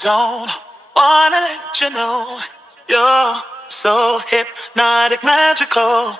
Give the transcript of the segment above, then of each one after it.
Don't wanna let you know you're so hypnotic, magical.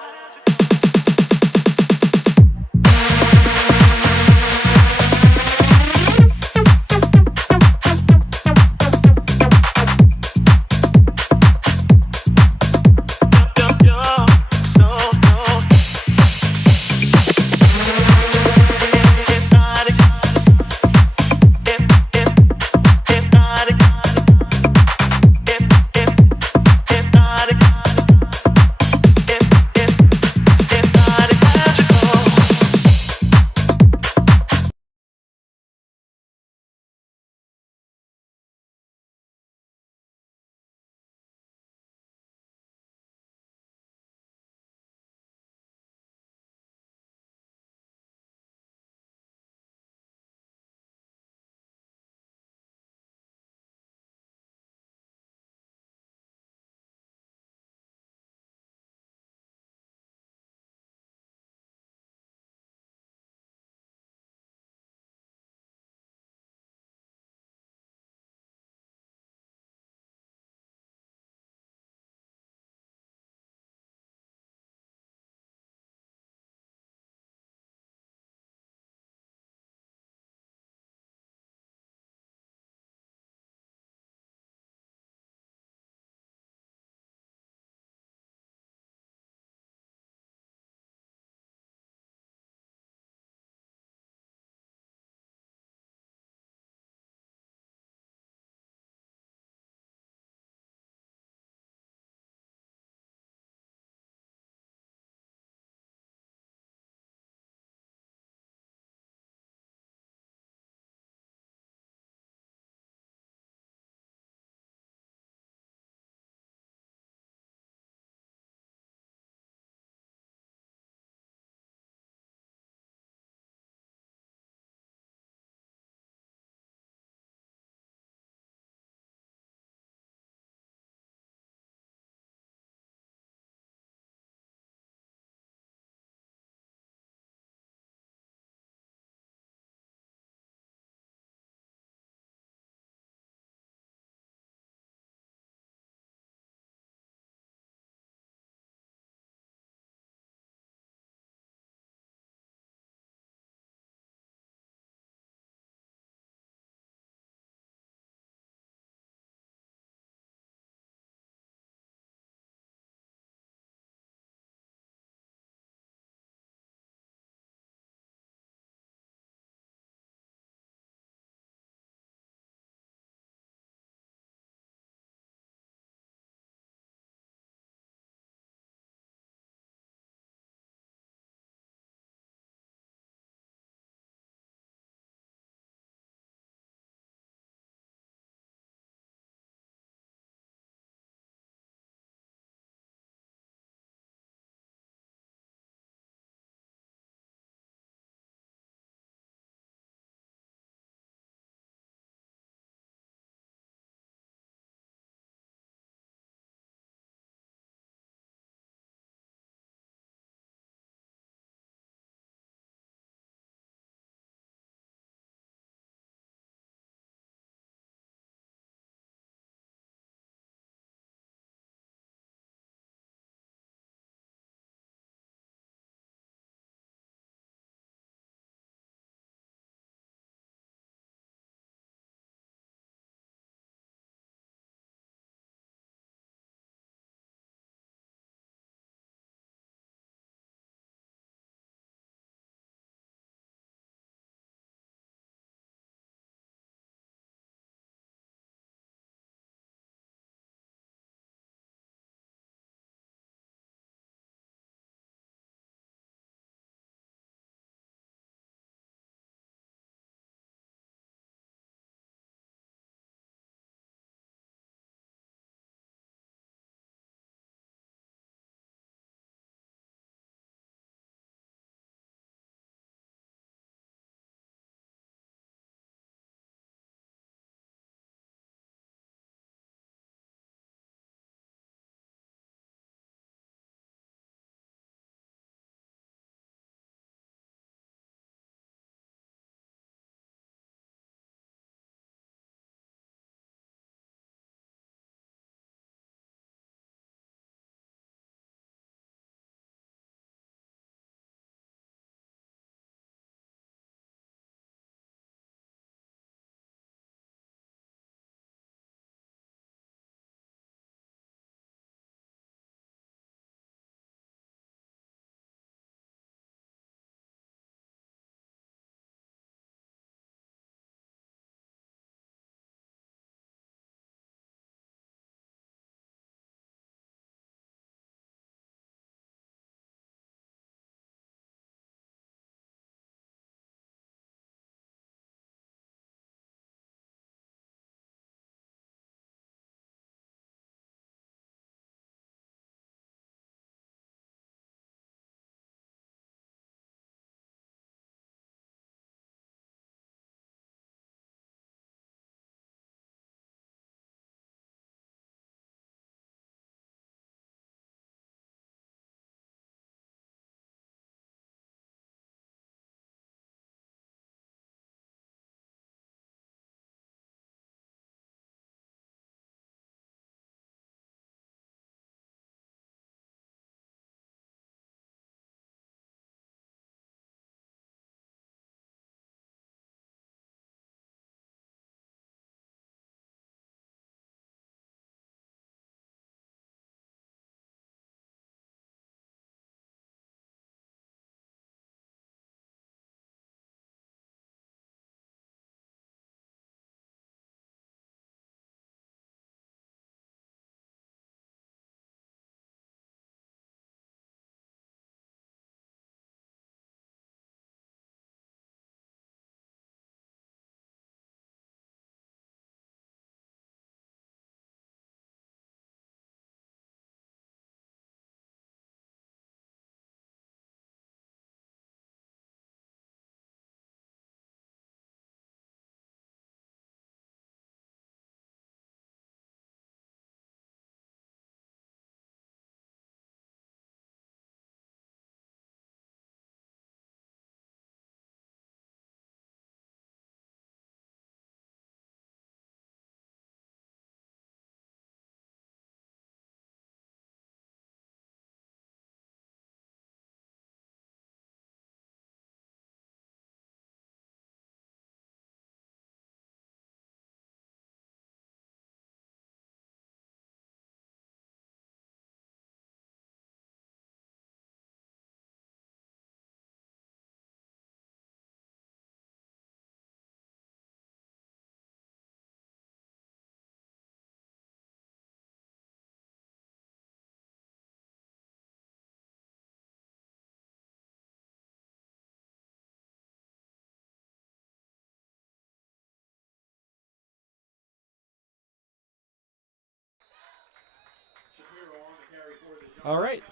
All right.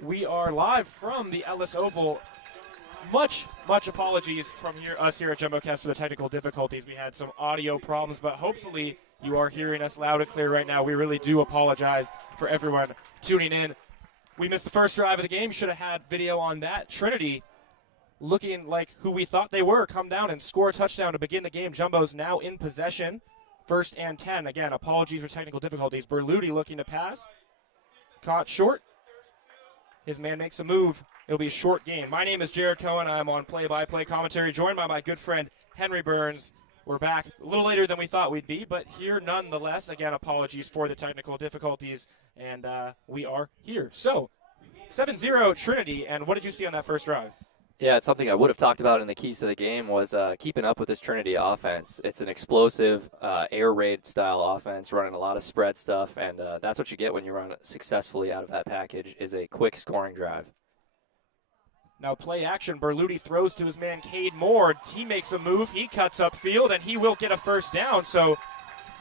We are live from the Ellis Oval. Much apologies from us here at JumboCast for the technical difficulties. We had some audio problems, but hopefully you are hearing us loud and clear right now. We really do apologize for everyone tuning in. We missed the first drive of the game. Should have had video on that. Trinity, looking like who we thought they were, come down and score a touchdown to begin the game. Jumbo's now in possession. 1st and 10. Again, apologies for technical difficulties. Berluti looking to pass. Caught short. His man makes a move. It'll be a short game. My name is Jared Cohen. I'm on play-by-play commentary, joined by my good friend Henry Burns. We're back a little later than we thought we'd be, but here nonetheless. Again, apologies for the technical difficulties, and we are here. So, 7-0 Trinity, and what did you see on that first drive? Yeah, it's something I would have talked about in the keys to the game was keeping up with this Trinity offense. It's an explosive, air raid style offense, running a lot of spread stuff, and that's what you get when you run successfully out of that package is a quick scoring drive. Now play action. Berluti throws to his man Cade Moore. He makes a move. He cuts upfield, and he will get a first down. So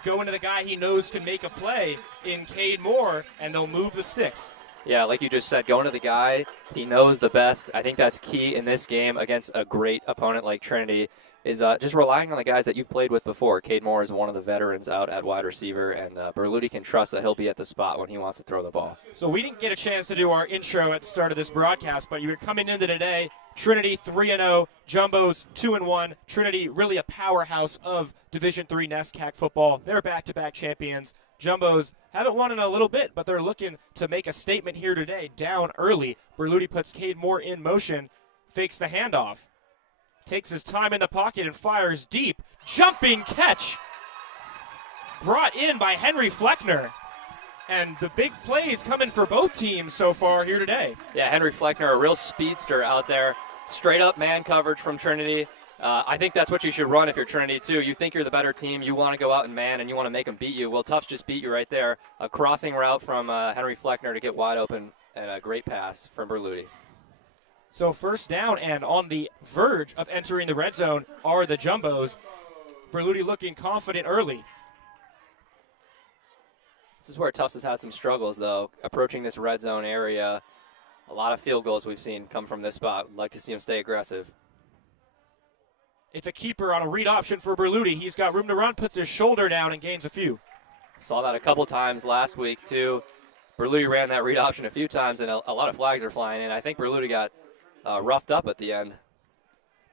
going to the guy he knows can make a play in Cade Moore, and they'll move the sticks. Yeah, like you just said, going to the guy he knows the best. I think that's key in this game against a great opponent like Trinity is just relying on the guys that you've played with before. Cade Moore is one of the veterans out at wide receiver, and Berluti can trust that he'll be at the spot when he wants to throw the ball. So we didn't get a chance to do our intro at the start of this broadcast, but you were coming into today, Trinity 3-0, Jumbo's 2-1. Trinity really a powerhouse of Division III NESCAC football. They're back-to-back champions. Jumbos haven't won in a little bit, but they're looking to make a statement here today. Down early, Berluti puts Cade Moore in motion, fakes the handoff, takes his time in the pocket and fires deep. Jumping catch brought in by Henry Fleckner. And the big plays coming for both teams so far here today. Yeah, Henry Fleckner, a real speedster out there. Straight up man coverage from Trinity. I think that's what you should run if you're Trinity, too. You think you're the better team. You want to go out and man, and you want to make them beat you. Well, Tufts just beat you right there. A crossing route from Henry Fleckner to get wide open, and a great pass from Berluti. So first down, and on the verge of entering the red zone are the Jumbos. Berluti looking confident early. This is where Tufts has had some struggles, though, approaching this red zone area. A lot of field goals we've seen come from this spot. We'd like to see him stay aggressive. It's a keeper on a read option for Berluti. He's got room to run, puts his shoulder down, and gains a few. Saw that a couple times last week, too. Berluti ran that read option a few times, and a lot of flags are flying in. I think Berluti got roughed up at the end.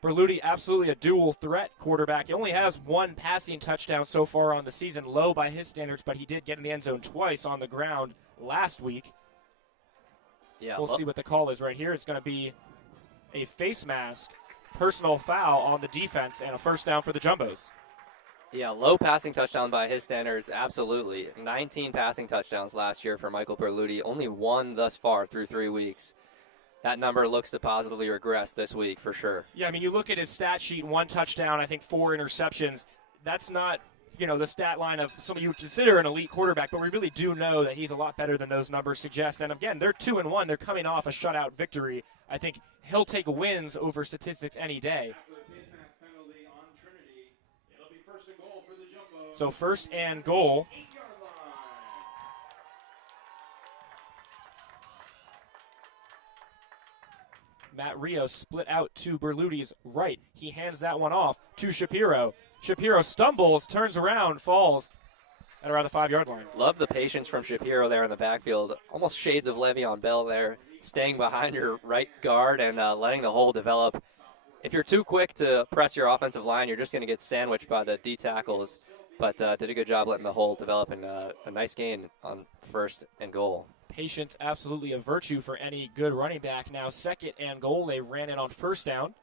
Berluti, absolutely a dual threat quarterback. He only has one passing touchdown so far on the season, low by his standards, but he did get in the end zone twice on the ground last week. Yeah, we'll see what the call is right here. It's going to be a face mask, personal foul on the defense, and a first down for the Jumbos. Yeah, low passing touchdown by his standards, absolutely. 19 passing touchdowns last year for Michael Berluti, only one thus far through 3 weeks. That number looks to positively regress this week for sure. Yeah, I mean, you look at his stat sheet, 1 touchdown, I think 4 interceptions. That's not, the stat line of someone you would consider an elite quarterback, but we really do know that he's a lot better than those numbers suggest. And again, they're 2-1. They're coming off a shutout victory. I think he'll take wins over statistics any day. So first and goal. Matt Rios split out to Berluti's right. He hands that one off to Shapiro. Shapiro stumbles, turns around, falls at around the 5-yard line. Love the patience from Shapiro there in the backfield. Almost shades of Le'Veon Bell there, staying behind your right guard and letting the hole develop. If you're too quick to press your offensive line, you're just going to get sandwiched by the D tackles. But did a good job letting the hole develop and a nice gain on first and goal. Patience, absolutely a virtue for any good running back. Now second and goal. They ran it on first down.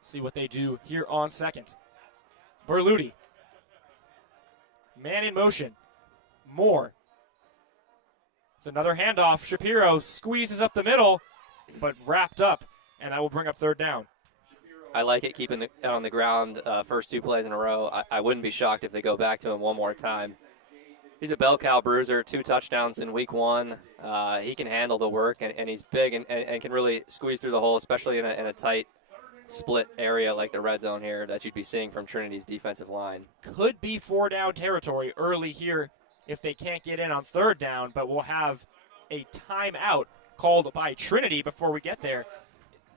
See what they do here on second. Berluti. Man in motion. Moore. It's another handoff. Shapiro squeezes up the middle, but wrapped up, and that will bring up third down. I like it, keeping it on the ground first 2 plays in a row. I wouldn't be shocked if they go back to him one more time. He's a bell cow bruiser, 2 touchdowns in week 1. He can handle the work, and he's big and can really squeeze through the hole, especially in a tight split area like the red zone here that you'd be seeing from Trinity's defensive line. Could be 4-down territory early here if they can't get in on third down, but we'll have a timeout called by Trinity before we get there.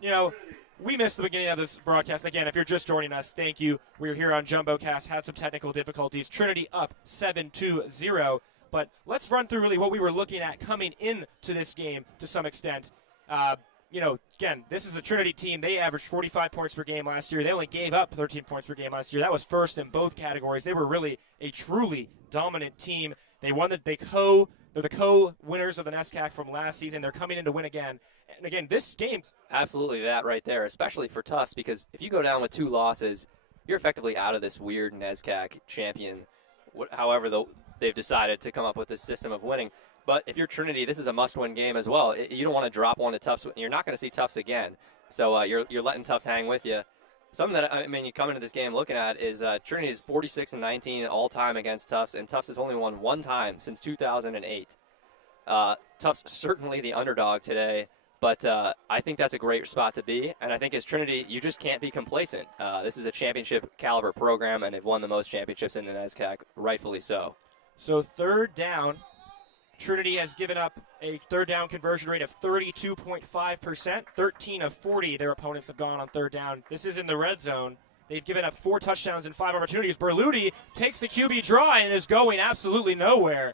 You know, we missed the beginning of this broadcast. Again, if you're just joining us, thank you. We're here on JumboCast, had some technical difficulties. Trinity up 7-0. But let's run through really what we were looking at coming into this game to some extent. You know, again, this is a Trinity team. They averaged 45 points per game last year. They only gave up 13 points per game last year. That was first in both categories. They were really a truly dominant team. They won they're the co-winners of the NESCAC from last season. They're coming in to win again. And again, this game. Absolutely that right there, especially for Tufts, because if you go down with 2 losses, you're effectively out of this weird NESCAC champion, however they've decided to come up with this system of winning. But if you're Trinity, this is a must-win game as well. You don't want to drop one to Tufts. You're not going to see Tufts again. So you're letting Tufts hang with you. Something that, I mean, you come into this game looking at is Trinity is 46-19 all-time against Tufts, and Tufts has only won 1 time since 2008. Tufts certainly the underdog today, but I think that's a great spot to be. And I think as Trinity, you just can't be complacent. This is a championship-caliber program, and they've won the most championships in the NESCAC, rightfully so. So third down. Trinity has given up a third down conversion rate of 32.5%. 13 of 40 their opponents have gone on third down. This is in the red zone. They've given up 4 touchdowns and 5 opportunities. Berluti takes the QB dry and is going absolutely nowhere.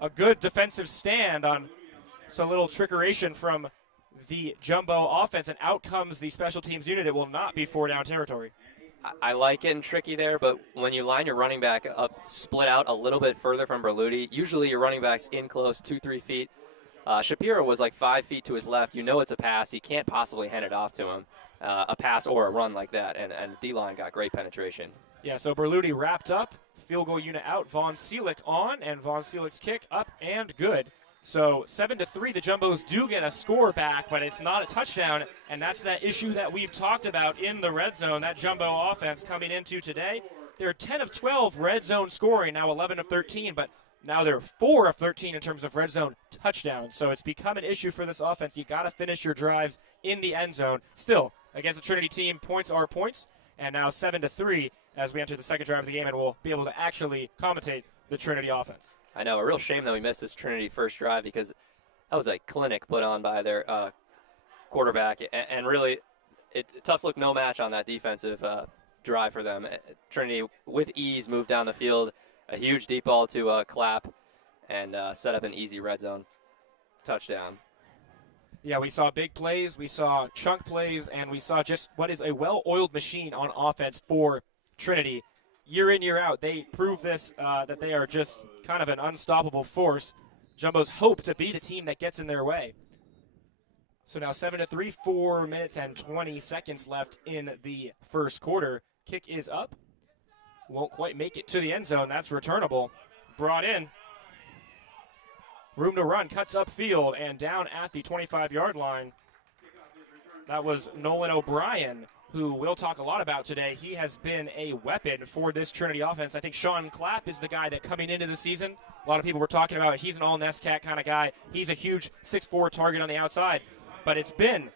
A good defensive stand on some little trickeration from the Jumbo offense, and out comes the special teams unit. It will not be 4-down territory. I like getting tricky there, but when you line your running back up, split out a little bit further from Berluti, usually your running back's in close 2-3 feet. Shapiro was like 5 feet to his left. You know it's a pass. He can't possibly hand it off to him, a pass or a run like that, and D-line got great penetration. Yeah, so Berluti wrapped up, field goal unit out, Von Seelick on, and Von Seelick's kick up and good. So 7-3, the Jumbos do get a score back, but it's not a touchdown, and that's that issue that we've talked about in the red zone, that Jumbo offense coming into today. They're 10 of 12 red zone scoring, now 11 of 13, but now they're 4 of 13 in terms of red zone touchdowns. So it's become an issue for this offense. You got to finish your drives in the end zone. Still, against a Trinity team, points are points, and now 7-3 as we enter the second drive of the game, and we'll be able to actually commentate the Trinity offense. I know, a real shame that we missed this Trinity first drive because that was a clinic put on by their quarterback, and really, Tufts looked no match on that defensive drive for them. Trinity, with ease, moved down the field, a huge deep ball to Clapp, and set up an easy red zone touchdown. Yeah, we saw big plays, we saw chunk plays, and we saw just what is a well-oiled machine on offense for Trinity. Year in, year out, they prove this, that they are just kind of an unstoppable force. Jumbos hope to be the team that gets in their way. So now 7-3, 4 minutes and 20 seconds left in the first quarter. Kick is up. Won't quite make it to the end zone. That's returnable. Brought in. Room to run, cuts upfield, and down at the 25-yard line. That was Nolan O'Brien, who we'll talk a lot about today. He has been a weapon for this Trinity offense. I think Sean Clapp is the guy that coming into the season, a lot of people were talking about, he's an all-NESCAC kind of guy. He's a huge 6'4" target on the outside. But it's been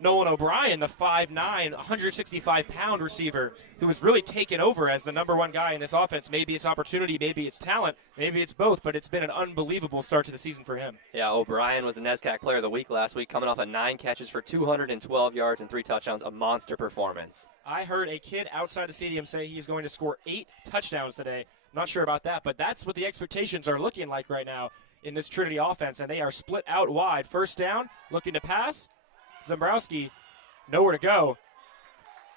Nolan O'Brien, the 5'9", 165-pound receiver, who has really taken over as the number one guy in this offense. Maybe it's opportunity, maybe it's talent, maybe it's both, but it's been an unbelievable start to the season for him. Yeah, O'Brien was the NESCAC Player of the Week last week, coming off of 9 catches for 212 yards and 3 touchdowns, a monster performance. I heard a kid outside the stadium say he's going to score 8 touchdowns today. I'm not sure about that, but that's what the expectations are looking like right now in this Trinity offense, and they are split out wide. First down, looking to pass. Zembrowski, nowhere to go.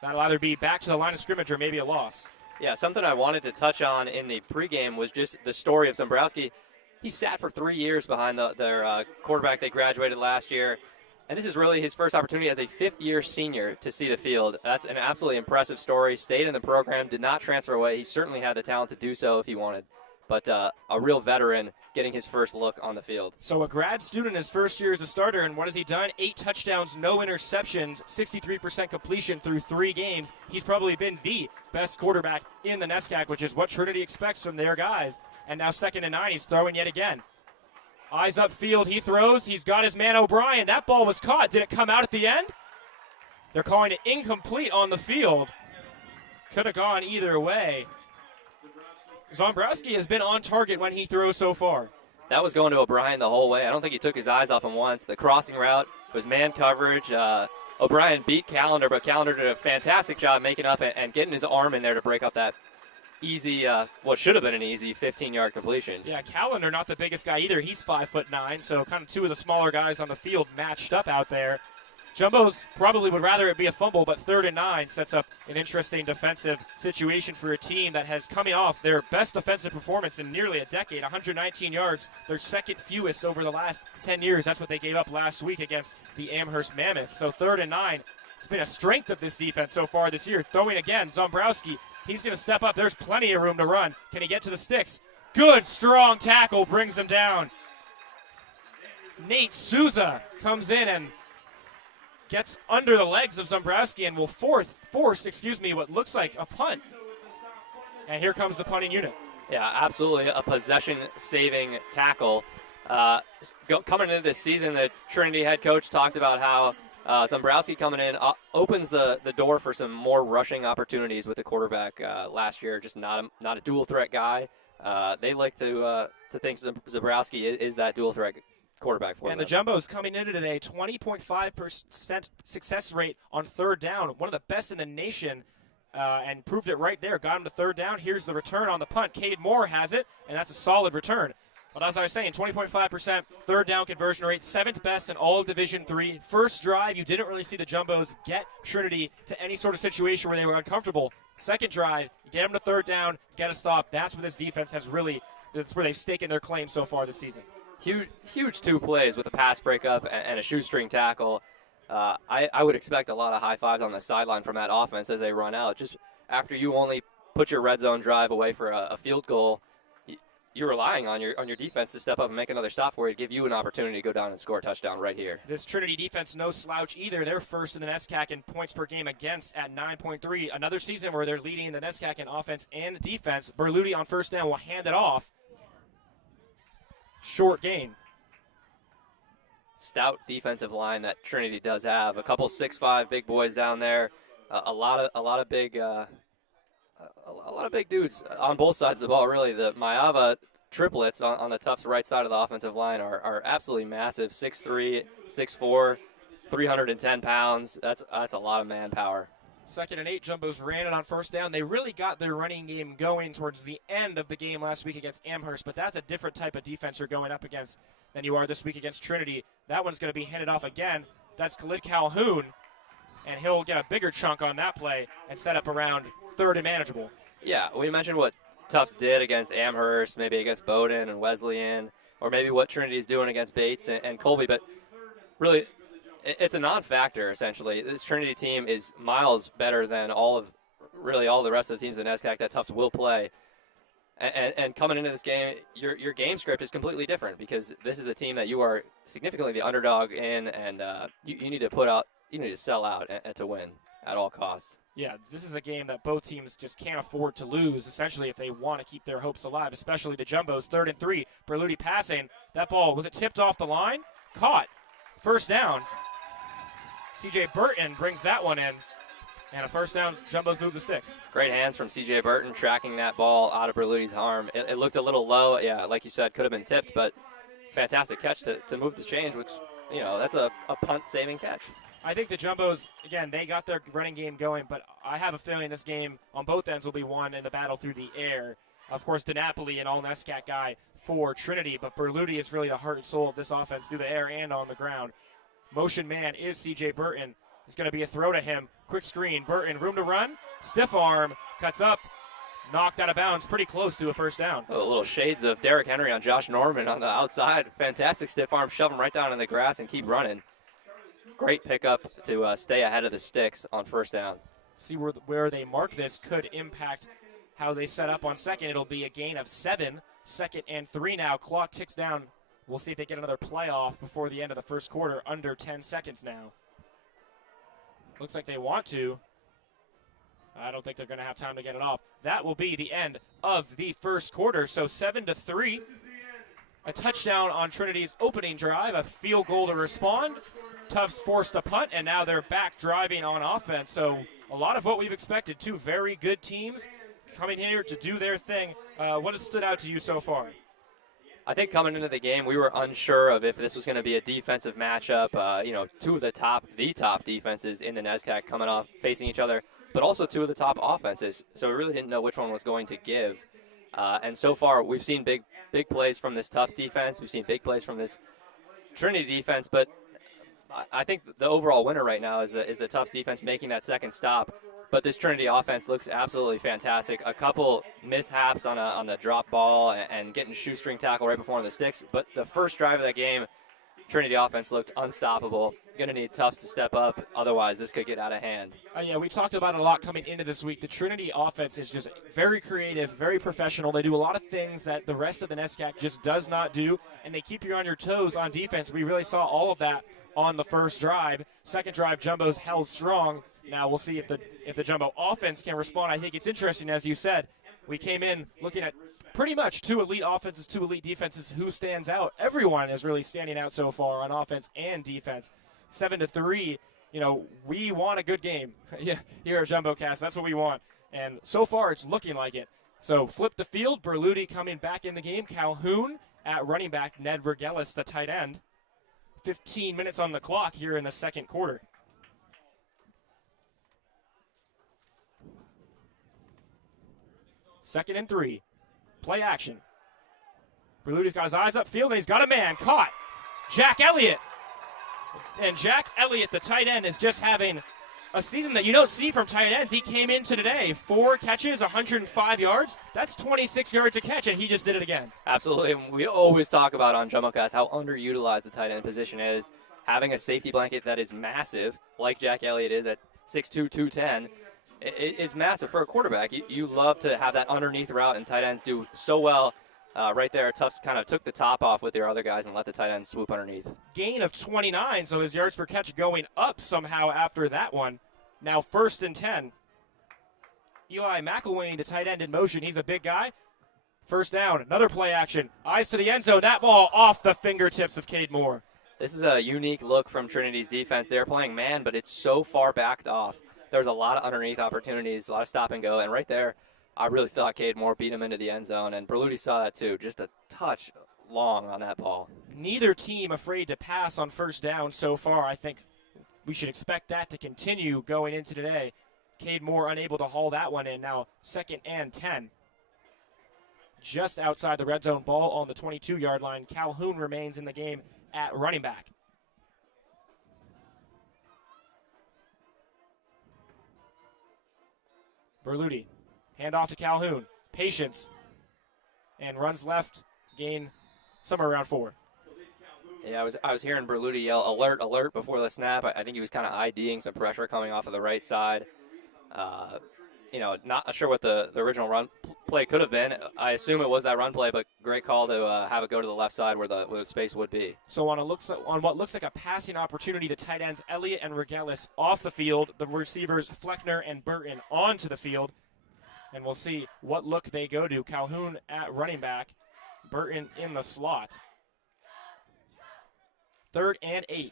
That'll either be back to the line of scrimmage or maybe a loss. Yeah, something I wanted to touch on in the pregame was just the story of Zembrowski. He sat for 3 years behind their quarterback they graduated last year, and this is really his first opportunity as a fifth-year senior to see the field. That's an absolutely impressive story. Stayed in the program, did not transfer away. He certainly had the talent to do so if he wanted. But a real veteran getting his first look on the field. So a grad student his first year as a starter, and what has he done? 8 touchdowns, no interceptions, 63% completion through 3 games. He's probably been the best quarterback in the NESCAC, which is what Trinity expects from their guys. And now 2nd and 9, he's throwing yet again. Eyes upfield, he throws. He's got his man O'Brien. That ball was caught. Did it come out at the end? They're calling it incomplete on the field. Could have gone either way. Zembrowski has been on target when he throws so far. That was going to O'Brien the whole way. I don't think he took his eyes off him once. The crossing route was man coverage. O'Brien beat Callender, but Callender did a fantastic job making up and getting his arm in there to break up that easy, what should have been an easy 15-yard completion. Yeah, Callender, not the biggest guy either. He's 5'9", so kind of two of the smaller guys on the field matched up out there. Jumbo's probably would rather it be a fumble, but 3rd and 9 sets up an interesting defensive situation for a team that has coming off their best defensive performance in nearly a decade, 119 yards, their second fewest over the last 10 years. That's what they gave up last week against the Amherst Mammoths. So 3rd and 9, it's been a strength of this defense so far this year. Throwing again, Zombrowski, he's going to step up. There's plenty of room to run. Can he get to the sticks? Good, strong tackle brings him down. Nate Souza comes in and gets under the legs of Zombrowski and will force what looks like a punt. And here comes the punting unit. Yeah, absolutely a possession-saving tackle. Coming into this season, the Trinity head coach talked about how Zombrowski coming in opens the door for some more rushing opportunities with the quarterback last year. Just not a dual-threat guy. They like to think Zombrowski is that dual-threat quarterback for them. And the Jumbos coming in today, 20.5% success rate on 3rd down, one of the best in the nation, and proved it right there. Got him to 3rd down. Here's the return on the punt. Cade Moore has it, and that's a solid return. But as I was saying, 20.5% 3rd down conversion rate, 7th best in all of Division III. First drive, you didn't really see the Jumbos get Trinity to any sort of situation where they were uncomfortable. Second drive, you get them to 3rd down, get a stop. That's what this defense has really, that's where they've staken their claim so far this season. Huge 2 plays with a pass breakup and a shoestring tackle. I would expect a lot of high fives on the sideline from that offense as they run out. Just after you only put your red zone drive away for a field goal, you're relying on your defense to step up and make another stop for you, to give you an opportunity to go down and score a touchdown right here. This Trinity defense, no slouch either. They're first in the NESCAC in points per game against at 9.3. Another season where they're leading the NESCAC in offense and defense. Berluti on 1st down will hand it off. Short gain. Stout defensive line that Trinity does have. A couple 6'5" big boys down there. A lot of big dudes on both sides of the ball. Really, the Maava triplets on the Tufts right side of the offensive line are absolutely massive. 6'3", 6'4", 310 pounds. That's a lot of manpower. 2nd and 8, Jumbos ran it on 1st down. They really got their running game going towards the end of the game last week against Amherst, but that's a different type of defense you're going up against than you are this week against Trinity. That one's going to be handed off again. That's Khalid Calhoun, and he'll get a bigger chunk on that play and set up around 3rd and manageable. Yeah, we mentioned what Tufts did against Amherst, maybe against Bowdoin and Wesleyan, or maybe what Trinity's doing against Bates and Colby, but really it's a non-factor, essentially. This Trinity team is miles better than all the rest of the teams in NESCAC that Tufts will play. And coming into this game, your game script is completely different because this is a team that you are significantly the underdog in, and you need to sell out and to win at all costs. Yeah, this is a game that both teams just can't afford to lose, essentially, if they want to keep their hopes alive, especially the Jumbos. 3rd and 3, Berluti passing. That ball, was it tipped off the line? Caught. 1st down. C.J. Burton brings that one in. And a 1st down, Jumbos move the sticks. Great hands from C.J. Burton tracking that ball out of Berluti's arm. It looked a little low. Yeah, like you said, could have been tipped, but fantastic catch to move the change, which, that's a punt-saving catch. I think the Jumbos, again, they got their running game going, but I have a feeling this game on both ends will be won in the battle through the air. Of course, DiNapoli, an all-NESCAC guy for Trinity, but Berluti is really the heart and soul of this offense through the air and on the ground. Motion man is C.J. Burton. It's going to be a throw to him. Quick screen. Burton, room to run. Stiff arm. Cuts up. Knocked out of bounds. Pretty close to a 1st down. A little shades of Derrick Henry on Josh Norman on the outside. Fantastic stiff arm. Shove him right down in the grass and keep running. Great pickup to stay ahead of the sticks on 1st down. See where they mark this could impact how they set up on 2nd. It'll be a gain of 7. 2nd and 3 now. Clock ticks down. We'll see if they get another playoff before the end of the 1st quarter. Under 10 seconds now. Looks like they want to. I don't think they're going to have time to get it off. That will be the end of the 1st quarter. So 7-3. A touchdown on Trinity's opening drive. A field goal to respond. Tufts forced a punt, and now they're back driving on offense. So a lot of what we've expected. 2 very good teams coming here to do their thing. What has stood out to you so far? I think coming into the game, we were unsure of if this was going to be a defensive matchup. Two of the top defenses in the NESCAC coming off facing each other, but also two of the top offenses. So we really didn't know which one was going to give. And so far, we've seen big plays from this Tufts defense. We've seen big plays from this Trinity defense. But I think the overall winner right now is the Tufts defense making that second stop. But this Trinity offense looks absolutely fantastic. A couple mishaps on the drop ball and getting shoestring tackle right before one of the sticks. But the first drive of that game, Trinity offense looked unstoppable. Going to need Tufts to step up. Otherwise, this could get out of hand. Yeah, we talked about it a lot coming into this week. The Trinity offense is just very creative, very professional. They do a lot of things that the rest of the NESCAC just does not do, and they keep you on your toes on defense. We really saw all of that on the first drive. Second drive, Jumbo's held strong. Now we'll see if the Jumbo offense can respond. I think it's interesting, as you said, we came in looking at pretty much two elite offenses, two elite defenses. Who stands out? Everyone is really standing out so far on offense and defense. 7-3, we want a good game here at JumboCast. That's what we want. And so far, it's looking like it. So flip the field. Berluti coming back in the game. Calhoun at running back. Ned Regelis, the tight end. 15 minutes on the clock here in the second quarter. Second and 3. Play action. Berluti's got his eyes upfield, and he's got a man. Caught. Jack Elliott. And Jack Elliott, the tight end, is just having a season that you don't see from tight ends. He came into today, 4 catches, 105 yards. That's 26 yards a catch, and he just did it again. Absolutely. We always talk about on JumboCast how underutilized the tight end position is. Having a safety blanket that is massive, like Jack Elliott is at 6'2", 210, is massive for a quarterback. You love to have that underneath route, and tight ends do so well. Right there, Tufts kind of took the top off with their other guys and let the tight end swoop underneath. Gain of 29, so his yards per catch going up somehow after that one. Now 1st and 10. Eli McElwain, the tight end in motion. He's a big guy. First down, another play action. Eyes to the end zone. That ball off the fingertips of Cade Moore. This is a unique look from Trinity's defense. They're playing man, but it's so far backed off. There's a lot of underneath opportunities, a lot of stop and go, and right there, I really thought Cade Moore beat him into the end zone, and Berluti saw that too. Just a touch long on that ball. Neither team afraid to pass on first down so far. I think we should expect that to continue going into today. Cade Moore unable to haul that one in. Now 2nd and 10. Just outside the red zone, ball on the 22-yard line. Calhoun remains in the game at running back. Berluti. Hand off to Calhoun. Patience. And runs left. Gain somewhere around 4. Yeah, I was hearing Berluti yell, alert, alert, before the snap. I think he was kind of IDing some pressure coming off of the right side. Not sure what the original run play could have been. I assume it was that run play, but great call to have it go to the left side where the space would be. So on what looks like a passing opportunity, the tight ends Elliott and Regelis off the field, the receivers Fleckner and Burton onto the field. And we'll see what look they go to. Calhoun at running back, Burton in the slot. 3rd and 8.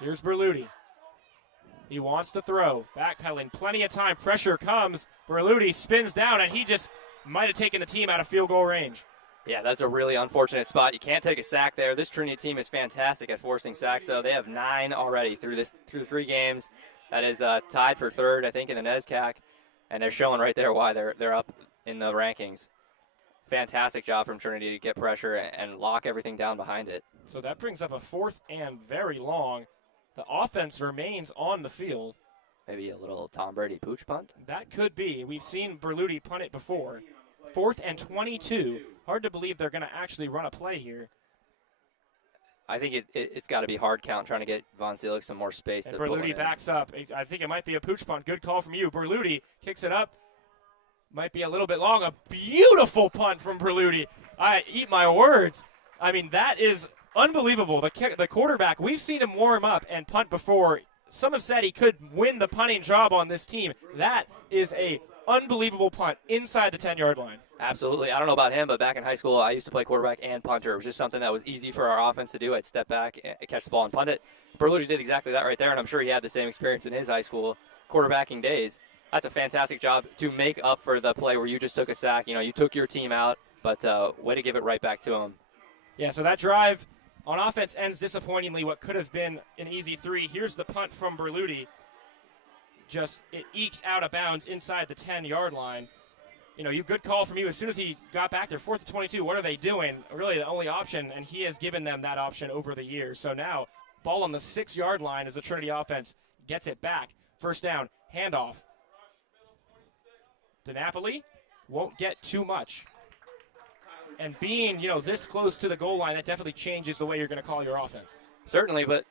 Here's Berluti. He wants to throw. Backpedaling. Plenty of time. Pressure comes. Berluti spins down, and he just might have taken the team out of field goal range. Yeah, that's a really unfortunate spot. You can't take a sack there. This Trinity team is fantastic at forcing sacks, though. They have 9 already through 3 games. That is tied for 3rd, I think, in the NESCAC. And they're showing right there why they're up in the rankings. Fantastic job from Trinity to get pressure and lock everything down behind it. So that brings up a 4th and very long. The offense remains on the field. Maybe a little Tom Brady pooch punt? That could be. We've seen Berluti punt it before. 4th and 22. Hard to believe they're going to actually run a play here. I think it's got to be hard count, trying to get Von Zielig some more space. And Berluti backs up. I think it might be a pooch punt. Good call from you. Berluti kicks it up. Might be a little bit long. A beautiful punt from Berluti. I eat my words. I mean, that is unbelievable. The quarterback, we've seen him warm up and punt before. Some have said he could win the punting job on this team. That is a unbelievable punt inside the 10-yard line. Absolutely. I don't know about him, but back in high school, I used to play quarterback and punter. It was just something that was easy for our offense to do. I'd step back, catch the ball, and punt it. Berluti did exactly that right there, and I'm sure he had the same experience in his high school quarterbacking days. That's a fantastic job to make up for the play where you just took a sack. You took your team out, but way to give it right back to them. Yeah, so that drive on offense ends disappointingly what could have been an easy 3. Here's the punt from Berluti. It ekes out of bounds inside the 10-yard line. Good call from you. As soon as he got back there, 4th and 22, what are they doing? Really the only option, and he has given them that option over the years. So now, ball on the 6-yard line as the Trinity offense gets it back. First down, handoff. DiNapoli won't get too much. And being, this close to the goal line, that definitely changes the way you're going to call your offense. Certainly, but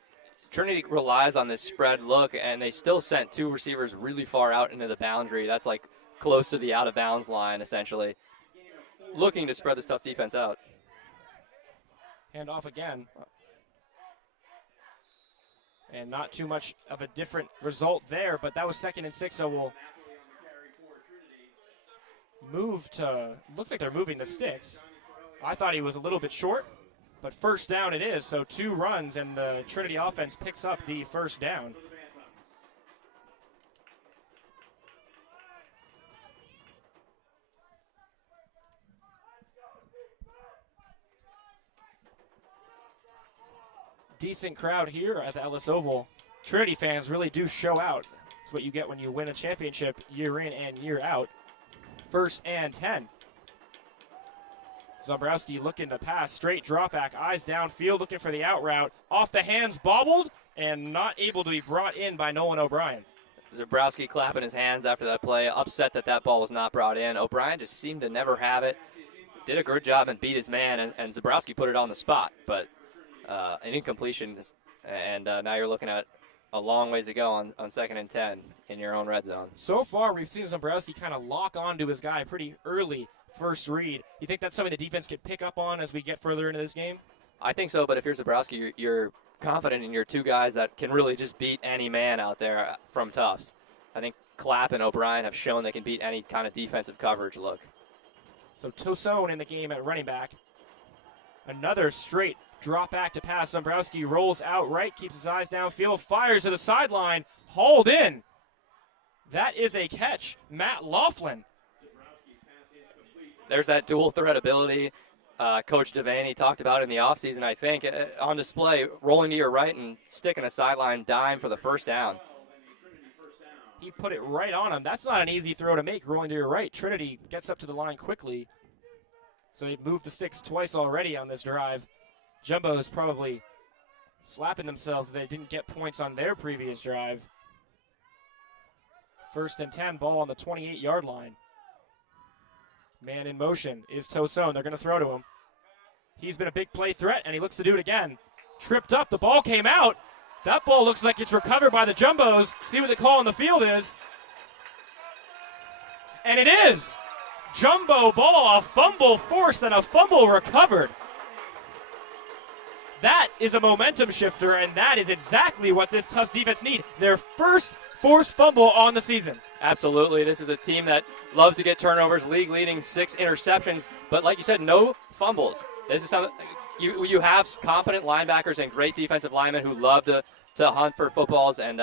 Trinity relies on this spread look, and they still sent 2 receivers really far out into the boundary. That's like close to the out-of-bounds line, essentially, looking to spread this Tufts defense out. Hand off again. And not too much of a different result there, but that was 2nd and 6, so we'll move to, looks like they're moving the sticks. I thought he was a little bit short, but first down it is, so 2 runs, and the Trinity offense picks up the first down. Decent crowd here at the Ellis Oval. Trinity fans really do show out. It's what you get when you win a championship year in and year out. 1st and 10. Zombrowski looking to pass, straight drop back, eyes downfield, looking for the out route. Off the hands, bobbled, and not able to be brought in by Nolan O'Brien. Zombrowski clapping his hands after that play, upset that ball was not brought in. O'Brien just seemed to never have it. Did a good job and beat his man, and Zombrowski put it on the spot, but an incompletion, and now you're looking at a long ways to go on 2nd and 10 in your own red zone. So far, we've seen Zombrowski kind of lock onto his guy pretty early. First read. You think that's something the defense could pick up on as we get further into this game? I think so, but if you're Zombrowski, you're confident in your 2 guys that can really just beat any man out there from Tufts. I think Clapp and O'Brien have shown they can beat any kind of defensive coverage look. So Tosone in the game at running back. Another straight drop back to pass. Zombrowski rolls out right, keeps his eyes downfield, fires to the sideline, hauled in. That is a catch. Matt Laughlin. There's that dual threat ability Coach Devaney talked about in the offseason, I think, on display, rolling to your right and sticking a sideline dime for the first down. He put it right on him. That's not an easy throw to make, rolling to your right. Trinity gets up to the line quickly. So they've moved the sticks twice already on this drive. Jumbo's probably slapping themselves that they didn't get points on their previous drive. 1st and 10, ball on the 28-yard line. Man in motion is Tosone. They're going to throw to him. He's been a big play threat, and he looks to do it again. Tripped up. The ball came out. That ball looks like it's recovered by the Jumbos. See what the call on the field is. And it is. Jumbo ball, a fumble forced and a fumble recovered. That is a momentum shifter, and that is exactly what this Tufts defense need. Their first forced fumble on the season. Absolutely. This is a team that loves to get turnovers, league-leading 6 interceptions, but like you said, no fumbles. This is something you have competent linebackers and great defensive linemen who love to hunt for footballs, and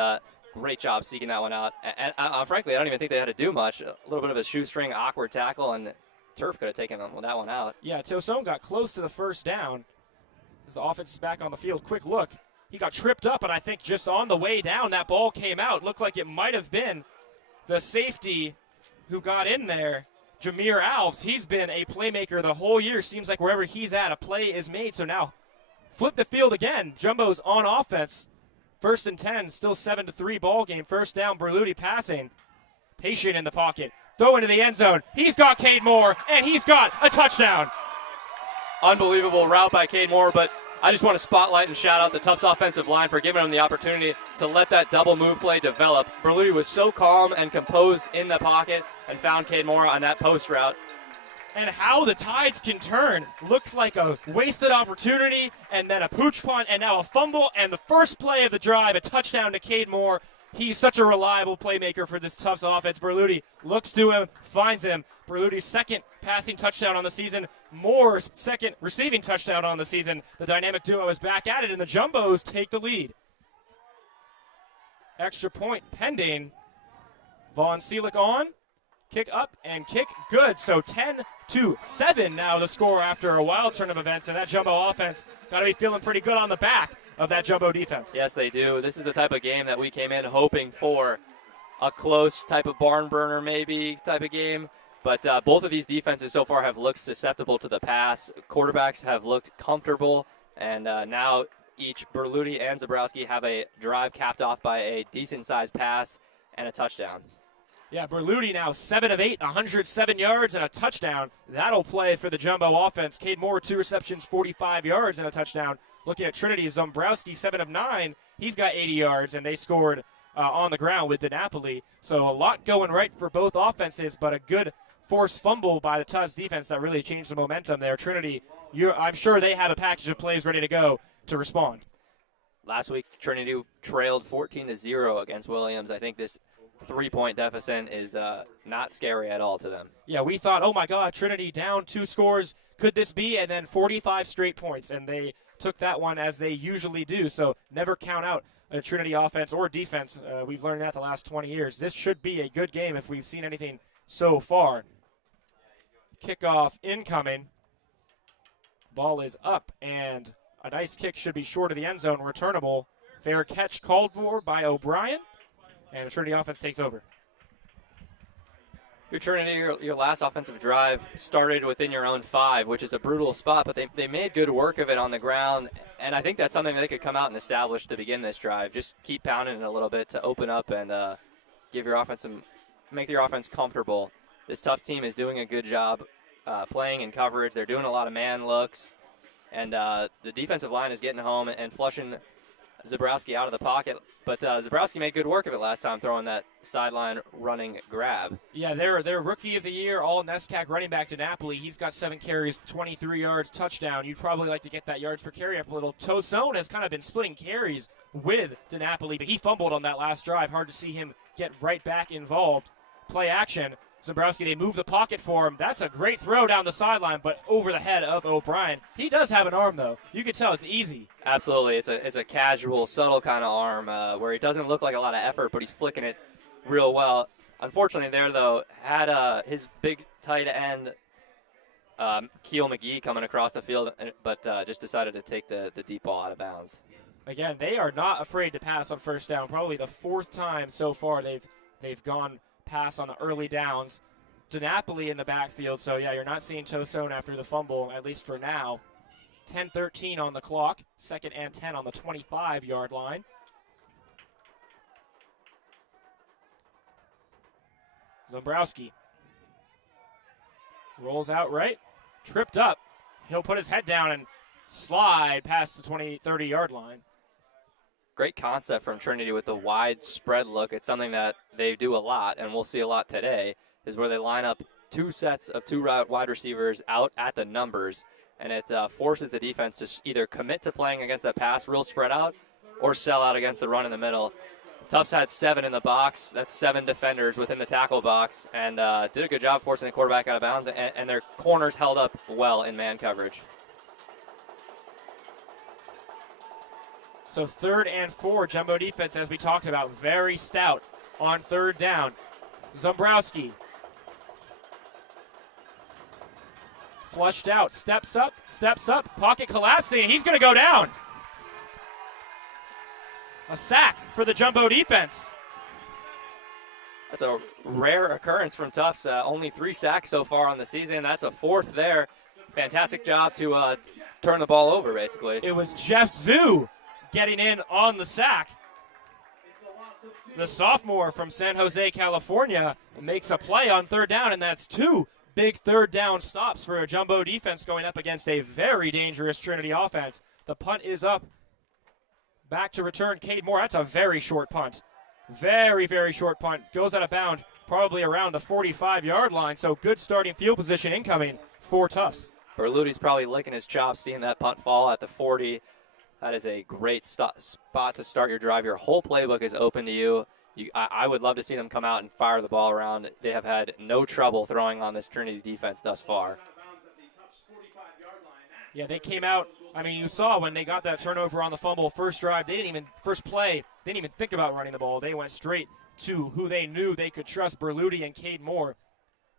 great job seeking that one out. And frankly, I don't even think they had to do much. A little bit of a shoestring, awkward tackle, and Turf could have taken that one out. Yeah, Tosone got close to the first down. As the offense is back on the field, quick look. He got tripped up, and I think just on the way down, that ball came out. Looked like it might have been the safety who got in there, Jameer Alves. He's been a playmaker the whole year. Seems like wherever he's at, a play is made. So now flip the field again. Jumbo's on offense. 1st and 10, still 7-3 ball game. First down, Berluti passing. Patient in the pocket. Throw into the end zone. He's got Cade Moore, and he's got a touchdown. Unbelievable route by Cade Moore, but I just want to spotlight and shout out the Tufts offensive line for giving him the opportunity to let that double move play develop. Berluti was so calm and composed in the pocket and found Cade Moore on that post route. And how the tides can turn. Looked like a wasted opportunity, and then a pooch punt, and now a fumble, and the first play of the drive, a touchdown to Cade Moore. He's such a reliable playmaker for this Tufts offense. Berluti looks to him, finds him. Berluti's second passing touchdown on the season. Moore's second receiving touchdown on the season. The dynamic duo is back at it, and the Jumbos take the lead. Extra point pending. Von Seelig on. Kick up and kick good. So 10-7 now the score after a wild turn of events. And that Jumbo offense got to be feeling pretty good on the back of that Jumbo defense. Yes, they do. This is the type of game that we came in hoping for. A close type of barn burner maybe type of game. But both of these defenses so far have looked susceptible to the pass. Quarterbacks have looked comfortable. And now each Berluti and Zabrowski have a drive capped off by a decent-sized pass and a touchdown. Yeah, Berluti now 7 of 8, 107 yards and a touchdown. That'll play for the Jumbo offense. Cade Moore, 2 receptions, 45 yards and a touchdown. Looking at Trinity, Zombrowski, 7 of 9. He's got 80 yards, and they scored on the ground with DiNapoli. So a lot going right for both offenses, but a good forced fumble by the Tufts defense that really changed the momentum there. Trinity, I'm sure they have a package of plays ready to go to respond. Last week, Trinity trailed 14-0 against Williams. I think this 3-point deficit is not scary at all to them. Yeah, we thought, oh my God, Trinity down 2 scores. Could this be? And then 45 straight points, and they took that one as they usually do. So never count out a Trinity offense or defense. We've learned that the last 20 years. This should be a good game if we've seen anything so far. Kickoff incoming. Ball is up, and a nice kick should be short of the end zone, returnable. Fair catch called for by O'Brien. And the Trinity offense takes over. Your Trinity, your last offensive drive started within your own 5, which is a brutal spot, but they made good work of it on the ground, and I think that's something that they could come out and establish to begin this drive. Just keep pounding it a little bit to open up and make your offense comfortable. This Tufts team is doing a good job playing in coverage. They're doing a lot of man looks, and the defensive line is getting home and flushing Zabrowski out of the pocket, but Zabrowski made good work of it last time throwing that sideline running grab. Yeah, they're rookie of the year, all NESCAC running back DiNapoli. He's got 7 carries, 23 yards, touchdown. You'd probably like to get that yards per carry up a little. Tosone has kind of been splitting carries with DiNapoli, but he fumbled on that last drive. Hard to see him get right back involved. Play action. Zabrowski, they move the pocket for him. That's a great throw down the sideline, but over the head of O'Brien. He does have an arm, though. You can tell it's easy. Absolutely. It's a casual, subtle kind of arm where it doesn't look like a lot of effort, but he's flicking it real well. Unfortunately there, though, had his big tight end, Keel McGee, coming across the field, but just decided to take the deep ball out of bounds. Again, they are not afraid to pass on first down. Probably the 4th time so far they've gone pass on the early downs. DiNapoli in the backfield, so yeah, you're not seeing Tosone after the fumble, at least for now. 10-13 on the clock, 2nd and 10 on the 25-yard line. Zombrowski rolls out right, tripped up. He'll put his head down and slide past the 30-yard line. Great concept from Trinity with the wide spread look. It's something that they do a lot, and we'll see a lot today, is where they line up 2 sets of 2 wide receivers out at the numbers, and it forces the defense to either commit to playing against that pass real spread out or sell out against the run in the middle. Tufts had 7 in the box. That's 7 defenders within the tackle box, and did a good job forcing the quarterback out of bounds, and their corners held up well in man coverage. So 3rd and 4, Jumbo defense, as we talked about, very stout on 3rd down. Zombrowski. Flushed out, steps up, pocket collapsing, and he's going to go down. A sack for the Jumbo defense. That's a rare occurrence from Tufts. Only 3 sacks so far on the season. That's a 4th there. Fantastic job to turn the ball over, basically. It was Jeff Zhu getting in on the sack. The sophomore from San Jose, California, makes a play on 3rd down, and that's 2 big 3rd down stops for a Jumbo defense going up against a very dangerous Trinity offense. The punt is up. Back to return, Cade Moore. That's a very short punt. Very, very short punt. Goes out of bounds, probably around the 45-yard line, so good starting field position incoming for Tufts. Berluti's probably licking his chops seeing that punt fall at the 40. That is a great spot to start your drive. Your whole playbook is open to you. I would love to see them come out and fire the ball around. They have had no trouble throwing on this Trinity defense thus far. Yeah, they came out. I mean, you saw when they got that turnover on the fumble first drive, first play, they didn't even think about running the ball. They went straight to who they knew they could trust, Berluti and Cade Moore.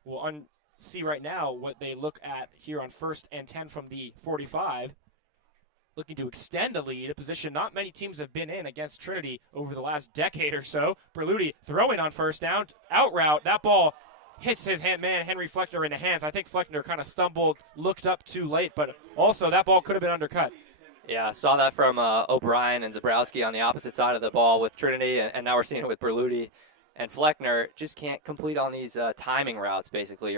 We'll see right now what they look at here on 1st and 10 from the 45. Looking to extend a lead, a position not many teams have been in against Trinity over the last decade or so. Berluti throwing on 1st down, out route. That ball hits his man, Henry Fleckner, in the hands. I think Fleckner kind of stumbled, looked up too late, but also that ball could have been undercut. Yeah, saw that from O'Brien and Zabrowski on the opposite side of the ball with Trinity, and now we're seeing it with Berluti. And Fleckner just can't complete on these timing routes, basically.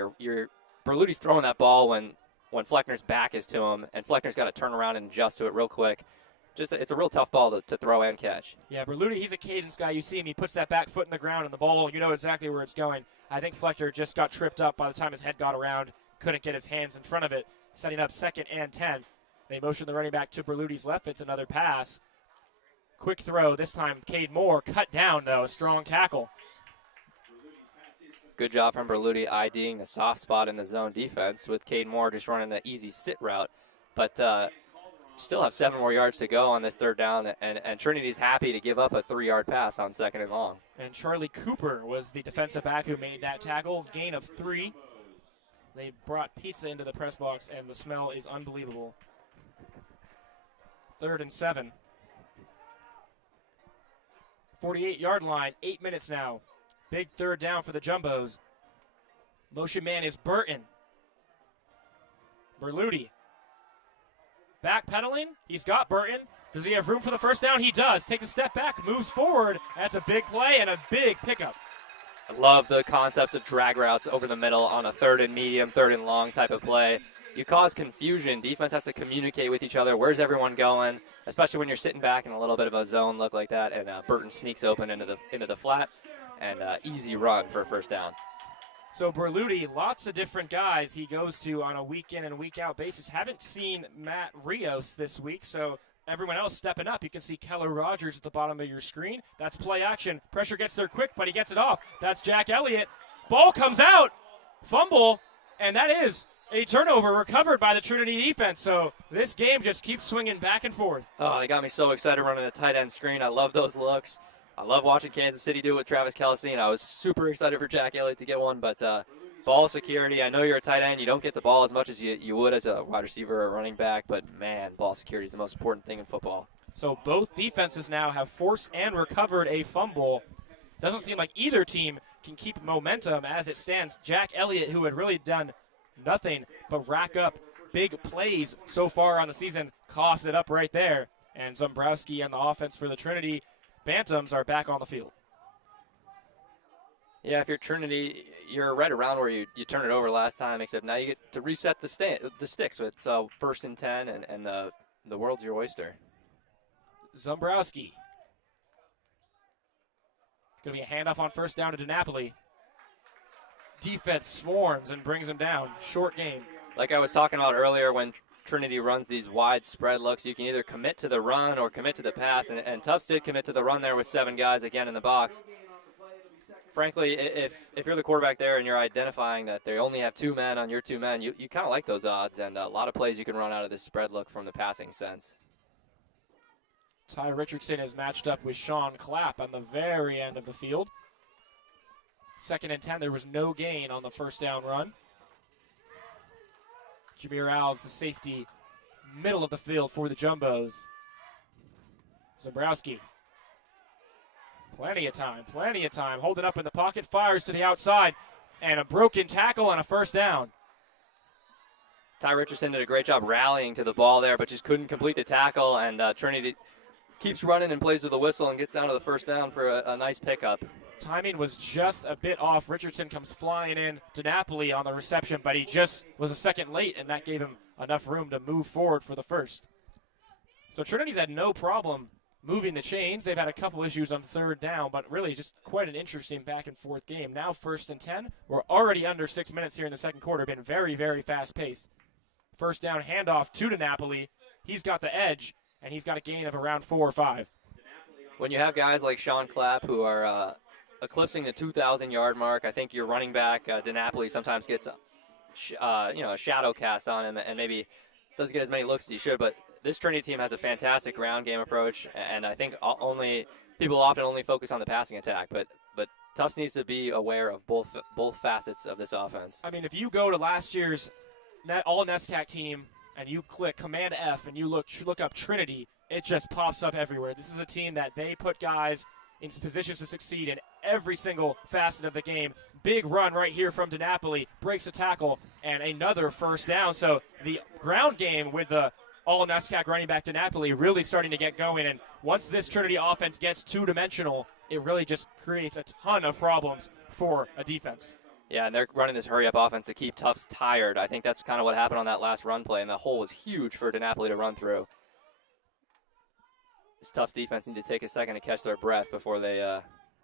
Berluti's throwing that ball when Fleckner's back is to him, and Fleckner's got to turn around and adjust to it real quick. It's a real tough ball to throw and catch. Yeah, Berluti, he's a cadence guy. You see him, he puts that back foot in the ground, and the ball, you know exactly where it's going. I think Fleckner just got tripped up by the time his head got around, couldn't get his hands in front of it, setting up 2nd and 10. They motion the running back to Berluti's left. It's another pass. Quick throw, this time Cade Moore, cut down, though, a strong tackle. Good job from Berluti IDing the soft spot in the zone defense, with Cade Moore just running an easy sit route. But still have 7 more yards to go on this 3rd down, and Trinity's happy to give up a 3-yard pass on 2nd and long. And Charlie Cooper was the defensive back who made that tackle, gain of 3. They brought pizza into the press box, and the smell is unbelievable. 3rd and 7. 48-yard line, 8 minutes now. Big 3rd down for the Jumbos. Motion man is Burton. Berluti. Backpedaling. He's got Burton. Does he have room for the 1st down? He does. Takes a step back, moves forward. That's a big play and a big pickup. I love the concepts of drag routes over the middle on a 3rd and medium, 3rd and long type of play. You cause confusion. Defense has to communicate with each other. Where's everyone going? Especially when you're sitting back in a little bit of a zone look like that, and Burton sneaks open into the flat, and easy run for a 1st down. So Berluti, lots of different guys he goes to on a week in and week out basis. Haven't seen Matt Rios this week, so everyone else stepping up. You can see Keller Rogers at the bottom of your screen. That's play action. Pressure gets there quick, but he gets it off. That's Jack Elliott. Ball comes out. Fumble, and that is a turnover recovered by the Trinity defense. So this game just keeps swinging back and forth. Oh, they got me so excited running a tight end screen. I love those looks. I love watching Kansas City do it with Travis Kelce, and I was super excited for Jack Elliott to get one. But ball security, I know you're a tight end. You don't get the ball as much as you would as a wide receiver or a running back. But, man, ball security is the most important thing in football. So both defenses now have forced and recovered a fumble. Doesn't seem like either team can keep momentum as it stands. Jack Elliott, who had really done nothing but rack up big plays so far on the season, coughs it up right there. And Zombrowski and the offense for the Trinity Bantams are back on the field. Yeah, if you're Trinity, you're right around where you turned it over last time, except now you get to reset the sticks. So it's 1st and 10, and the world's your oyster. Zombrowski. It's going to be a handoff on 1st down to DiNapoli. Defense swarms and brings him down. Short game. Like I was talking about earlier, when Trinity runs these wide spread looks, you can either commit to the run or commit to the pass, and Tufts did commit to the run there with 7 guys again in the box. Frankly, if you're the quarterback there and you're identifying that they only have 2 men on your 2 men, you kind of like those odds, and a lot of plays you can run out of this spread look from the passing sense. Ty Richardson is matched up with Sean Clapp on the very end of the field. 2nd and 10, there was no gain on the 1st down run. Jameer Alves, the safety, middle of the field for the Jumbos. Zombrowski. Plenty of time. Holding up in the pocket, fires to the outside, and a broken tackle and a 1st down. Ty Richardson did a great job rallying to the ball there, but just couldn't complete the tackle, and Trinity keeps running and plays with the whistle and gets down to the 1st down for a nice pickup. Timing was just a bit off. Richardson comes flying in to Napoli on the reception, but he just was a second late, and that gave him enough room to move forward for the 1st. So Trinity's had no problem moving the chains. They've had a couple issues on 3rd down, but really just quite an interesting back-and-forth game. Now 1st and 10. We're already under 6 minutes here in the second quarter. Been very, very fast-paced. 1st down handoff to DiNapoli. He's got the edge, and he's got a gain of around 4 or 5. When you have guys like Sean Clapp who are eclipsing the 2,000-yard mark, I think your running back, DiNapoli, sometimes gets a shadow cast on him and maybe doesn't get as many looks as he should. But this Trinity team has a fantastic ground game approach, and I think people often only focus on the passing attack. But Tufts needs to be aware of both facets of this offense. I mean, if you go to last year's all NESCAC team and you click Command F and you look up Trinity, it just pops up everywhere. This is a team that they put guys in positions to succeed in every single facet of the game. Big run right here from DiNapoli, breaks a tackle, and another first down. So the ground game with the all NESCAC running back DiNapoli really starting to get going. And once this Trinity offense gets two-dimensional, it really just creates a ton of problems for a defense. Yeah, and they're running this hurry-up offense to keep Tufts tired. I think that's kind of what happened on that last run play, and the hole was huge for DiNapoli to run through. This Tufts defense need to take a second to catch their breath before they,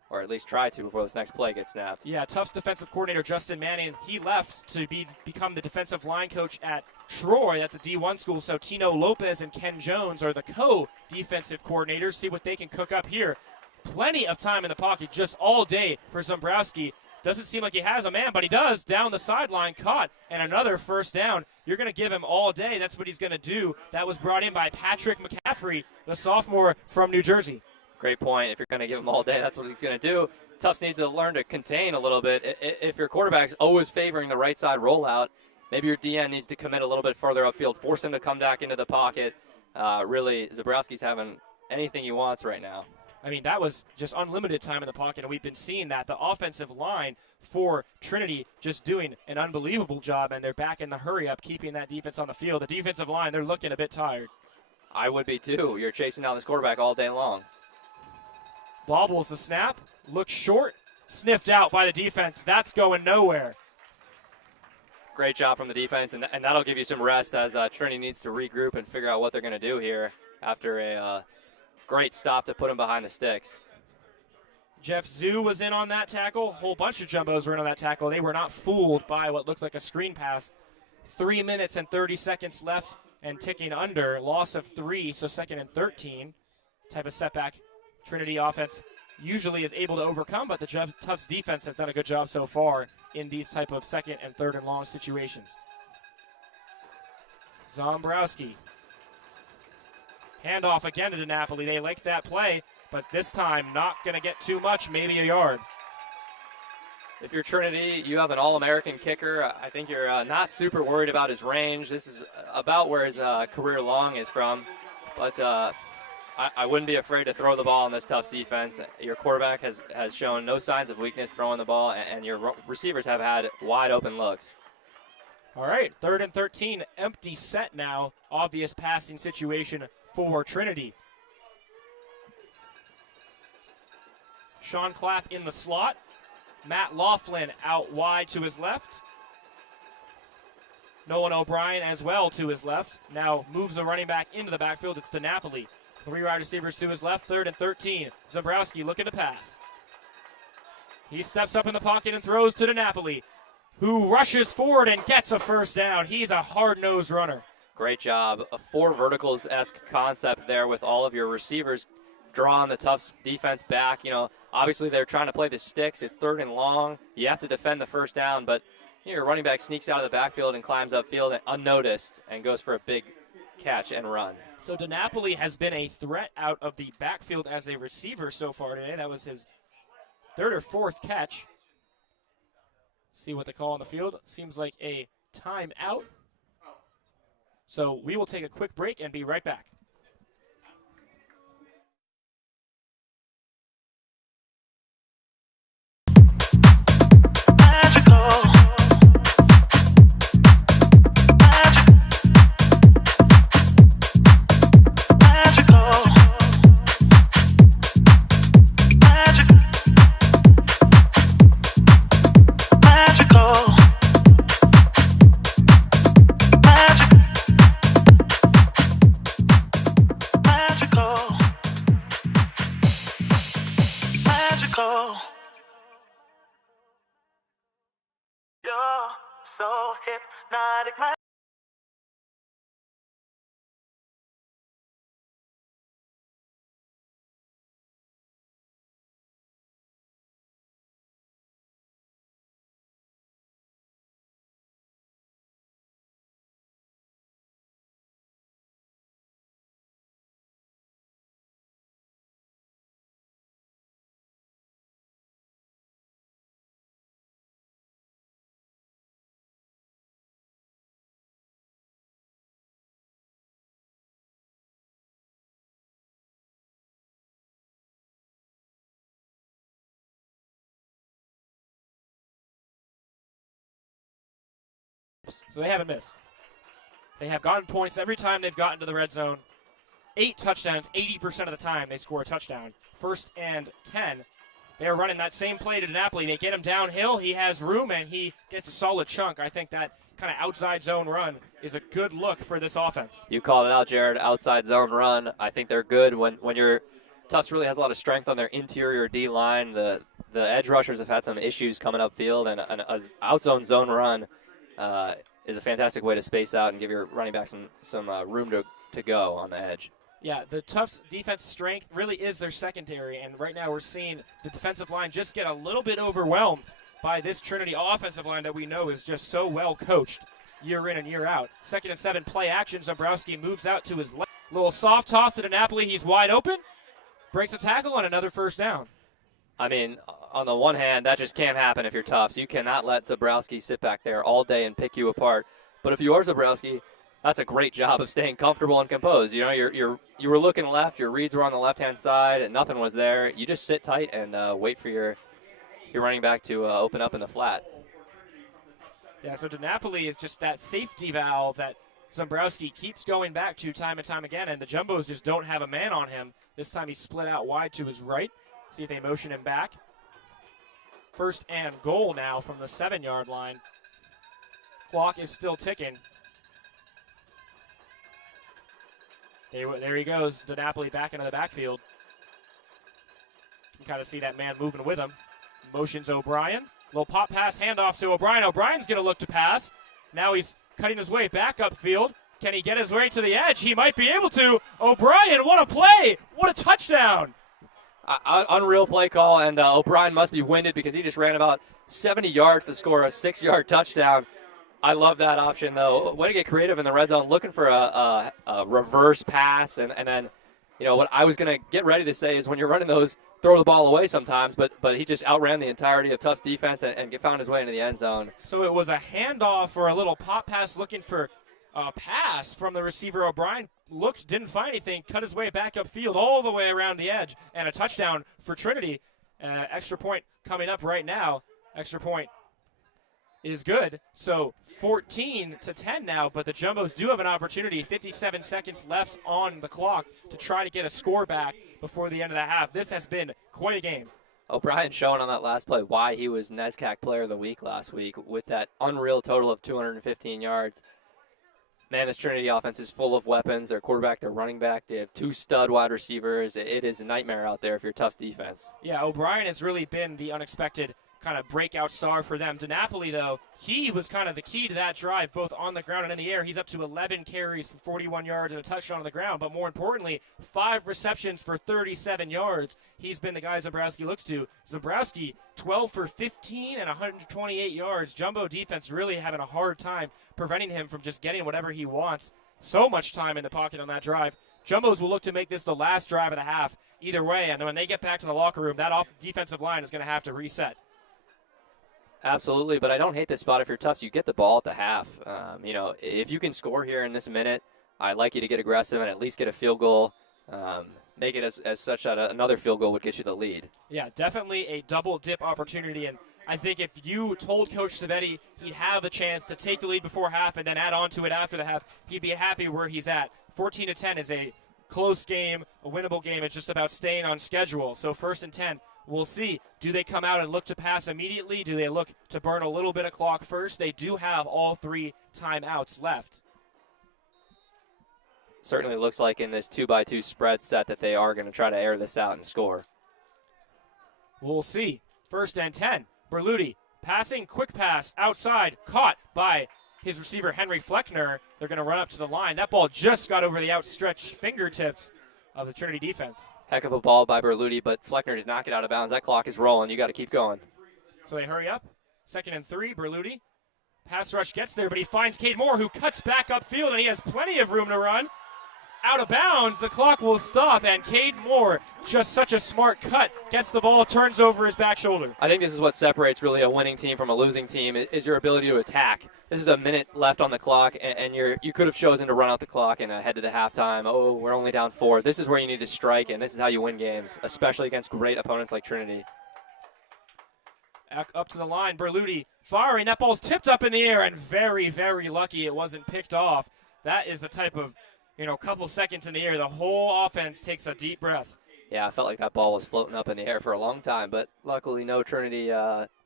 or at least try to before this next play gets snapped. Yeah, Tufts defensive coordinator Justin Manning, he left to become the defensive line coach at Troy. That's a D1 school, so Tino Lopez and Ken Jones are the co-defensive coordinators. See what they can cook up here. Plenty of time in the pocket just all day for Zombrowski. Doesn't seem like he has a man, but he does. Down the sideline, caught, and another first down. You're going to give him all day. That's what he's going to do. That was brought in by Patrick McCaffrey, the sophomore from New Jersey. Great point. If you're going to give him all day, that's what he's going to do. Tufts needs to learn to contain a little bit. If your quarterback's always favoring the right side rollout, maybe your DN needs to commit a little bit further upfield, force him to come back into the pocket. Really, Zombrowski's having anything he wants right now. I mean, that was just unlimited time in the pocket, and we've been seeing that. The offensive line for Trinity just doing an unbelievable job, and they're back in the hurry-up, keeping that defense on the field. The defensive line, they're looking a bit tired. I would be too. You're chasing down this quarterback all day long. Bobbles the snap, looks short, sniffed out by the defense. That's going nowhere. Great job from the defense, and that'll give you some rest as Trinity needs to regroup and figure out what they're going to do here after a great stop to put him behind the sticks. Jeff Zhu was in on that tackle. A whole bunch of Jumbos were in on that tackle. They were not fooled by what looked like a screen pass. 3 minutes and 30 seconds left and ticking under. Loss of 3, so 2nd and 13. Type of setback Trinity offense usually is able to overcome, but the Tufts defense has done a good job so far in these type of 2nd and 3rd and long situations. Zombrowski. Handoff again to DiNapoli. They like that play, but this time not going to get too much, maybe a yard. If you're Trinity, you have an All-American kicker. I think you're not super worried about his range. This is about where his career long is from, but I wouldn't be afraid to throw the ball in this Tufts defense. Your quarterback has shown no signs of weakness throwing the ball, and your receivers have had wide open looks. All right, 3rd and 13, empty set now. Obvious passing situation for Trinity. Sean Clapp in the slot. Matt Laughlin out wide to his left. Nolan O'Brien as well to his left. Now moves the running back into the backfield. It's DiNapoli. 3 wide receivers to his left. 3rd and 13. Zombrowski looking to pass. He steps up in the pocket and throws to DiNapoli, who rushes forward and gets a first down. He's a hard-nosed runner. Great job. A 4 verticals-esque concept there with all of your receivers drawing the Tufts defense back. You know, obviously they're trying to play the sticks. It's 3rd and long. You have to defend the first down, but your running back sneaks out of the backfield and climbs upfield unnoticed and goes for a big catch and run. So DiNapoli has been a threat out of the backfield as a receiver so far today. That was his 3rd or 4th catch. See what they call on the field. Seems like a timeout. So we will take a quick break and be right back. Tufts. So they haven't missed. They have gotten points every time they've gotten to the red zone. 8 touchdowns, 80% of the time they score a touchdown. 1st and 10. They're running that same play to Napoli. They get him downhill. He has room, and he gets a solid chunk. I think that kind of outside zone run is a good look for this offense. You called it out, Jared. Outside zone run. I think they're good when your Tufts really has a lot of strength on their interior D-line. The edge rushers have had some issues coming upfield, and an outzone zone run is a fantastic way to space out and give your running back some room to go on the edge. Yeah, the Tufts defense strength really is their secondary, and right now we're seeing the defensive line just get a little bit overwhelmed by this Trinity offensive line that we know is just so well coached year in and year out. 2nd and 7, play action. Zombrowski moves out to his left. Little soft toss to Napoli. He's wide open. Breaks a tackle on another 1st down. I mean, on the one hand, that just can't happen if you're Tufts. You cannot let Zombrowski sit back there all day and pick you apart. But if you are Zombrowski, that's a great job of staying comfortable and composed. You know, you were looking left, your reads were on the left-hand side, and nothing was there. You just sit tight and wait for your running back to open up in the flat. Yeah, so DiNapoli is just that safety valve that Zombrowski keeps going back to time and time again, and the Jumbos just don't have a man on him. This time he's split out wide to his right. See if they motion him back. 1st and goal now from the 7-yard line. Clock is still ticking. There he goes, DiNapoli back into the backfield. You can kind of see that man moving with him. Motions O'Brien. Little pop pass handoff to O'Brien. O'Brien's going to look to pass. Now he's cutting his way back upfield. Can he get his way to the edge? He might be able to. O'Brien, what a play! What a touchdown! Unreal play call, and O'Brien must be winded because he just ran about 70 yards to score a 6-yard touchdown. I love that option, though. Way to get creative in the red zone, looking for a reverse pass. And then, you know, what I was going to get ready to say is when you're running those, throw the ball away sometimes. But he just outran the entirety of Tufts defense and found his way into the end zone. So it was a handoff or a little pop pass looking for a pass from the receiver. O'Brien looked, didn't find anything, cut his way back upfield all the way around the edge. And a touchdown for Trinity. Extra point coming up right now. Extra point is good. So 14-10 now, but the Jumbos do have an opportunity. 57 seconds left on the clock to try to get a score back before the end of the half. This has been quite a game. O'Brien showing on that last play why he was NESCAC Player of the Week last week with that unreal total of 215 yards. Man, this Trinity offense is full of weapons. Their quarterback, their running back, they have 2 stud wide receivers. It is a nightmare out there if you're Tufts defense. Yeah, O'Brien has really been the unexpected kind of breakout star for them. DiNapoli, though, he was kind of the key to that drive, both on the ground and in the air. He's up to 11 carries for 41 yards and a touchdown on the ground, but more importantly, 5 receptions for 37 yards. He's been the guy Zombrowski looks to. Zombrowski, 12 for 15 and 128 yards. Jumbo defense really having a hard time preventing him from just getting whatever he wants. So much time in the pocket on that drive. Jumbos will look to make this the last drive of the half either way, and when they get back to the locker room, that defensive line is going to have to reset. Absolutely, but I don't hate this spot if you're Tufts. You get the ball at the half. You know, if you can score here in this minute, I'd like you to get aggressive and at least get a field goal. Make it as such that another field goal would get you the lead. Yeah, definitely a double dip opportunity, and I think if you told Coach Savetti he'd have a chance to take the lead before half and then add on to it after the half, he'd be happy where he's at. 14-10 is a close game, a winnable game. It's just about staying on schedule. So 1st and 10. We'll see. Do they come out and look to pass immediately? Do they look to burn a little bit of clock first? They do have all 3 timeouts left. Certainly looks like in this 2x2 spread set that they are going to try to air this out and score. We'll see. 1st and 10. Berluti passing, quick pass, outside, caught by his receiver Henry Fleckner. They're going to run up to the line. That ball just got over the outstretched fingertips of the Trinity defense. Heck of a ball by Berluti, but Fleckner did not get out of bounds. That clock is rolling. You got to keep going. So they hurry up. 2nd and 3, Berluti. Pass rush gets there, but he finds Cade Moore, who cuts back upfield, and he has plenty of room to run. Out of bounds, the clock will stop, and Cade Moore, just such a smart cut, gets the ball, turns over his back shoulder. I think this is what separates really a winning team from a losing team, is your ability to attack. This is a minute left on the clock, and you could have chosen to run out the clock and head to the halftime. Oh, we're only down 4. This is where you need to strike, and this is how you win games, especially against great opponents like Trinity. Up to the line, Berluti firing. That ball's tipped up in the air, and very, very lucky it wasn't picked off. That is the type of, couple seconds in the air, the whole offense takes a deep breath. Yeah, I felt like that ball was floating up in the air for a long time, but luckily no Trinity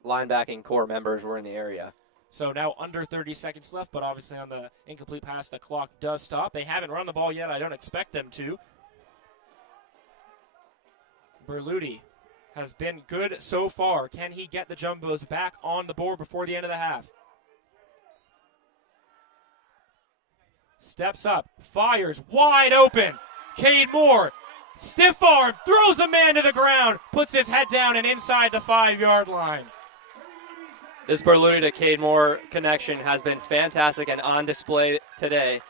linebacking core members were in the area. So now under 30 seconds left, but obviously on the incomplete pass, the clock does stop. They haven't run the ball yet. I don't expect them to. Berluti has been good so far. Can he get the Jumbos back on the board before the end of the half? Steps up, fires, wide open. Cade Moore, stiff arm, throws a man to the ground, puts his head down and inside the 5-yard line. This Berluti to Cade Moore connection has been fantastic and on display today.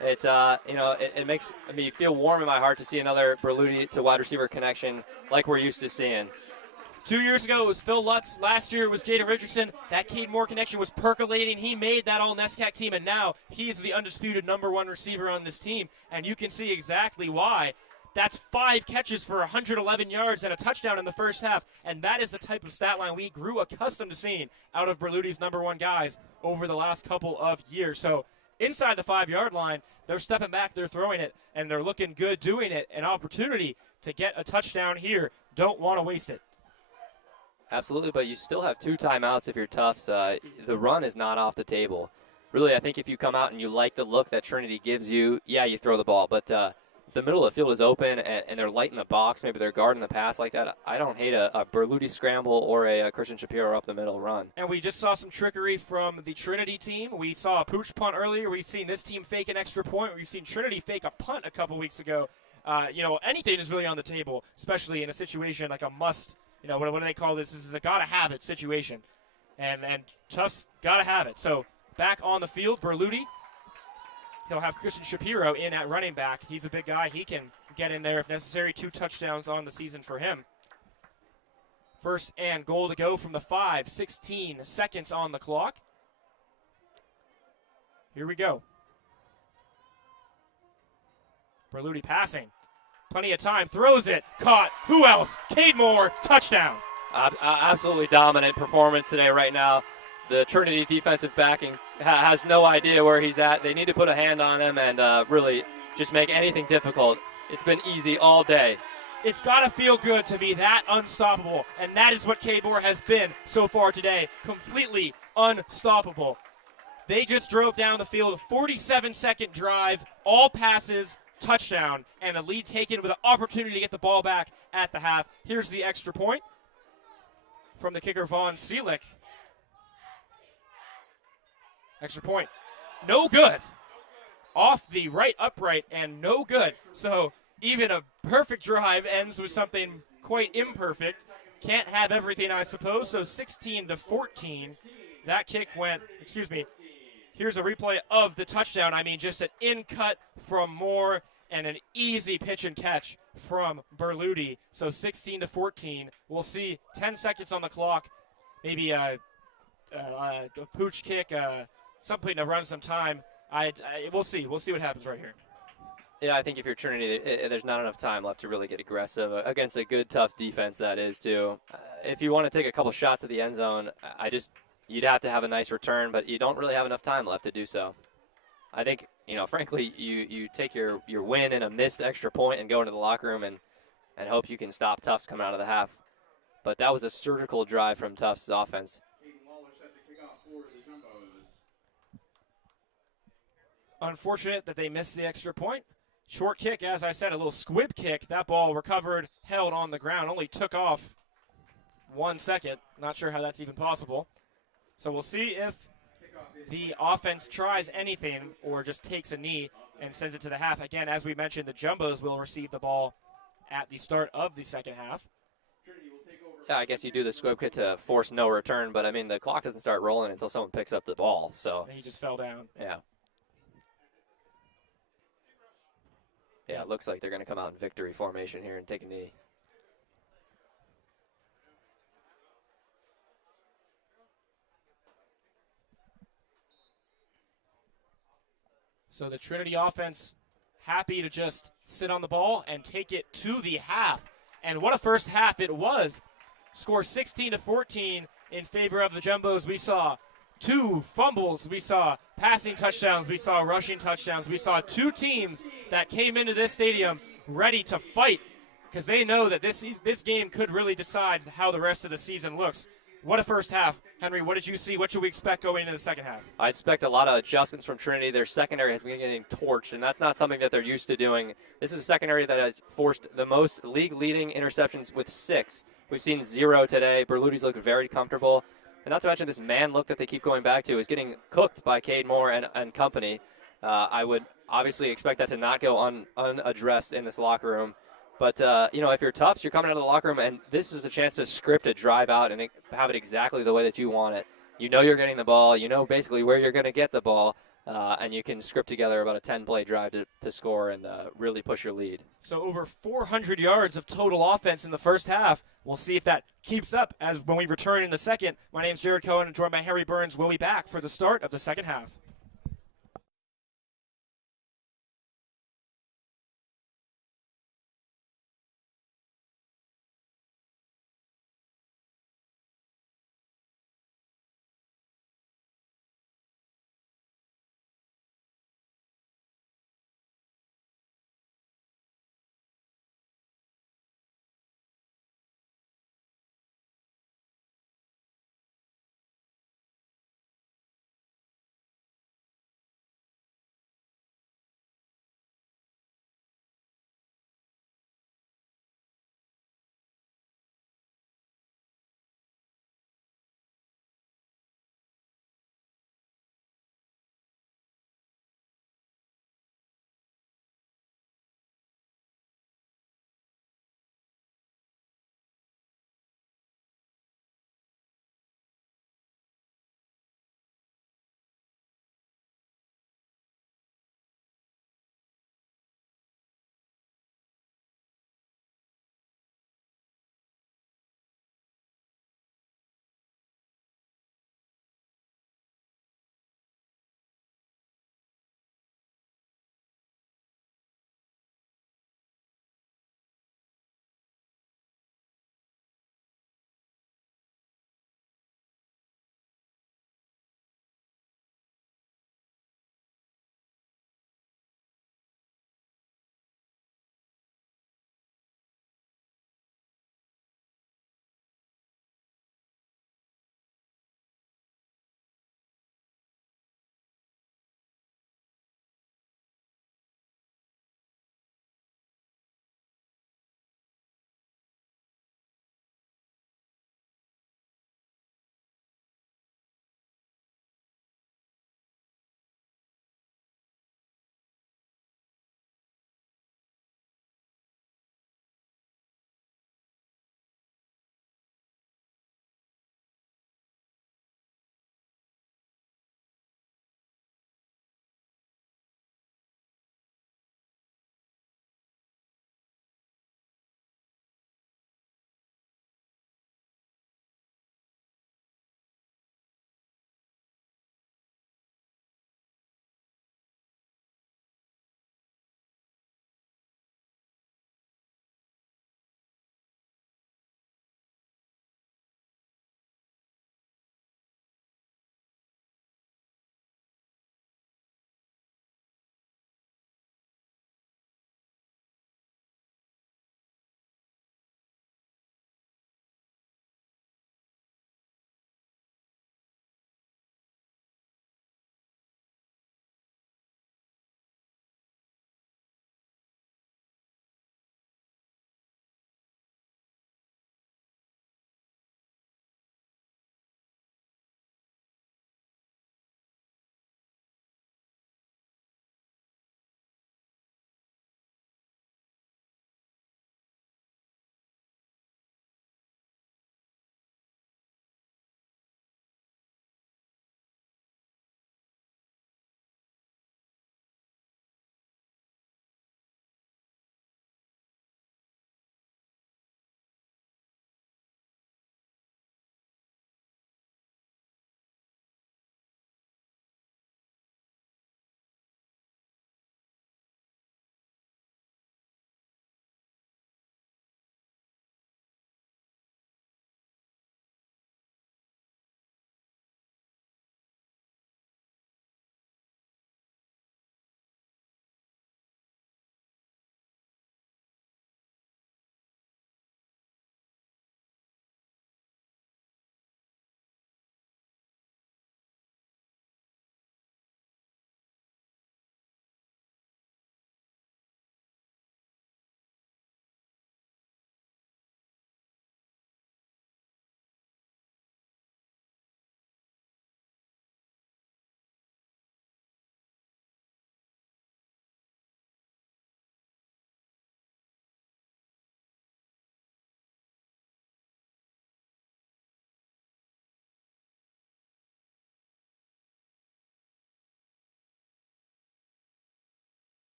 It makes me feel warm in my heart to see another Berluti to wide receiver connection like we're used to seeing. 2 years ago, it was Phil Lutz. Last year, it was Jaden Richardson. That Cade Moore connection was percolating. He made that all-NESCAC team, and now he's the undisputed number one receiver on this team, and you can see exactly why. That's 5 catches for 111 yards and a touchdown in the first half, and that is the type of stat line we grew accustomed to seeing out of Berluti's number one guys over the last couple of years. So inside the 5-yard line, they're stepping back, they're throwing it, and they're looking good doing it. An opportunity to get a touchdown here. Don't want to waste it. Absolutely, but you still have 2 timeouts if you're Tufts. The run is not off the table. Really, I think if you come out and you like the look that Trinity gives you, yeah, you throw the ball. But if the middle of the field is open and they're light in the box, maybe they're guarding the pass like that, I don't hate a Berluti scramble or a Christian Shapiro up the middle run. And we just saw some trickery from the Trinity team. We saw a pooch punt earlier. We've seen this team fake an extra point. We've seen Trinity fake a punt a couple weeks ago. Anything is really on the table, especially in a situation like a must. What do they call this? This is a gotta-have-it situation. And Tufts gotta have it. So back on the field, Berluti. He'll have Christian Shapiro in at running back. He's a big guy. He can get in there if necessary. 2 touchdowns on the season for him. First and goal to go from the 5. 16 seconds on the clock. Here we go. Berluti passing. Plenty of time, throws it, caught. Who else? Cade Moore, touchdown. Absolutely dominant performance today right now. The Trinity defensive backing has no idea where he's at. They need to put a hand on him and really just make anything difficult. It's been easy all day. It's got to feel good to be that unstoppable, and that is what Cade Moore has been so far today, completely unstoppable. They just drove down the field, a 47-second drive, all passes, touchdown, and a lead taken with an opportunity to get the ball back at the half. Here's the extra point from the kicker, Vaughn Seelick. Extra point. No good. Off the right upright and no good. So even a perfect drive ends with something quite imperfect. Can't have everything, I suppose. So 16-14. That kick went, here's a replay of the touchdown. Just an in-cut from Moore and an easy pitch and catch from Berluti. So 16-14. We'll see 10 seconds on the clock. Maybe a pooch kick, something to run some time. We'll see. We'll see what happens right here. Yeah, I think if you're Trinity, there's not enough time left to really get aggressive against a good, tough defense that is, too. If you want to take a couple shots at the end zone, you'd have to have a nice return, but you don't really have enough time left to do so. I think, frankly, you take your win and a missed extra point and go into the locker room and hope you can stop Tufts coming out of the half. But that was a surgical drive from Tufts' offense. Unfortunate that they missed the extra point. Short kick, as I said, a little squib kick. That ball recovered, held on the ground, only took off 1 second. Not sure how that's even possible. So we'll see if the offense tries anything or just takes a knee and sends it to the half. Again, as we mentioned, the Jumbos will receive the ball at the start of the second half. Yeah, I guess you do the squib kick to force no return, but, the clock doesn't start rolling until someone picks up the ball. So And he just fell down. Yeah. Yeah, it looks like they're going to come out in victory formation here and take a knee. So the Trinity offense happy to just sit on the ball and take it to the half. And what a first half it was. Score 16-14 in favor of the Jumbos. We saw 2 fumbles, we saw passing touchdowns, we saw rushing touchdowns. We saw 2 teams that came into this stadium ready to fight because they know that this game could really decide how the rest of the season looks. What a first half. Henry, what did you see? What should we expect going into the second half? I expect a lot of adjustments from Trinity. Their secondary has been getting torched, and that's not something that they're used to doing. This is a secondary that has forced the most league-leading interceptions with 6. We've seen 0 today. Berluti's look very comfortable. And not to mention this man look that they keep going back to is getting cooked by Cade Moore and company. I would obviously expect that to not go unaddressed in this locker room. But, if you're Tufts, you're coming out of the locker room, and this is a chance to script a drive out and have it exactly the way that you want it. You know you're getting the ball. You know basically where you're going to get the ball, and you can script together about a 10-play drive to score and really push your lead. So over 400 yards of total offense in the first half. We'll see if that keeps up as when we return in the second. My name's Jared Cohen, and joined by Harry Burns. We'll be back for the start of the second half.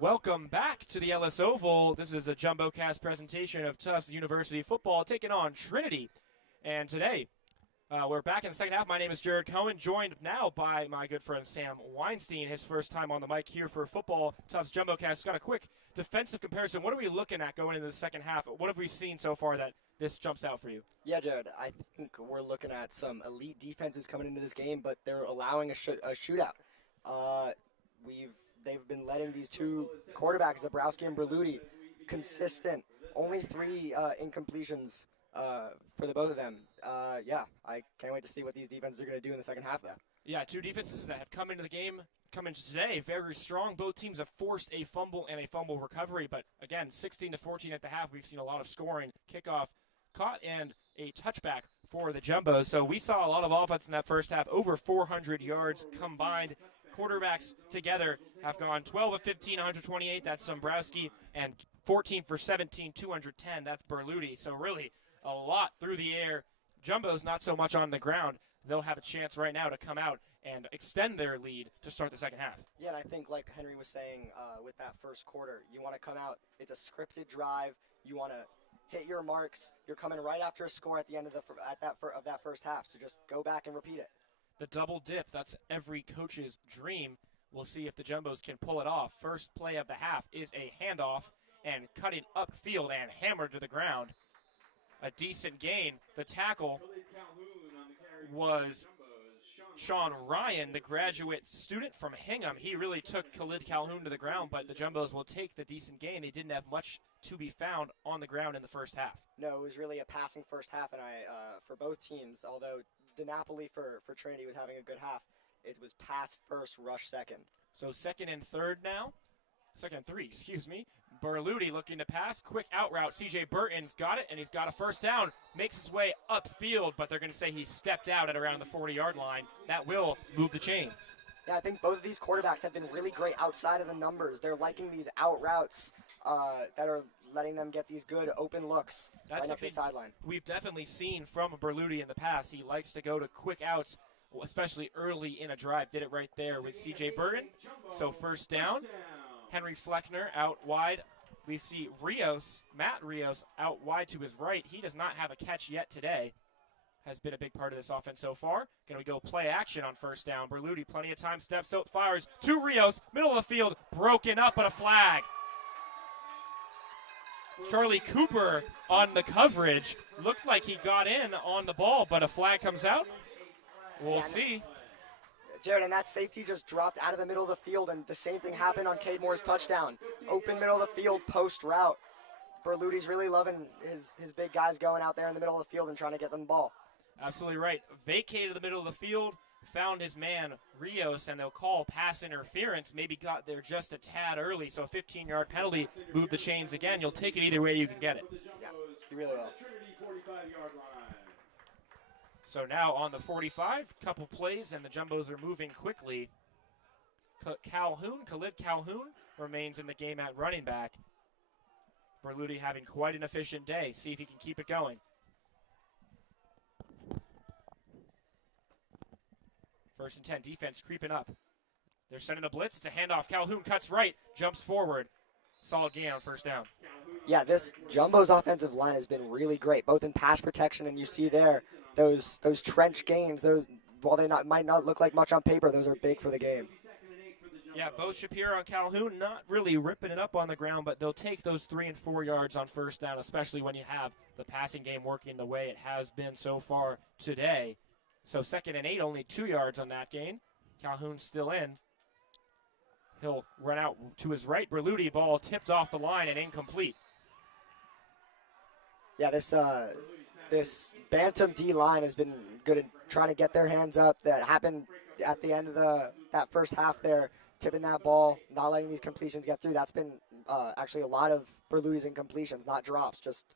Welcome back to the Ellis Oval. This is a JumboCast presentation of Tufts University football taking on Trinity. And today, we're back in the second half. My name is Jared Cohen, joined now by my good friend Sam Weinstein, his first time on the mic here for football. Tufts JumboCast got a quick defensive comparison. What are we looking at going into the second half? What have we seen so far that this jumps out for you? Yeah, Jared, I think we're looking at some elite defenses coming into this game, but they're allowing a shootout. They've been letting these two quarterbacks, Zabrowski and Berluti, consistent. Only 3 incompletions for the both of them. I can't wait to see what these defenses are going to do in the second half, though. Yeah, two defenses that have come into the game, come into today, very strong. Both teams have forced a fumble and a fumble recovery, but again, 16-14 at the half. We've seen a lot of scoring, kickoff caught, and a touchback for the Jumbos. So we saw a lot of offense in that first half, over 400 yards combined. Quarterbacks together have gone 12 of 15, 128. That's Zabrowski, and 14 for 17, 210. That's Berluti. So really a lot through the air. Jumbos not so much on the ground. They'll have a chance right now to come out and extend their lead to start the second half. Yeah, and I think like Henry was saying with that first quarter, you want to come out. It's a scripted drive. You want to hit your marks. You're coming right after a score at the end of that first half. So just go back and repeat it. The double dip, that's every coach's dream. We'll see if the Jumbos can pull it off. First play of the half is a handoff and cutting upfield and hammered to the ground. A decent gain. The tackle was Sean Ryan, the graduate student from Hingham. He really took Khalid Calhoun to the ground, but the Jumbos will take the decent gain. They didn't have much to be found on the ground in the first half. No, it was really a passing first half, and for both teams, although DiNapoli for Trinity was having a good half, it was pass first, rush second. So second and three, excuse me. Berluti looking to pass, quick out route. C.J. Burton's got it, and he's got a first down. Makes his way upfield, but they're going to say he stepped out at around the 40-yard line. That will move the chains. Yeah, I think both of these quarterbacks have been really great outside of the numbers. They're liking these out routes that are letting them get these good open looks right next to the sideline. We've definitely seen from Berluti in the past. He likes to go to quick outs, especially early in a drive. Did it right there with C.J. Burton. So first down. Henry Fleckner out wide. We see Matt Rios out wide to his right. He does not have a catch yet today. Has been a big part of this offense so far. Going to go play action on first down. Berluti, plenty of time, steps out, fires to Rios. Middle of the field, broken up, but a flag. Charlie Cooper on the coverage. Looked like he got in on the ball, but a flag comes out. We'll see. Jared, and that safety just dropped out of the middle of the field, and the same thing happened on Cade Moore's touchdown. Open middle of the field, post route. Berluti's really loving his big guys going out there in the middle of the field and trying to get them the ball. Absolutely right. Vacated the middle of the field, found his man Rios, and they'll call pass interference. Maybe got there just a tad early, so a 15-yard penalty moved the chains again. You'll take it either way you can get it. Yeah, you really will. So now on the 45, couple plays, and the Jumbos are moving quickly. Khalid Calhoun remains in the game at running back. Berluti having quite an efficient day. See if he can keep it going. First and 10, defense creeping up. They're sending a blitz. It's a handoff. Calhoun cuts right, jumps forward. Solid gain on first down. Yeah, this Jumbo's offensive line has been really great, both in pass protection, and you see there those trench gains. Those, while they might not look like much on paper, those are big for the game. Yeah, both Shapiro and Calhoun not really ripping it up on the ground, but they'll take those 3 and 4 yards on first down, especially when you have the passing game working the way it has been so far today. So 2nd and 8, only 2 yards on that gain. Calhoun's still in. He'll run out to his right. Berluti, ball tipped off the line and incomplete. Yeah, this Bantam D line has been good at trying to get their hands up. That happened at the end of that first half there, tipping that ball, not letting these completions get through. That's been actually a lot of Berluti's incompletions, not drops, just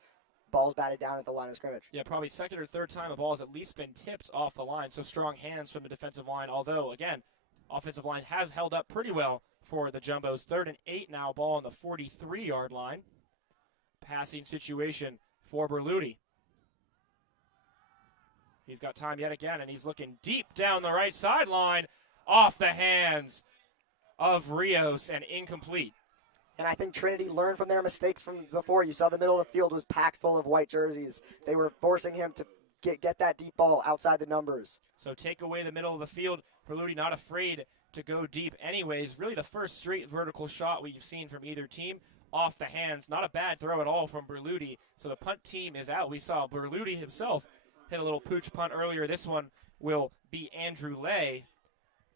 balls batted down at the line of scrimmage. Yeah, probably second or third time a ball has at least been tipped off the line, so strong hands from the defensive line, although, again, offensive line has held up pretty well for the Jumbos. 3rd and 8 now, ball on the 43-yard line. Passing situation for Berluti. He's got time yet again, and he's looking deep down the right sideline, off the hands of Rios and incomplete. And I think Trinity learned from their mistakes from before. You saw the middle of the field was packed full of white jerseys. They were forcing him to get that deep ball outside the numbers. So take away the middle of the field. Berluti not afraid to go deep anyways. Really the first straight vertical shot we've seen from either team off the hands. Not a bad throw at all from Berluti. So the punt team is out. We saw Berluti himself hit a little pooch punt earlier. This one will be Andrew Lay.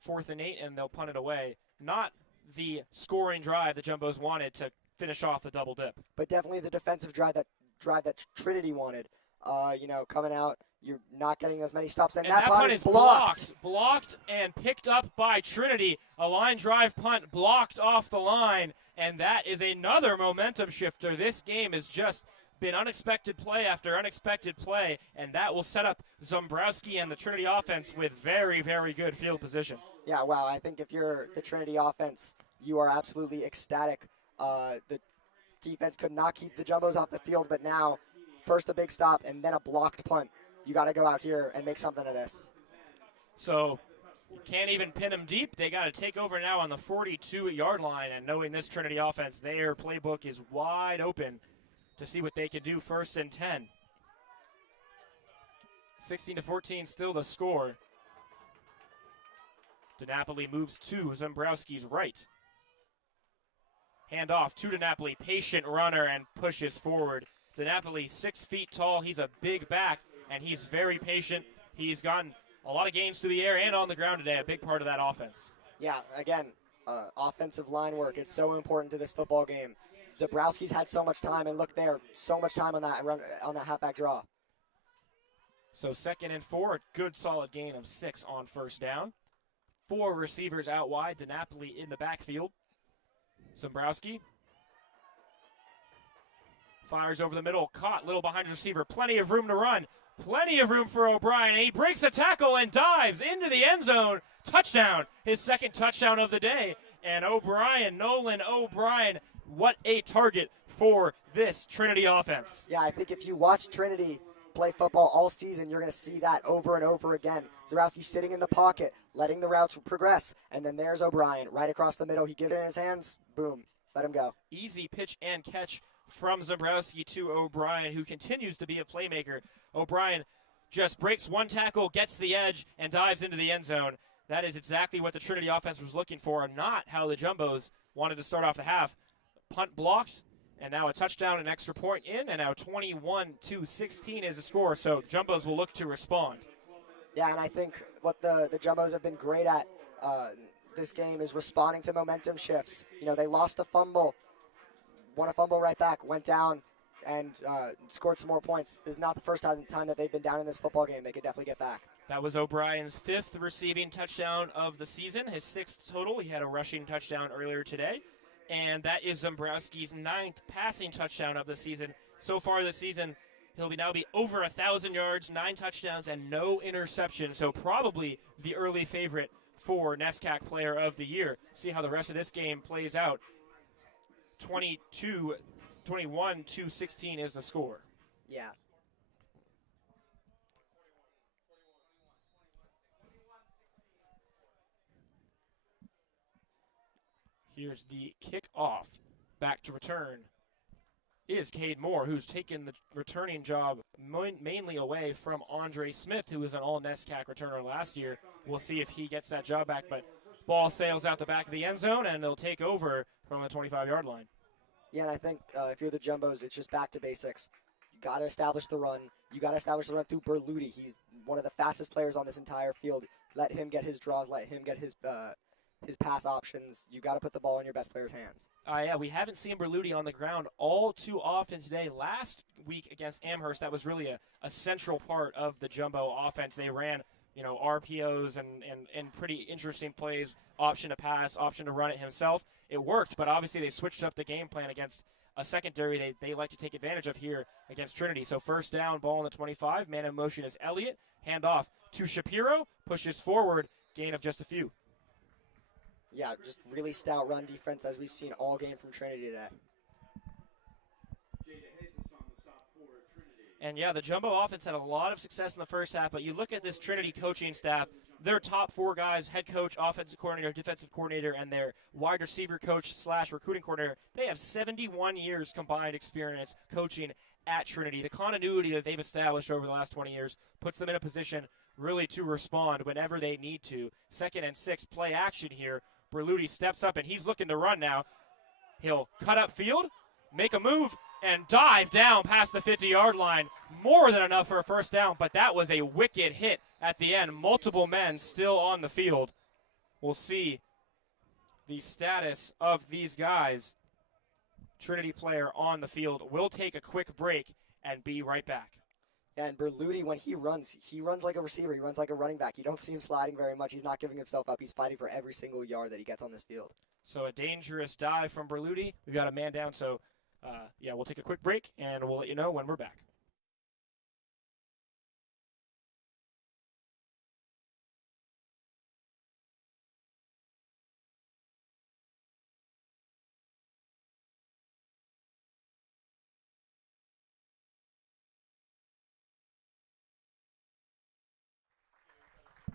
4th and 8, and they'll punt it away. Not the scoring drive the Jumbos wanted to finish off the double dip. But definitely the defensive drive that Trinity wanted. Coming out, you're not getting as many stops. And that punt is blocked. Blocked and picked up by Trinity. A line drive punt blocked off the line, and that is another momentum shifter. This game has just been unexpected play after unexpected play, and that will set up Zombrowski and the Trinity offense with very, very good field position. Yeah, wow. I think if you're the Trinity offense, you are absolutely ecstatic. The defense could not keep the Jumbos off the field, but now first a big stop and then a blocked punt. You got to go out here and make something of this. So you can't even pin them deep. They got to take over now on the 42-yard line, and knowing this Trinity offense, their playbook is wide open to see what they can do. 1st and 10. 16-14 still the score. DiNapoli moves to Zombrowski's right. Hand off to DiNapoli. Patient runner and pushes forward. DiNapoli 6 feet tall. He's a big back, and he's very patient. He's gotten a lot of gains through the air and on the ground today, a big part of that offense. Yeah, again, offensive line work. It's so important to this football game. Zombrowski's had so much time, and look there, so much time on that run, on that halfback draw. So 2nd and 4, a good solid gain of 6 on 1st down. 4 receivers out wide. DiNapoli in the backfield. Zombrowski fires over the middle, caught little behind the receiver. Plenty of room to run. Plenty of room for O'Brien. He breaks a tackle and dives into the end zone. Touchdown. His 2nd touchdown of the day. And O'Brien, Nolan O'Brien, what a target for this Trinity offense. Yeah, I think if you watch Trinity play football all season, you're going to see that over and over again. Zombrowski sitting in the pocket, letting the routes progress, and then there's O'Brien right across the middle. He gives it in his hands, boom, let him go. Easy pitch and catch from Zombrowski to O'Brien, who continues to be a playmaker. O'Brien just breaks one tackle, gets the edge, and dives into the end zone. That is exactly what the Trinity offense was looking for, not how the Jumbos wanted to start off the half. Punt blocked, and now a touchdown, an extra point in, and now 21-16 is the score, so the Jumbos will look to respond. Yeah, and I think what the Jumbos have been great at this game is responding to momentum shifts. You know, they lost a fumble, won a fumble right back, went down, and scored some more points. This is not the first time that they've been down in this football game. They could definitely get back. That was O'Brien's 5th receiving touchdown of the season, his 6th total. He had a rushing touchdown earlier today. And that is Zombrowski's 9th passing touchdown of the season. So far this season, he'll now be over 1,000 yards, 9 touchdowns, and no interception. So probably the early favorite for NESCAC Player of the Year. See how the rest of this game plays out. 21-16 is the score. Yeah. Here's the kickoff. Back to return is Cade Moore, who's taken the returning job mainly away from Andre Smith, who was an all-NESCAC returner last year. We'll see if he gets that job back, but ball sails out the back of the end zone, and they'll take over from the 25-yard line. Yeah, and I think if you're the Jumbos, it's just back to basics. You got to establish the run. You got to establish the run through Berluti. He's one of the fastest players on this entire field. Let him get his draws. Let him get his pass options. You got to put the ball in your best player's hands. Yeah, we haven't seen Berluti on the ground all too often today. Last week against Amherst, that was really a central part of the Jumbo offense. They ran, RPOs and pretty interesting plays, option to pass, option to run it himself. It worked, but obviously they switched up the game plan against a secondary they like to take advantage of here against Trinity. So 1st down, ball on the 25. Man in motion is Elliott. Hand off to Shapiro. Pushes forward. Gain of just a few. Yeah, just really stout run defense as we've seen all game from Trinity today. And, yeah, the Jumbo offense had a lot of success in the first half, but you look at this Trinity coaching staff, their top 4 guys, head coach, offensive coordinator, defensive coordinator, and their wide receiver coach / recruiting coordinator, they have 71 years combined experience coaching at Trinity. The continuity that they've established over the last 20 years puts them in a position really to respond whenever they need to. 2nd and 6, play action here. Berluti steps up, and he's looking to run now. He'll cut up field, make a move, and dive down past the 50-yard line. More than enough for a first down, but that was a wicked hit at the end. Multiple men still on the field. We'll see the status of these guys. Trinity player on the field. We'll take a quick break and be right back. And Berluti, when he runs like a receiver. He runs like a running back. You don't see him sliding very much. He's not giving himself up. He's fighting for every single yard that he gets on this field. So a dangerous dive from Berluti. We've got a man down, so we'll take a quick break, and we'll let you know when we're back.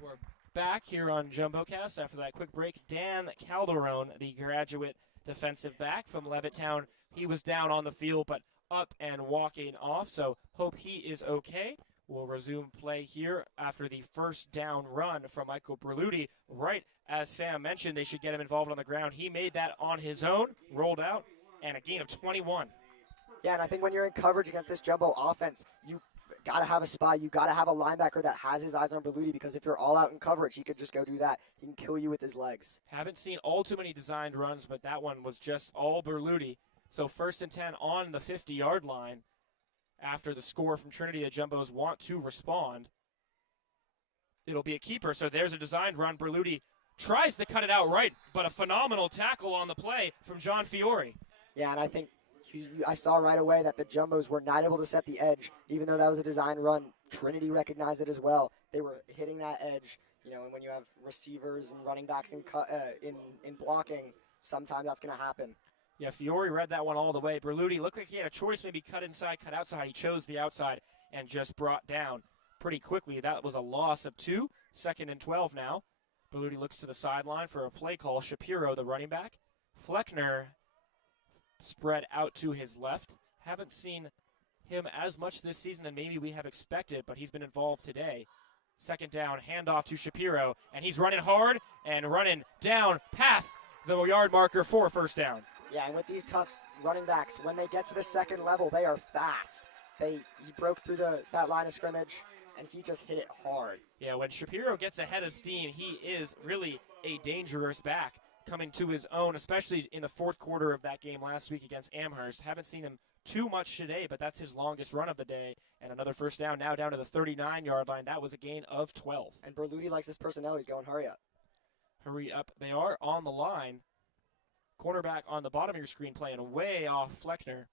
We're back here on JumboCast after that quick break. Dan Calderon, the graduate defensive back from Levittown, he was down on the field but up and walking off, so hope he is okay. We'll resume play here after the first down run from Michael Berluti. Right as Sam mentioned, they should get him involved on the ground. He made that on his own, rolled out, and a gain of 21. Yeah, and I think when you're in coverage against this Jumbo offense, you got to have a spy. You got to have a linebacker that has his eyes on Berluti, because if you're all out in coverage, he could just go do that. He can kill you with his legs. Haven't seen all too many designed runs, but that one was just all Berluti. So 1st and 10 on the 50-yard line. After the score from Trinity, the Jumbos want to respond. It'll be a keeper, so there's a designed run. Berluti tries to cut it out right, but a phenomenal tackle on the play from John Fiore. Yeah, and I think I saw right away that the Jumbos were not able to set the edge, even though that was a design run. Trinity recognized it as well. They were hitting that edge, and when you have receivers and running backs in blocking, sometimes that's going to happen. Yeah, Fiore read that one all the way. Berluti looked like he had a choice, maybe cut inside, cut outside. He chose the outside and just brought down pretty quickly. That was a loss of 2. 2nd and 12 now. Berluti looks to the sideline for a play call. Shapiro, the running back. Fleckner spread out to his left. Haven't seen him as much this season than maybe we have expected, but he's been involved today. 2nd down, handoff to Shapiro, and he's running hard and running down past the yard marker for a first down. Yeah, and with these Tufts running backs, when they get to the second level, they are fast. He broke through that line of scrimmage, and he just hit it hard. Yeah, when Shapiro gets ahead of steam, he is really a dangerous back, coming to his own, especially in the 4th quarter of that game last week against Amherst. Haven't seen him too much today, but that's his longest run of the day. And another first down, now down to the 39-yard line. That was a gain of 12. And Berluti likes his personnel. He's going, hurry up. Hurry up. They are on the line. Cornerback on the bottom of your screen playing way off Fleckner.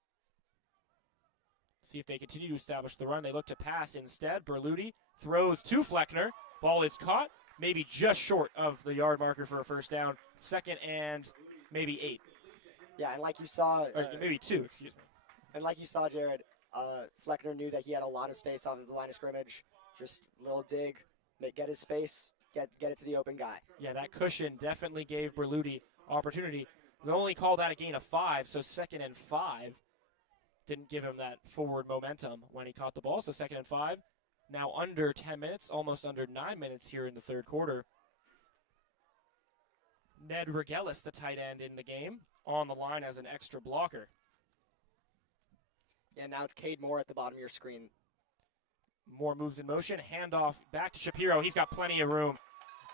See if they continue to establish the run. They look to pass instead. Berluti throws to Fleckner. Ball is caught, maybe just short of the yard marker for a first down. 2nd and maybe 8. Yeah, and like you saw. Maybe 2, excuse me. And like you saw, Jared, Fleckner knew that he had a lot of space off of the line of scrimmage. Just a little dig, get his space, get it to the open guy. Yeah, that cushion definitely gave Berluti opportunity. They only called that a gain of 5, so 2nd and 5 didn't give him that forward momentum when he caught the ball. So 2nd and 5, now under 10 minutes, almost under 9 minutes here in the 3rd quarter. Ned Regelis, the tight end in the game, on the line as an extra blocker. Yeah, now it's Cade Moore at the bottom of your screen. More moves in motion, handoff back to Shapiro. He's got plenty of room.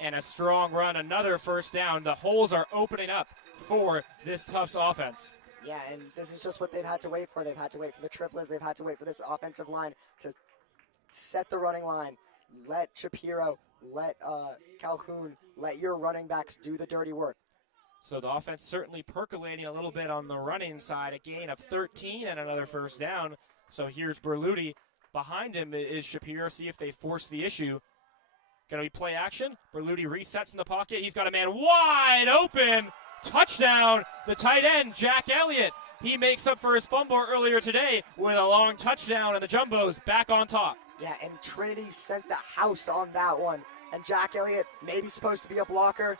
And a strong run, another first down. The holes are opening up for this Tufts offense. Yeah, and this is just what they've had to wait for. They've had to wait for the triplets. They've had to wait for this offensive line to set the running line. Let Shapiro, let Calhoun, let your running backs do the dirty work. So the offense certainly percolating a little bit on the running side. A gain of 13 and another first down. So here's Berluti. Behind him is Shapiro. See if they force the issue. Going to be play action. Berluti resets in the pocket. He's got a man wide open. touchdown. The tight end, Jack Elliott, he makes up for his fumble earlier today with a long touchdown, and the Jumbos back on top. Yeah, and Trinity sent the house on that one. And Jack Elliott, maybe supposed to be a blocker,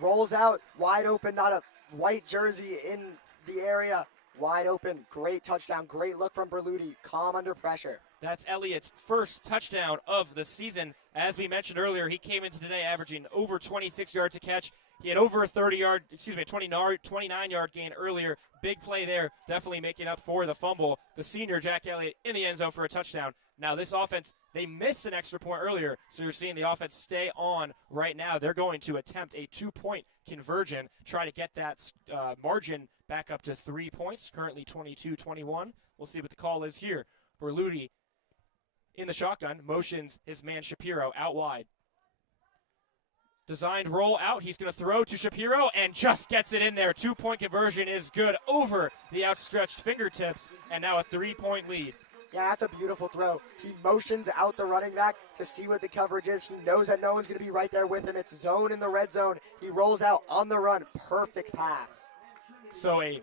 rolls out wide open, not a white jersey in the area. Wide open, great touchdown, great look from Berluti, calm under pressure. That's Elliott's first touchdown of the season. As we mentioned earlier, he came into today averaging over 26 yards a catch. He had over a 29-yard gain earlier. Big play there, definitely making up for the fumble. The senior, Jack Elliott, in the end zone for a touchdown. Now this offense, they missed an extra point earlier, so you're seeing the offense stay on right now. They're going to attempt a 2-point conversion, try to get that margin back up to 3 points, currently 22-21. We'll see what the call is here. Berluti in the shotgun, motions his man Shapiro out wide. Designed roll out, he's going to throw to Shapiro and just gets it in there. 2-point conversion is good over the outstretched fingertips, and now a 3-point lead. Yeah, that's a beautiful throw. He motions out the running back to see what the coverage is. He knows that no one's going to be right there with him. It's zone in the red zone. He rolls out on the run. Perfect pass. So a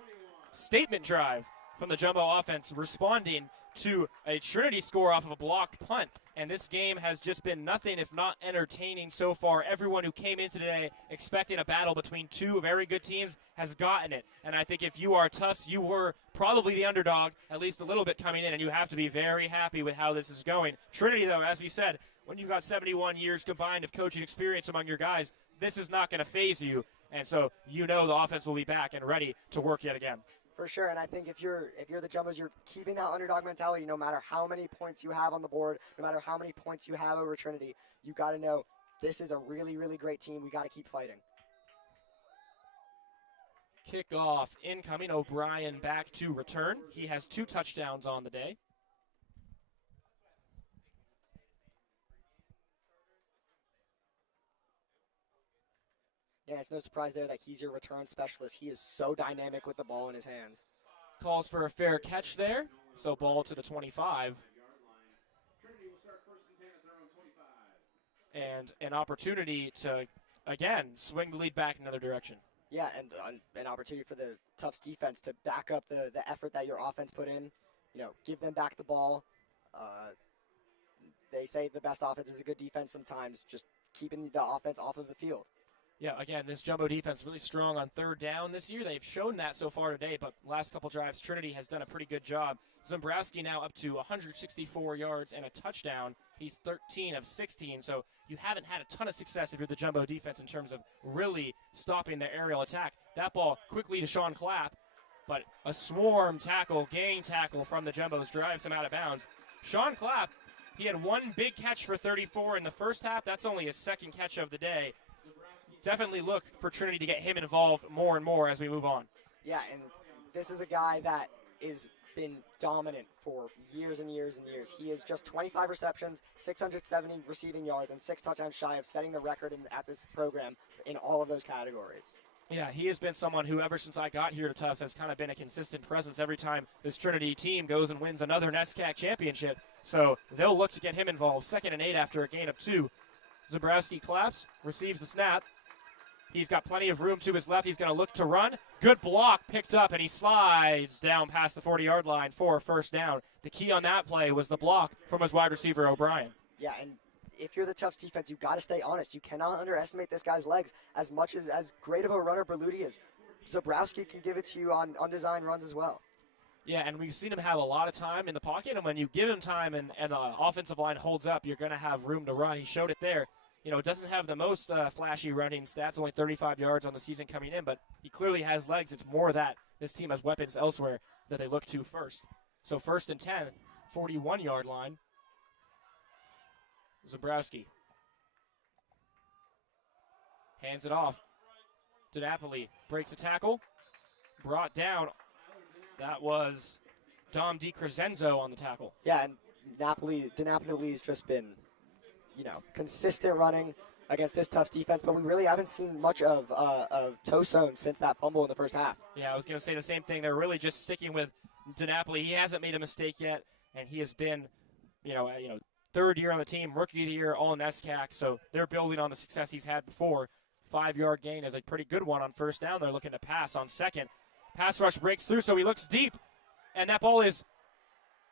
statement drive from the Jumbo offense responding to a Trinity score off of a blocked punt. And this game has just been nothing if not entertaining so far. Everyone who came in today expecting a battle between two very good teams has gotten it. And I think if you are Tufts, you were probably the underdog, at least a little bit coming in, and you have to be very happy with how this is going. Trinity, though, as we said, when you've got 71 years combined of coaching experience among your guys, this is not going to faze you. And so you know the offense will be back and ready to work yet again. For sure, and I think if you're the Jumbos, you're keeping that underdog mentality no matter how many points you have on the board, no matter how many points you have over Trinity. You got to know this is a really, really great team. We got to keep fighting. Kickoff incoming. O'Brien back to return. He has 2 touchdowns on the day. Yeah, it's no surprise there that he's your return specialist. He is so dynamic with the ball in his hands. Calls for a fair catch there, so ball to the 25. And an opportunity to, again, swing the lead back in another direction. Yeah, and an opportunity for the Tufts defense to back up the effort that your offense put in. You know, give them back the ball. They say the best offense is a good defense sometimes, just keeping the offense off of the field. Yeah, again, this Jumbo defense really strong on third down this year. They've shown that so far today, but last couple drives, Trinity has done a pretty good job. Zimbrowski now up to 164 yards and a touchdown. He's 13 of 16, so you haven't had a ton of success if you're the Jumbo defense in terms of really stopping the aerial attack. That ball quickly to Sean Clapp, but a swarm tackle, gang tackle from the Jumbos drives him out of bounds. Sean Clapp, he had 1 big catch for 34 in the first half. That's only his 2nd catch of the day. Definitely look for Trinity to get him involved more and more as we move on. Yeah, and this is a guy that has been dominant for years and years and years. He has just 25 receptions, 670 receiving yards, and 6 touchdowns shy of setting the record at this program in all of those categories. Yeah, he has been someone who, ever since I got here to Tufts, has kind of been a consistent presence every time this Trinity team goes and wins another NESCAC championship. So they'll look to get him involved. 2nd and 8 after a gain of 2. Zimbrowski claps, receives the snap. He's got plenty of room to his left. He's going to look to run. Good block picked up, and he slides down past the 40-yard line for a first down. The key on that play was the block from his wide receiver, O'Brien. Yeah, and if you're the Tufts defense, you've got to stay honest. You cannot underestimate this guy's legs. As much as great of a runner Berluti is, Zimbrowski can give it to you on undesigned runs as well. Yeah, and we've seen him have a lot of time in the pocket, and when you give him time and the offensive line holds up, you're going to have room to run. He showed it there. You know, doesn't have the most flashy running stats, only 35 yards on the season coming in, but he clearly has legs. It's more that this team has weapons elsewhere that they look to first. So 1st and 10, 41-yard line. Zimbrowski hands it off to Napoli. Breaks a tackle. Brought down. That was Dom DiCrescenzo on the tackle. Yeah, and Napoli has just been, consistent running against this Tufts defense, but we really haven't seen much of Tosone since that fumble in the first half. Yeah, I was going to say the same thing. They're really just sticking with DiNapoli. He hasn't made a mistake yet, and he has been, 3rd year on the team, rookie of the year, all in NESCAC, so they're building on the success he's had before. 5-yard gain is a pretty good one on first down. They're looking to pass on second. Pass rush breaks through, so he looks deep, and that ball is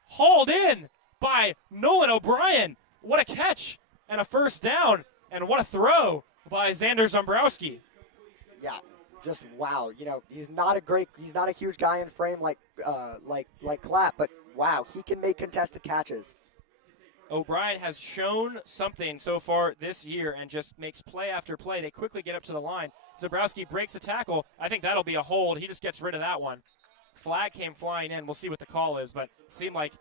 hauled in by Nolan O'Brien. What a catch and a first down, and what a throw by Xander Zombrowski. Yeah, just wow. You know, he's not a huge guy in frame like Clapp, but wow, he can make contested catches. O'Brien has shown something so far this year and just makes play after play. They quickly get up to the line. Zombrowski breaks a tackle. I think that'll be a hold. He just gets rid of that one. Flag came flying in. We'll see what the call is, but it seemed like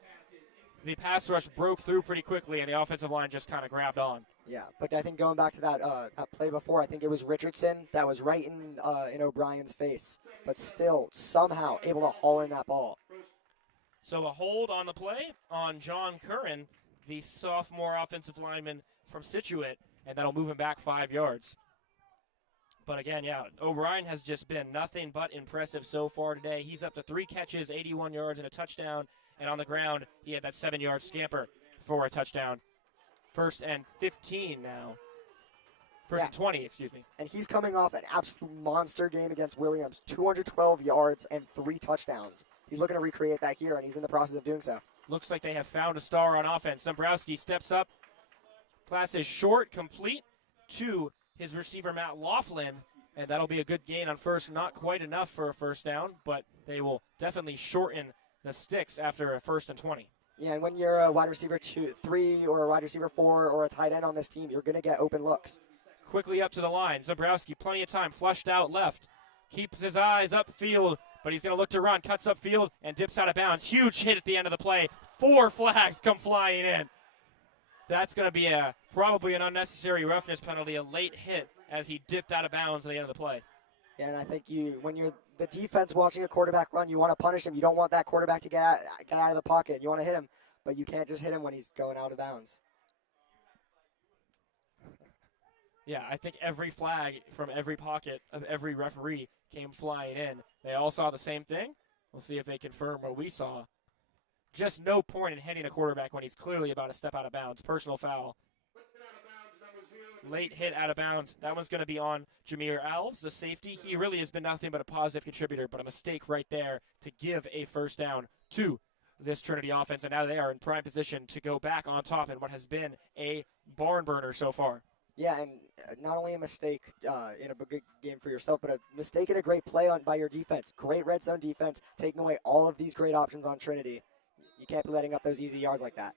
the pass rush broke through pretty quickly, and the offensive line just kind of grabbed on. Yeah, but I think going back to that play before, I think it was Richardson that was right in O'Brien's face, but still somehow able to haul in that ball. So a hold on the play on John Curran, the sophomore offensive lineman from Scituate, and that'll move him back 5 yards. But again, yeah, O'Brien has just been nothing but impressive so far today. He's up to 3 catches, 81 yards, and a touchdown. And on the ground, he had that 7-yard scamper for a touchdown. 1st and 15 now. First and 20, excuse me. And he's coming off an absolute monster game against Williams. 212 yards and 3 touchdowns. He's looking to recreate that here, and he's in the process of doing so. Looks like they have found a star on offense. Zombrowski steps up. Pass is short, complete to his receiver, Matt Laughlin, and that'll be a good gain on first. Not quite enough for a first down, but they will definitely shorten the sticks after a 1st and 20. Yeah, and when you're a wide receiver 3 or a wide receiver 4 or a tight end on this team, you're going to get open looks. Quickly up to the line. Zombrowski, plenty of time, flushed out left. Keeps his eyes upfield, but he's going to look to run. Cuts upfield and dips out of bounds. Huge hit at the end of the play. 4 flags come flying in. That's going to be probably an unnecessary roughness penalty, a late hit as he dipped out of bounds at the end of the play. Yeah, and I think when you're the defense watching a quarterback run, you want to punish him. You don't want that quarterback to get out of the pocket. You want to hit him, but you can't just hit him when he's going out of bounds. Yeah, I think every flag from every pocket of every referee came flying in. They all saw the same thing. We'll see if they confirm what we saw. Just no point in hitting a quarterback when he's clearly about to step out of bounds. Personal foul. Late hit out of bounds. That one's going to be on Jameer Alves, the safety. He really has been nothing but a positive contributor, but a mistake right there to give a first down to this Trinity offense. And now they are in prime position to go back on top in what has been a barn burner so far. Yeah, and not only a mistake in a good game for yourself, but a mistake and a great play by your defense. Great red zone defense, taking away all of these great options on Trinity. You can't be letting up those easy yards like that.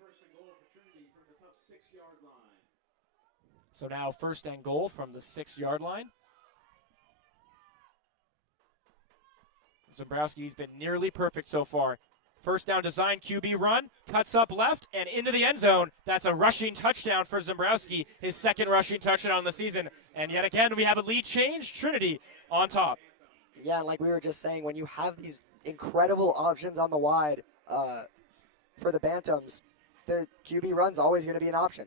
So now 1st and goal from the 6-yard line. Zombrowski's been nearly perfect so far. First down design, QB run, cuts up left and into the end zone. That's a rushing touchdown for Zombrowski, his 2nd rushing touchdown of the season. And yet again, we have a lead change, Trinity on top. Yeah, like we were just saying, when you have these incredible options on the wide for the Bantams, the QB run's always going to be an option.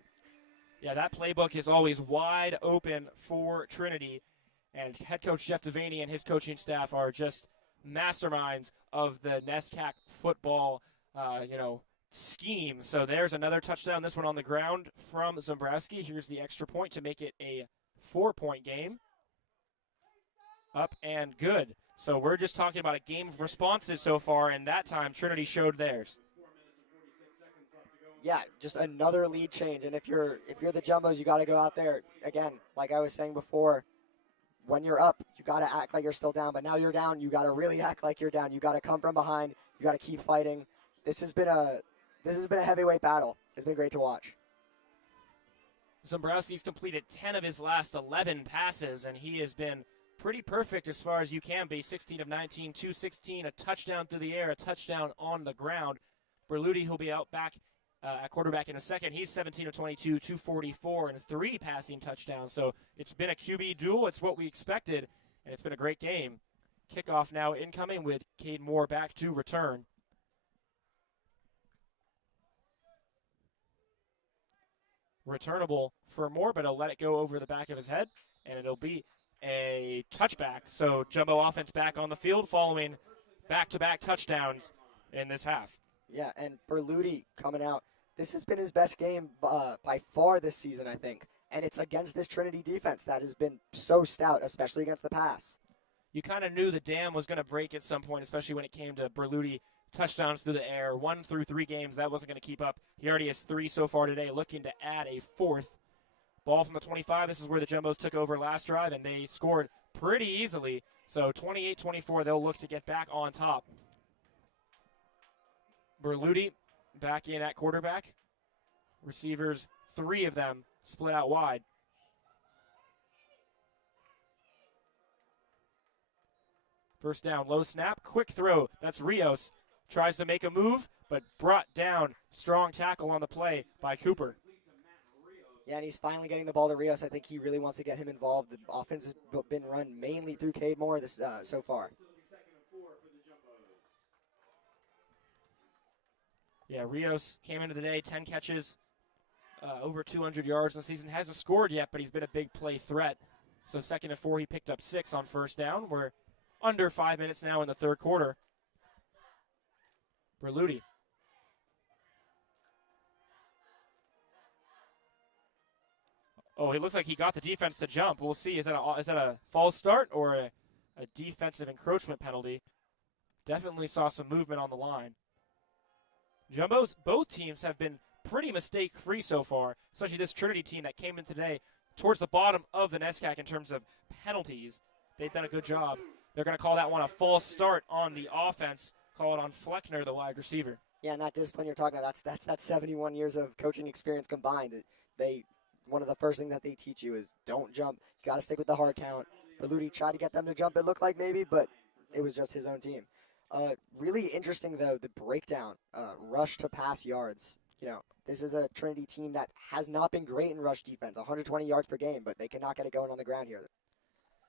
Yeah, that playbook is always wide open for Trinity. And head coach Jeff Devaney and his coaching staff are just masterminds of the NESCAC football, scheme. So there's another touchdown, this one on the ground from Zombrowski. Here's the extra point to make it a 4-point game. Up and good. So we're just talking about a game of responses so far, and that time Trinity showed theirs. Yeah, just another lead change. And if you're the Jumbos, you got to go out there again. Like I was saying before, when you're up, you got to act like you're still down. But now you're down, you got to really act like you're down. You got to come from behind. You got to keep fighting. This has been a heavyweight battle. It's been great to watch. Zombrowski's completed 10 of his last 11 passes, and he has been pretty perfect as far as you can be. 16 of 19, 216, a touchdown through the air, a touchdown on the ground. Berluti, who'll be out back at quarterback in a second. He's 17 of 22, 244, and 3 passing touchdowns. So it's been a QB duel. It's what we expected, and it's been a great game. Kickoff now incoming with Cade Moore back to return. Returnable for Moore, but he'll let it go over the back of his head, and it'll be a touchback. So Jumbo offense back on the field following back-to-back touchdowns in this half. Yeah, and Berluti coming out. This has been his best game by far this season, I think. and it's against this Trinity defense that has been so stout, especially against the pass. You kind of knew the dam was going to break at some point, especially when it came to Berluti touchdowns through the air. 1 through 3 games, that wasn't going to keep up. He already has 3 so far today, looking to add a 4th. Ball from the 25. This is where the Jumbos took over last drive, and they scored pretty easily. So 28-24, they'll look to get back on top. Berluti back in at quarterback. Receivers, 3 of them split out wide. First down, low snap, quick throw. That's Rios. Tries to make a move, but brought down. Strong tackle on the play by Cooper. Yeah, and he's finally getting the ball to Rios. I think he really wants to get him involved. The offense has been run mainly through Cade Moore so far. Yeah, Rios came into the day, 10 catches, over 200 yards in the season. Hasn't scored yet, but he's been a big play threat. So 2nd and 4, he picked up 6 on first down. We're under 5 minutes now in the third quarter. Berluti. Oh, he looks like he got the defense to jump. We'll see. Is that a false start or a defensive encroachment penalty? Definitely saw some movement on the line. Jumbos, both teams have been pretty mistake-free so far, especially this Trinity team that came in today towards the bottom of the NESCAC in terms of penalties. They've done a good job. They're going to call that one a false start on the offense. Call it on Fleckner, the wide receiver. Yeah, and that discipline you're talking about, that's 71 years of coaching experience combined. One of the first things that they teach you is don't jump. You got to stick with the hard count. Berluti tried to get them to jump, it looked like maybe, but it was just his own team. Really interesting, though, the breakdown, rush to pass yards. You know, this is a Trinity team that has not been great in rush defense, 120 yards per game, but they cannot get it going on the ground here.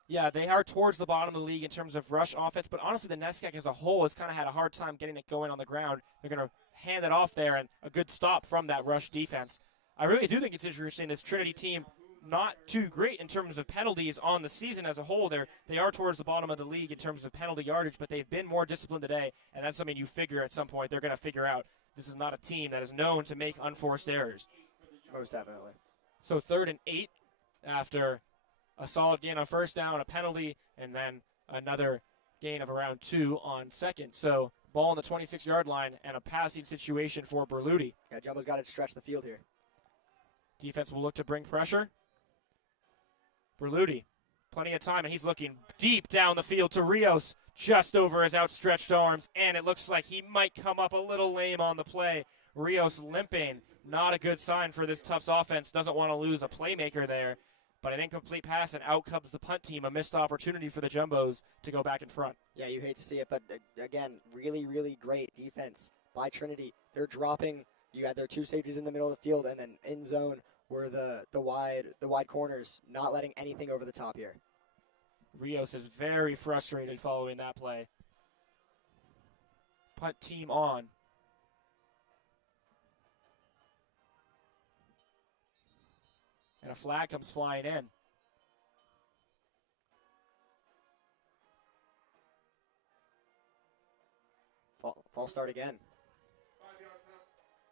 Yeah, they are towards the bottom of the league in terms of rush offense, but honestly, the NESCAC as a whole has kind of had a hard time getting it going on the ground. They're going to hand it off there, and a good stop from that rush defense. I really do think it's interesting, this Trinity team, not too great in terms of penalties on the season as a whole. They are towards the bottom of the league in terms of penalty yardage, but they've been more disciplined today, and that's something you figure at some point they're going to figure out. This is not a team that is known to make unforced errors. Most definitely. So 3rd and 8 after a solid gain on first down, a penalty, and then another gain of around 2 on 2nd. So ball on the 26-yard line and a passing situation for Berluti. Yeah, Jumbo's got to stretch the field here. Defense will look to bring pressure. Berluti, plenty of time, and he's looking deep down the field to Rios, just over his outstretched arms, and it looks like he might come up a little lame on the play. Rios limping, not a good sign for this Tufts offense. Doesn't want to lose a playmaker there, but an incomplete pass, and out comes the punt team. A missed opportunity for the Jumbos to go back in front. Yeah, you hate to see it, but again, really, really great defense by Trinity. They're dropping. You had their 2 safeties in the middle of the field, and then in zone were the wide corners, not letting anything over the top here. Rios is very frustrated following that play. Punt team on. And a flag comes flying in. False start again.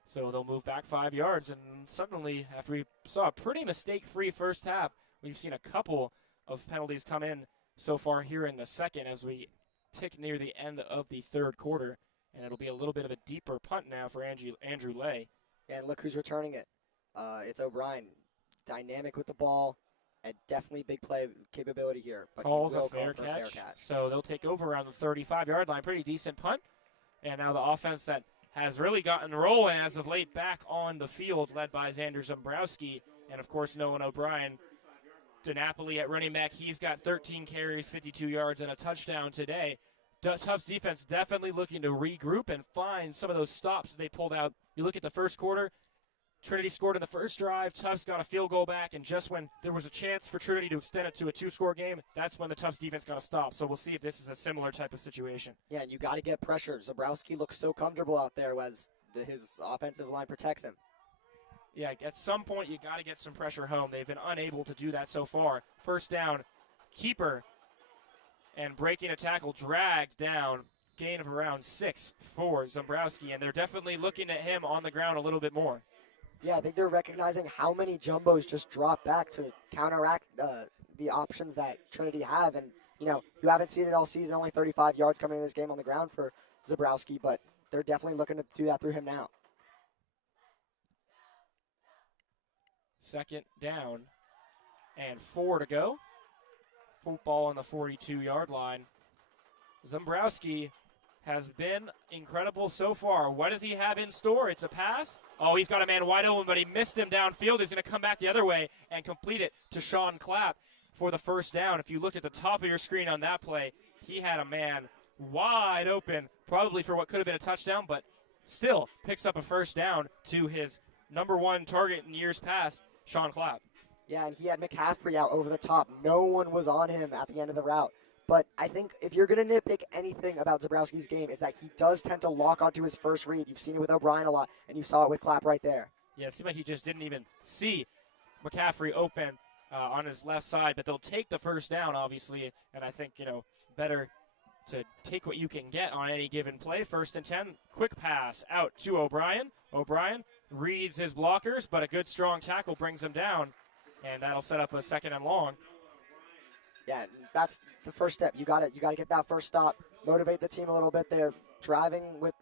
So they'll move back 5 yards, and suddenly, after we saw a pretty mistake-free first half, we've seen a couple of penalties come in so far here in the second as we tick near the end of the third quarter, and it'll be a little bit of a deeper punt now for Andrew Lay. And look who's returning it. It's O'Brien. Dynamic with the ball, and definitely big play capability here. But Calls he will a fair call for catch. a fair catch. So they'll take over around the 35-yard line. Pretty decent punt. And now the offense that has really gotten rolling as of late back on the field, led by Xander Zombrowski and, of course, Nolan O'Brien. DiNapoli at running back, he's got 13 carries, 52 yards, and a touchdown today. Tufts defense definitely looking to regroup and find some of those stops they pulled out. You look at the first quarter, Trinity scored in the first drive, Tufts got a field goal back, and just when there was a chance for Trinity to extend it to a 2-score game, that's when the Tufts defense got to stop. So we'll see if this is a similar type of situation. Yeah, and you got to get pressure. Zombrowski looks so comfortable out there as his offensive line protects him. Yeah, at some point you got to get some pressure home. They've been unable to do that so far. First down, keeper, and breaking a tackle, dragged down, gain of around 6 for Zombrowski, and they're definitely looking at him on the ground a little bit more. Yeah, I think they're recognizing how many jumbos just drop back to counteract the options that Trinity have. And, you haven't seen it all season, only 35 yards coming in this game on the ground for Zabrowski, but they're definitely looking to do that through him now. Second down and 4 to go. Football on the 42-yard line. Zabrowski has been incredible so far. What does he have in store? It's a pass. Oh, he's got a man wide open, but he missed him downfield. He's going to come back the other way and complete it to Sean Clapp for the first down. If you look at the top of your screen on that play, he had a man wide open, probably for what could have been a touchdown, but still picks up a first down to his number one target in years past, Sean Clapp. Yeah, and he had McCaffrey out over the top. No one was on him at the end of the route. But I think if you're going to nitpick anything about Zabrowski's game is that he does tend to lock onto his first read. You've seen it with O'Brien a lot, and you saw it with Clapp right there. Yeah, it seemed like he just didn't even see McCaffrey open on his left side, but they'll take the first down, obviously, and I think, better to take what you can get on any given play. 1st and 10, quick pass out to O'Brien. O'Brien reads his blockers, but a good strong tackle brings him down, and that'll set up a 2nd and long. Yeah, that's the first step. You got to get that first stop, motivate the team a little bit. They're driving with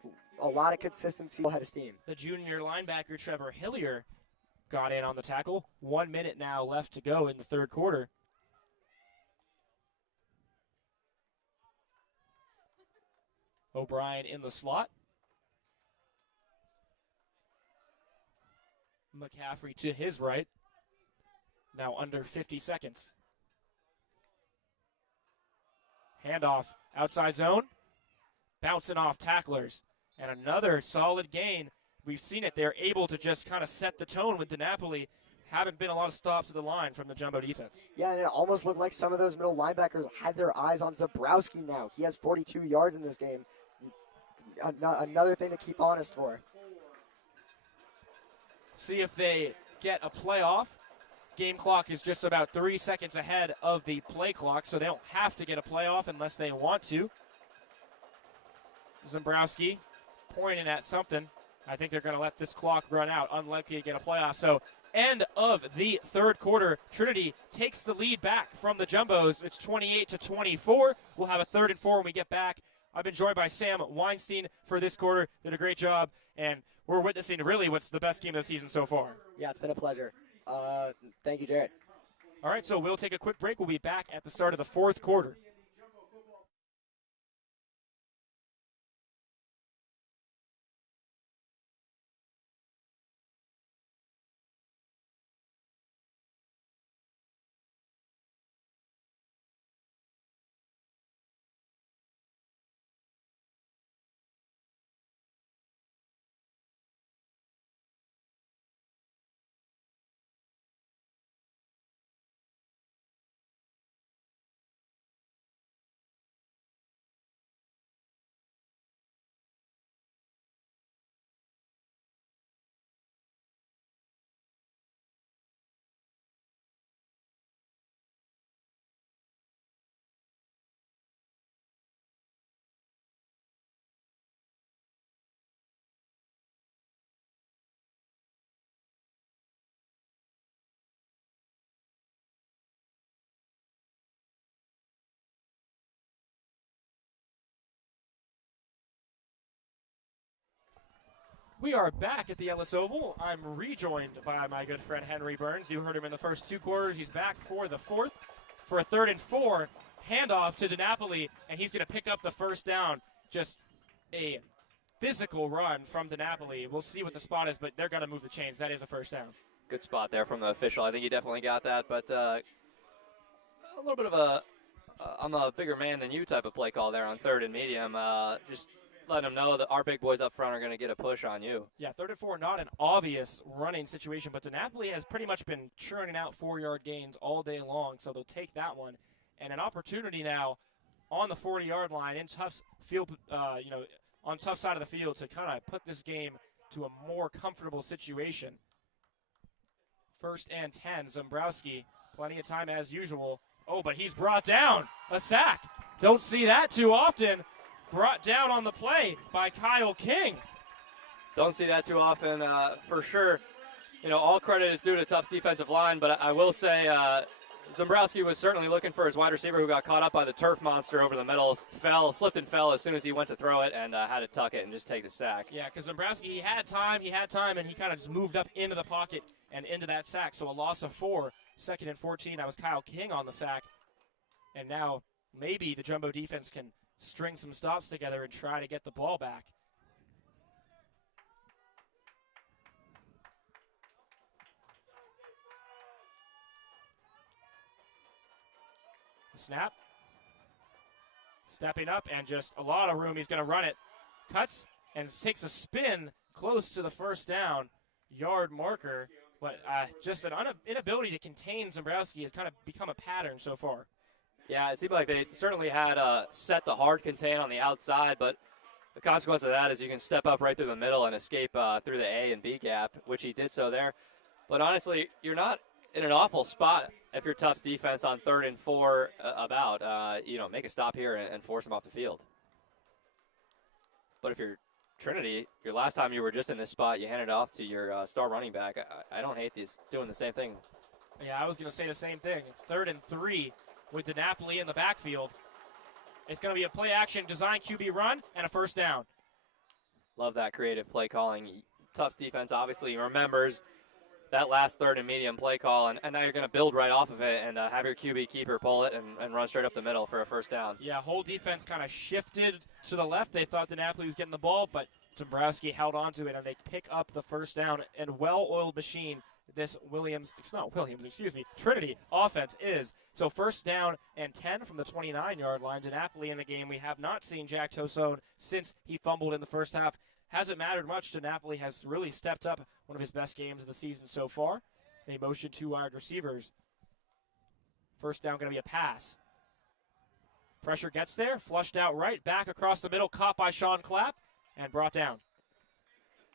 a lot of consistency, head of steam. The junior linebacker Trevor Hillier got in on the tackle. 1 minute now left to go in the third quarter. O'Brien in the slot. McCaffrey to his right. Now under 50 seconds. Handoff, outside zone, bouncing off tacklers, and another solid gain. We've seen it. They're able to just kind of set the tone with DiNapoli. Haven't been a lot of stops at the line from the Jumbo defense. Yeah, and it almost looked like some of those middle linebackers had their eyes on Zabrowski now. He has 42 yards in this game. Another thing to keep honest for. See if they get a playoff. Game clock is just about 3 seconds ahead of the play clock, so they don't have to get a playoff unless they want to. Zabrowski pointing at something. I think they're going to let this clock run out. Unlikely to get a playoff. So end of the third quarter. Trinity takes the lead back from the Jumbos. It's 28-24. We'll have a 3rd and 4 when we get back. I've been joined by Sam Weinstein for this quarter. Did a great job, and we're witnessing really what's the best game of the season so far. Yeah, it's been a pleasure. Thank you, Jared. All right, so we'll take a quick break. We'll be back at the start of the fourth quarter. We are back at the Ellis Oval. I'm rejoined by my good friend Henry Burns. You heard him in the first 2 quarters. He's back for the fourth for a 3rd and 4. Handoff to DiNapoli, and he's going to pick up the first down. Just a physical run from DiNapoli. We'll see what the spot is, but they're going to move the chains. That is a first down. Good spot there from the official. I think he definitely got that, but a little bit of a I'm a bigger man than you type of play call there on 3rd and medium. Just letting them know that our big boys up front are going to get a push on you. Yeah, 3rd and 4, not an obvious running situation, but DiNapoli has pretty much been churning out 4-yard gains all day long, so they'll take that one. And an opportunity now on the 40-yard line in Tufts field, on Tufts side of the field to kind of put this game to a more comfortable situation. 1st and 10, Zabrowski, plenty of time as usual. Oh, but he's brought down. A sack. Don't see that too often. Brought down on the play by Kyle King. Don't see that too often, for sure. all credit is due to Tufts' defensive line, but I will say Zembrowski was certainly looking for his wide receiver who got caught up by the turf monster over the middle, slipped and fell as soon as he went to throw it, and had to tuck it and just take the sack. Yeah, because Zembrowski, he had time, and he kind of just moved up into the pocket and into that sack. So a loss of 4, 2nd and 14. That was Kyle King on the sack. And now maybe the Jumbo defense can string some stops together and try to get the ball back. Snap. Stepping up and just a lot of room. He's going to run it. Cuts and takes a spin close to the first down yard marker. But just an inability to contain Zembrowski has kind of become a pattern so far. Yeah, it seemed like they certainly had set the hard contain on the outside, but the consequence of that is you can step up right through the middle and escape through the A and B gap, which he did so there. But honestly, you're not in an awful spot if you're Tufts defense on 3rd and 4 make a stop here and force them off the field. But if you're Trinity, your last time you were just in this spot, you handed it off to your star running back. I don't hate these doing the same thing. Yeah, I was going to say the same thing. 3rd and 3 with DiNapoli in the backfield. It's going to be a play-action design QB run and a first down. Love that creative play calling. Tufts defense obviously remembers that last 3rd and medium play call, and now you're going to build right off of it and have your QB keeper pull it and run straight up the middle for a first down. Yeah, whole defense kind of shifted to the left. They thought DiNapoli was getting the ball, but Zembrowski held on to it, and they pick up the first down. And well-oiled machine this Trinity offense is. So first down and 10 from the 29-yard line. DiNapoli in the game. We have not seen Jack Tosone since he fumbled in the first half. Hasn't mattered much. DiNapoli has really stepped up, one of his best games of the season so far. They motion 2 wide receivers. First down going to be a pass. Pressure gets there, flushed out right, back across the middle, caught by Sean Clapp, and brought down.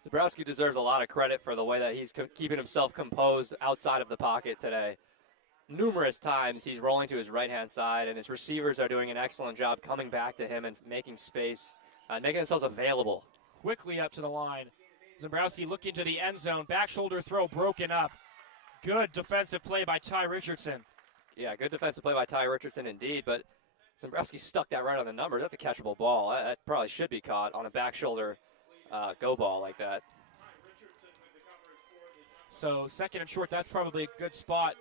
Zembrowski deserves a lot of credit for the way that he's keeping himself composed outside of the pocket today. Numerous times he's rolling to his right-hand side, and his receivers are doing an excellent job coming back to him and making space, making themselves available. Quickly up to the line. Zembrowski looking to the end zone. Back shoulder throw broken up. Good defensive play by Ty Richardson. Yeah, good defensive play by Ty Richardson indeed, but Zembrowski stuck that right on the numbers. That's a catchable ball. That probably should be caught on a back shoulder go ball like that. So 2nd and short, that's probably a good spot.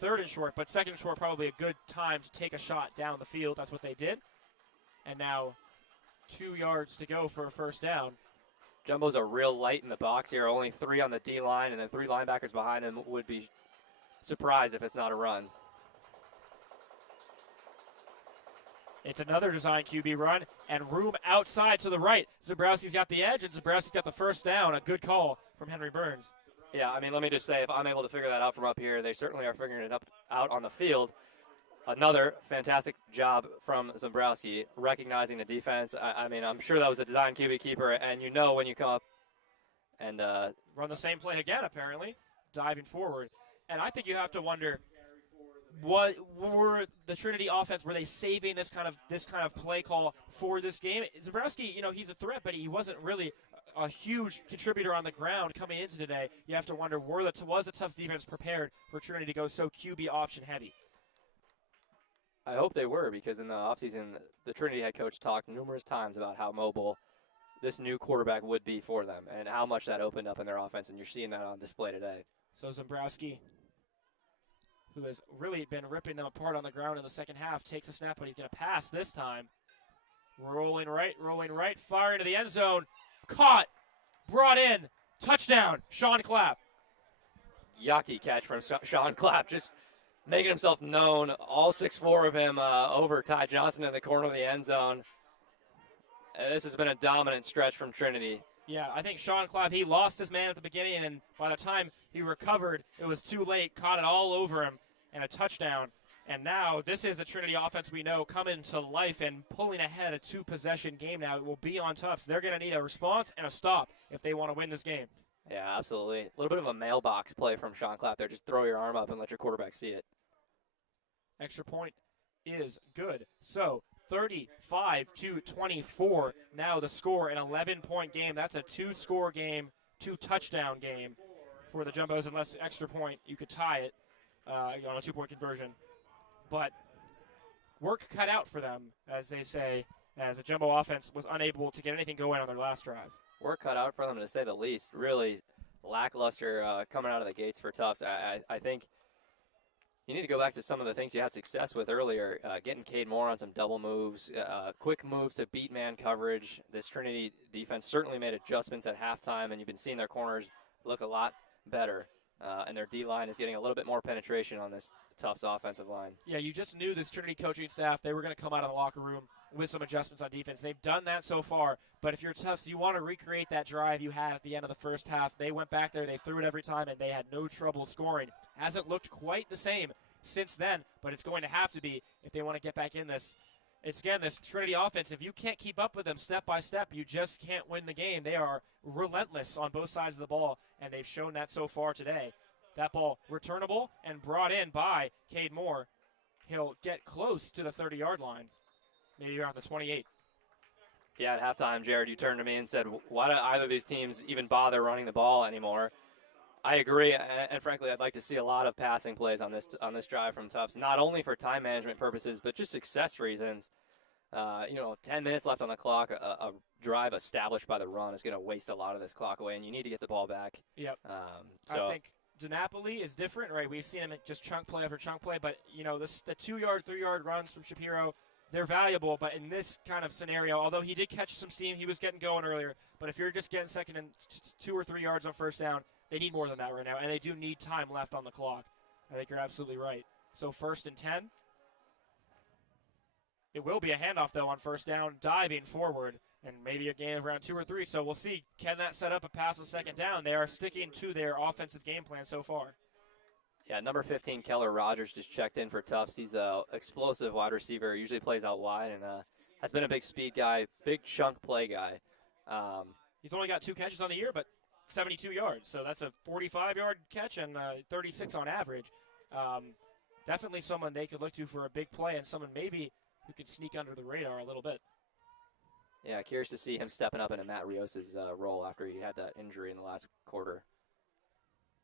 3rd and short, but 2nd and short probably a good time to take a shot down the field. That's what they did. And now 2 yards to go for a first down. Jumbo's a real light in the box here. Only 3 on the D-line, and then 3 linebackers behind him. Would be surprised if it's not a run. It's another design QB run, and room outside to the right. Zembrowski's got the edge, and Zembrowski's got the first down. A good call from Henry Burns. Yeah, I mean, let me just say, if I'm able to figure that out from up here, they certainly are figuring it out on the field. Another fantastic job from Zembrowski, recognizing the defense. I mean, I'm sure that was a design QB keeper, and you know when you come up and run the same play again, apparently, diving forward. And I think you have to wonder, what were the Trinity offense? Were they saving this kind of play call for this game? Zembrowski, he's a threat, but he wasn't really a huge contributor on the ground coming into today. You have to wonder, was the Tufts defense prepared for Trinity to go so QB option heavy? I hope they were, because in the offseason, the Trinity head coach talked numerous times about how mobile this new quarterback would be for them and how much that opened up in their offense, and you're seeing that on display today. So Zembrowski, who has really been ripping them apart on the ground in the second half, takes a snap, but he's going to pass this time. Rolling right, fire into the end zone. Caught, brought in, touchdown, Sean Clapp. Yucky catch from Sean Clapp, just making himself known, all 6'4" of him over Ty Johnson in the corner of the end zone. This has been a dominant stretch from Trinity. Yeah, I think Sean Clapp, he lost his man at the beginning, and by the time he recovered, it was too late, caught it all over him, and a touchdown. And now this is the Trinity offense we know coming to life and pulling ahead a 2-possession game now. It will be on Tufts. They're going to need a response and a stop if they want to win this game. Yeah, absolutely. A little bit of a mailbox play from Sean Clapp there. Just throw your arm up and let your quarterback see it. Extra point is good. So 35-24 now the score, an 11-point game. That's a 2-score game, 2-touchdown game for the Jumbos unless extra point. You could tie it on a 2-point conversion. But work cut out for them, as they say, as the Jumbo offense was unable to get anything going on their last drive. Work cut out for them, to say the least. Really lackluster coming out of the gates for Tufts. I think you need to go back to some of the things you had success with earlier, getting Cade Moore on some double moves, quick moves to beat man coverage. This Trinity defense certainly made adjustments at halftime, and you've been seeing their corners look a lot better. And their D-line is getting a little bit more penetration on this Tufts offensive line. Yeah, you just knew this Trinity coaching staff, they were going to come out of the locker room with some adjustments on defense. They've done that so far, but if you're Tufts, you want to recreate that drive you had at the end of the first half. They went back there, they threw it every time, and they had no trouble scoring. Hasn't looked quite the same since then, but it's going to have to be if they want to get back in this. It's, again, this Trinity offense. If you can't keep up with them step by step, you just can't win the game. They are relentless on both sides of the ball, and they've shown that so far today. That ball returnable and brought in by Cade Moore. He'll get close to the 30-yard line, maybe around the 28. Yeah, at halftime, Jared, you turned to me and said, why do either of these teams even bother running the ball anymore? I agree, and frankly, I'd like to see a lot of passing plays on this drive from Tufts, not only for time management purposes, but just success reasons. 10 minutes left on the clock. A drive established by the run is going to waste a lot of this clock away, and you need to get the ball back. Yep. So I think DiNapoli is different, right? We've seen him just chunk play after chunk play, but the 2-yard, 3-yard runs from Shapiro, they're valuable. But in this kind of scenario, although he did catch some steam, he was getting going earlier. But if you're just getting second and 2 or 3 yards on first down, they need more than that right now, and they do need time left on the clock. I think you're absolutely right. So 1st and 10. It will be a handoff, though, on first down, diving forward, and maybe a gain of around 2 or 3. So we'll see. Can that set up a pass on second down? They are sticking to their offensive game plan so far. Yeah, number 15, Keller Rogers, just checked in for Tufts. He's an explosive wide receiver. Usually plays out wide and has been a big speed guy, big chunk play guy. He's only got 2 catches on the year, but 72 yards. So that's a 45-yard catch and 36 on average. Definitely someone they could look to for a big play and someone maybe who could sneak under the radar a little bit. Yeah, curious to see him stepping up into Matt Rios' role after he had that injury in the last quarter.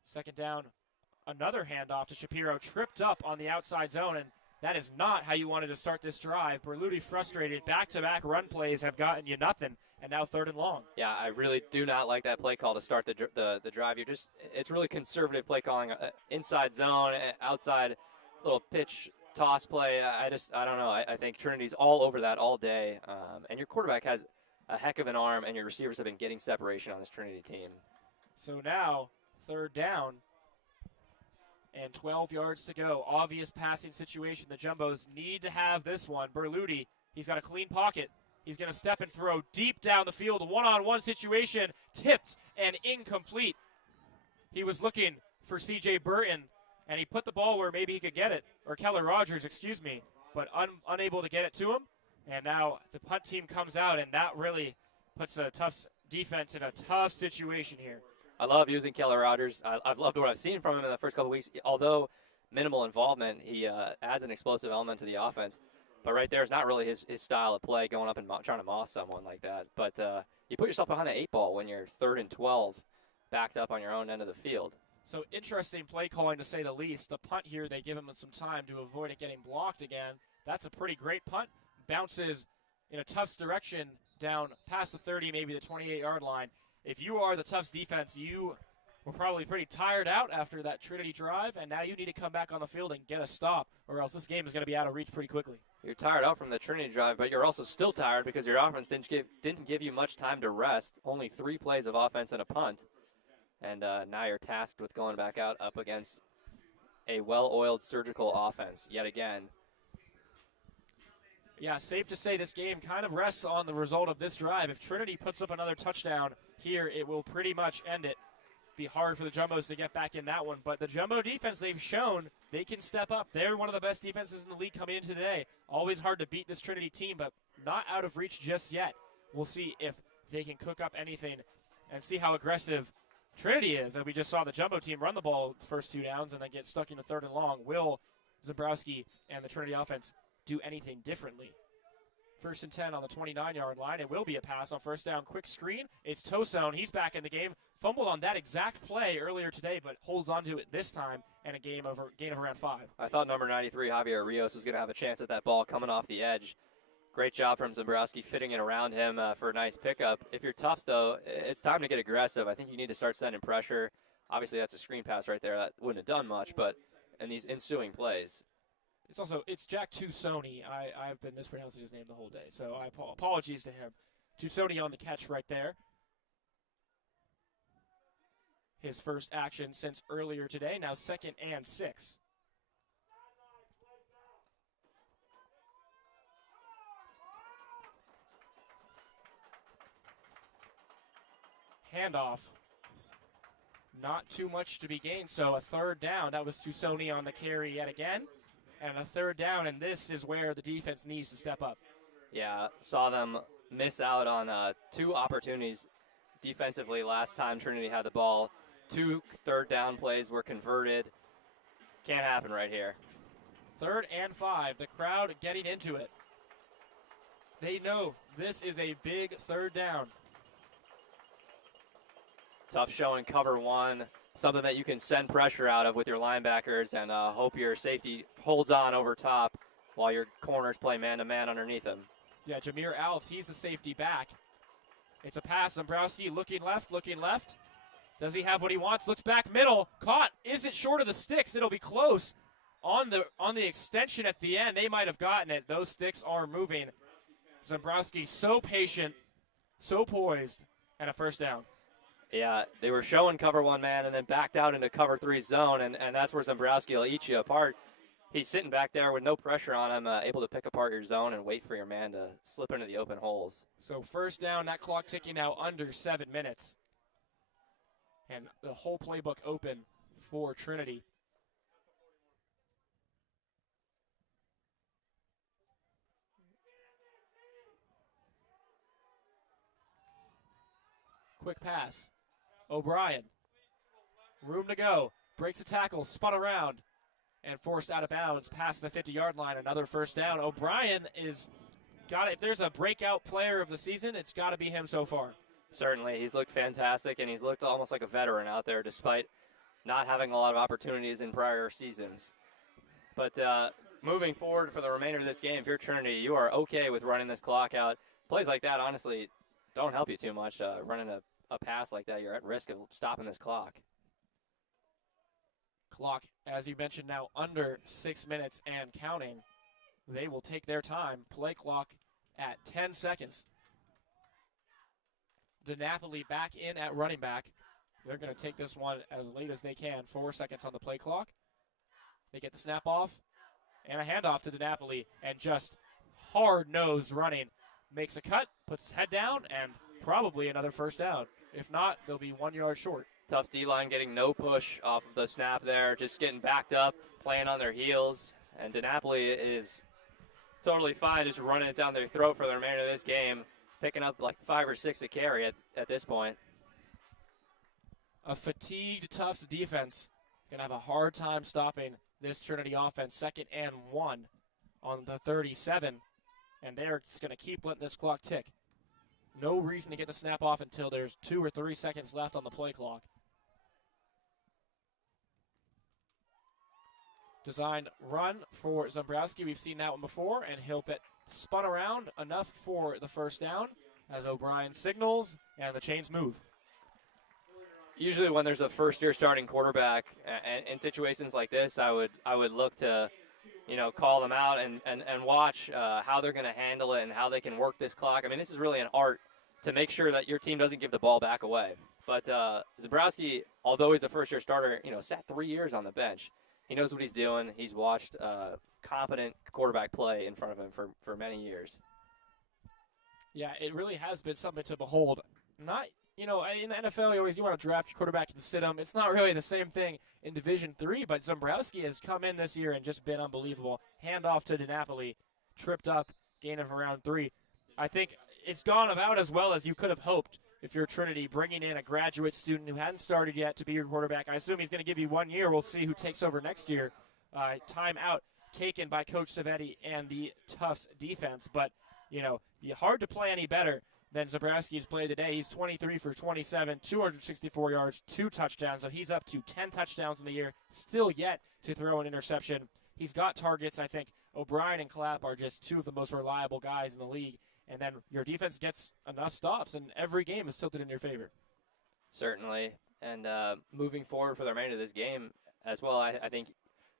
Second down, another handoff to Shapiro, tripped up on the outside zone, and that is not how you wanted to start this drive. Berluti frustrated. Back-to-back run plays have gotten you nothing, and now 3rd and long. Yeah, I really do not like that play call to start the drive. It's really conservative play calling, inside zone, outside little pitch toss play. I don't know. I think Trinity's all over that all day, and your quarterback has a heck of an arm, and your receivers have been getting separation on this Trinity team. So now 3rd down. And 12 yards to go. Obvious passing situation. The Jumbos need to have this one. Berluti, he's got a clean pocket. He's going to step and throw deep down the field. A one-on-one situation. Tipped and incomplete. He was looking for C.J. Burton, and he put the ball where maybe he could get it. Or Keller Rogers, excuse me. But unable to get it to him. And now the punt team comes out, and that really puts a Tufts defense in a tough situation here. I love using Keller Rogers. I've loved what I've seen from him in the first couple weeks. Although minimal involvement, he adds an explosive element to the offense. But right there is not really his style of play, going up and trying to moss someone like that. But you put yourself behind the 8 ball when you're 3rd and 12, backed up on your own end of the field. So interesting play calling, to say the least. The punt here, they give him some time to avoid it getting blocked again. That's a pretty great punt. Bounces in a Tufts direction down past the 30, maybe the 28-yard line. If you are the Tufts defense, you were probably pretty tired out after that Trinity drive, and now you need to come back on the field and get a stop, or else this game is going to be out of reach pretty quickly. You're tired out from the Trinity drive, but you're also still tired because your offense didn't give you much time to rest. Only 3 plays of offense and a punt. And now you're tasked with going back out up against a well-oiled surgical offense yet again. Yeah, safe to say this game kind of rests on the result of this drive. If Trinity puts up another touchdown here, it will pretty much end it. Be hard for the Jumbos to get back in that one. But the Jumbo defense, they've shown they can step up. They're one of the best defenses in the league coming into today. Always hard to beat this Trinity team, but not out of reach just yet. We'll see if they can cook up anything and see how aggressive Trinity is. And we just saw the Jumbo team run the ball first 2 downs and then get stuck in the 3rd and long. Will Zabrowski and the Trinity offense do anything differently? First and 10 on the 29-yard line. It will be a pass on first down. Quick screen. It's Tosone. He's back in the game. Fumbled on that exact play earlier today, but holds on to it this time, and a gain of around 5. I thought number 93, Javier Rios, was going to have a chance at that ball coming off the edge. Great job from Zambrowski fitting it around him for a nice pickup. If you're Tufts, though, it's time to get aggressive. I think you need to start sending pressure. Obviously, that's a screen pass right there. That wouldn't have done much, but in these ensuing plays. It's Jack Tusoni. I've been mispronouncing his name the whole day, so apologies to him. Tusoni on the catch right there. His first action since earlier today, now 2nd and 6. Handoff. Not too much to be gained, so a third down. That was Tusoni on the carry yet again. And a third down, and this is where the defense needs to step up. Yeah, saw them miss out on 2 opportunities defensively last time Trinity had the ball. 2 third down plays were converted. Can't happen right here. 3rd and 5, the crowd getting into it. They know this is a big third down. Tough showing cover 1, something that you can send pressure out of with your linebackers and hope your safety holds on over top while your corners play man-to-man underneath him. Yeah, Jameer Alves, he's the safety back. It's a pass. Zambrowski looking left. Does he have what he wants? Looks back middle. Caught. Is it short of the sticks? It'll be close. On the extension at the end, they might have gotten it. Those sticks are moving. Zambrowski so patient, so poised, and a first down. Yeah, they were showing cover 1 man and then backed out into cover 3 zone, and that's where Zambrowski will eat you apart. He's sitting back there with no pressure on him, able to pick apart your zone and wait for your man to slip into the open holes. So first down, that clock ticking now under 7 minutes. And the whole playbook open for Trinity. Quick pass. O'Brien. Room to go. Breaks a tackle. Spun around. And forced out of bounds past the 50-yard line. Another first down. O'Brien is got it. If there's a breakout player of the season, it's got to be him so far. Certainly. He's looked fantastic, and he's looked almost like a veteran out there despite not having a lot of opportunities in prior seasons. But moving forward for the remainder of this game, if you're Trinity, you are okay with running this clock out. Plays like that, honestly, don't help you too much. Running a pass like that, you're at risk of stopping this clock. Clock, as you mentioned, now under 6 minutes and counting. They will take their time. Play clock at 10 seconds. DiNapoli back in at running back. They're going to take this one as late as they can. 4 seconds on the play clock. They get the snap off and a handoff to DiNapoli, and just hard-nosed running. Makes a cut, puts his head down, and probably another first down. If not, they'll be 1 yard short. Tufts D-line getting no push off of the snap there, just getting backed up, playing on their heels. And DiNapoli is totally fine just running it down their throat for the remainder of this game, picking up like 5 or 6 a carry at this point. A fatigued Tufts defense is going to have a hard time stopping this Trinity offense. 2nd and 1 on the 37, and they're just going to keep letting this clock tick. No reason to get the snap off until there's 2 or 3 seconds left on the play clock. Designed run for Zambrowski. We've seen that one before, and he'll get spun around enough for the first down as O'Brien signals, and the chains move. Usually when there's a first-year starting quarterback in situations like this, I would look to, call them out and watch how they're going to handle it and how they can work this clock. I mean, this is really an art to make sure that your team doesn't give the ball back away. But Zambrowski, although he's a first-year starter, sat 3 years on the bench. He knows what he's doing. He's watched competent quarterback play in front of him for many years. Yeah, it really has been something to behold. Not, in the NFL, you want to draft your quarterback and sit him. It's not really the same thing in Division III, but Zambrowski has come in this year and just been unbelievable. Handoff to DiNapoli, tripped up, gain of around 3. I think it's gone about as well as you could have hoped if you're Trinity, bringing in a graduate student who hadn't started yet to be your quarterback. I assume he's going to give you 1 year. We'll see who takes over next year. Time out taken by Coach Savetti and the Tufts defense. But, hard to play any better than Zabrowski's played today. He's 23 for 27, 264 yards, 2 touchdowns. So he's up to 10 touchdowns in the year, still yet to throw an interception. He's got targets. I think O'Brien and Clapp are just 2 of the most reliable guys in the league. And then your defense gets enough stops, and every game is tilted in your favor. Certainly. And moving forward for the remainder of this game as well, I think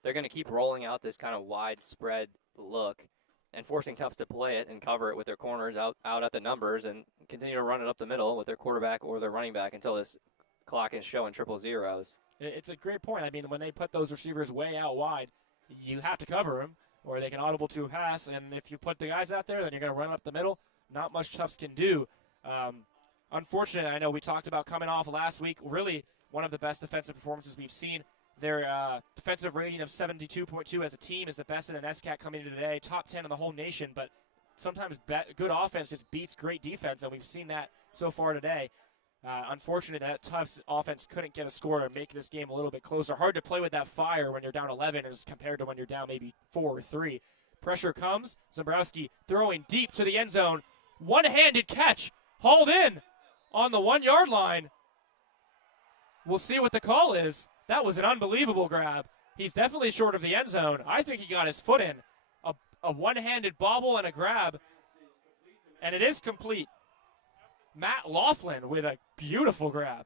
they're going to keep rolling out this kind of widespread look and forcing Tufts to play it and cover it with their corners out at the numbers and continue to run it up the middle with their quarterback or their running back until this clock is showing triple zeros. It's a great point. I mean, when they put those receivers way out wide, you have to cover them, or they can audible to a pass. And if you put the guys out there, then you're going to run up the middle. Not much Tufts can do. Unfortunate, I know we talked about coming off last week, really one of the best defensive performances we've seen. Their defensive rating of 72.2 as a team is the best in an SCAT coming into today, top 10 in the whole nation, but sometimes good offense just beats great defense, and we've seen that so far today. Unfortunate that Tufts offense couldn't get a score to make this game a little bit closer. Hard to play with that fire when you're down 11 as compared to when you're down maybe 4 or 3. Pressure comes. Zabrowski throwing deep to the end zone. One-handed catch, hauled in on the 1-yard line. We'll see what the call is. That was an unbelievable grab. He's definitely short of the end zone. I think he got his foot in. A one-handed bobble and a grab, and it is complete. Matt Laughlin with a beautiful grab.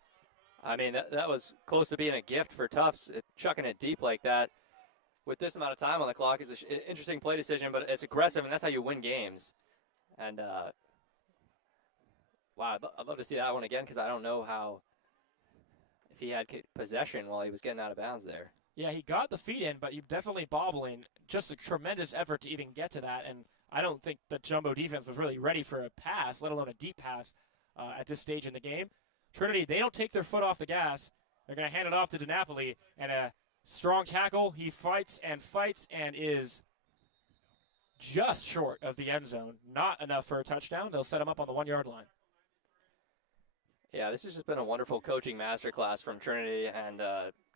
I mean, that was close to being a gift for Tufts. Chucking it deep like that with this amount of time on the clock is an interesting play decision, but it's aggressive, and that's how you win games. And, wow, I'd love to see that one again because I don't know how – if he had possession while he was getting out of bounds there. Yeah, he got the feet in, but you're definitely bobbling. Just a tremendous effort to even get to that, and I don't think the Jumbo defense was really ready for a pass, let alone a deep pass at this stage in the game. Trinity, they don't take their foot off the gas. They're going to hand it off to DiNapoli, and a strong tackle. He fights and is just short of the end zone. Not enough for a touchdown. They'll set him up on the 1-yard line. Yeah, this has just been a wonderful coaching masterclass from Trinity and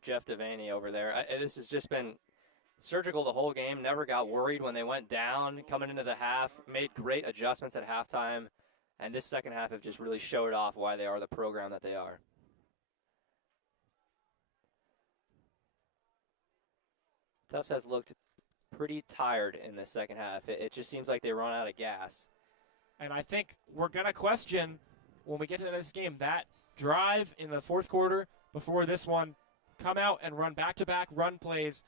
Jeff Devaney over there. This has just been surgical the whole game. Never got worried when they went down coming into the half. Made great adjustments at halftime. And this second half have just really showed off why they are the program that they are. Tufts has looked pretty tired in the second half. It just seems like they run out of gas. And I think we're going to question – when we get to this game, that drive in the fourth quarter before this one, come out and run back-to-back run plays.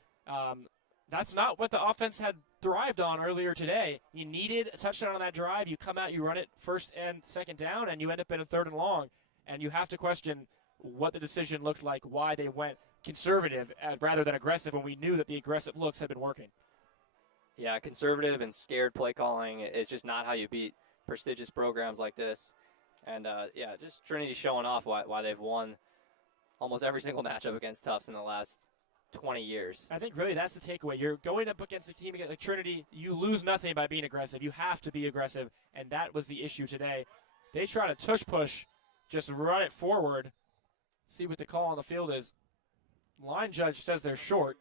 That's not what the offense had thrived on earlier today. You needed a touchdown on that drive. You come out, you run it first and second down, and you end up in a 3rd and long. And you have to question what the decision looked like, why they went conservative rather than aggressive when we knew that the aggressive looks had been working. Yeah, conservative and scared play calling is just not how you beat prestigious programs like this. And, yeah, just Trinity showing off why they've won almost every single matchup against Tufts in the last 20 years. I think really that's the takeaway. You're going up against a team like Trinity. You lose nothing by being aggressive. You have to be aggressive, and that was the issue today. They try to tush-push, just run it forward, see what the call on the field is. Line judge says they're short.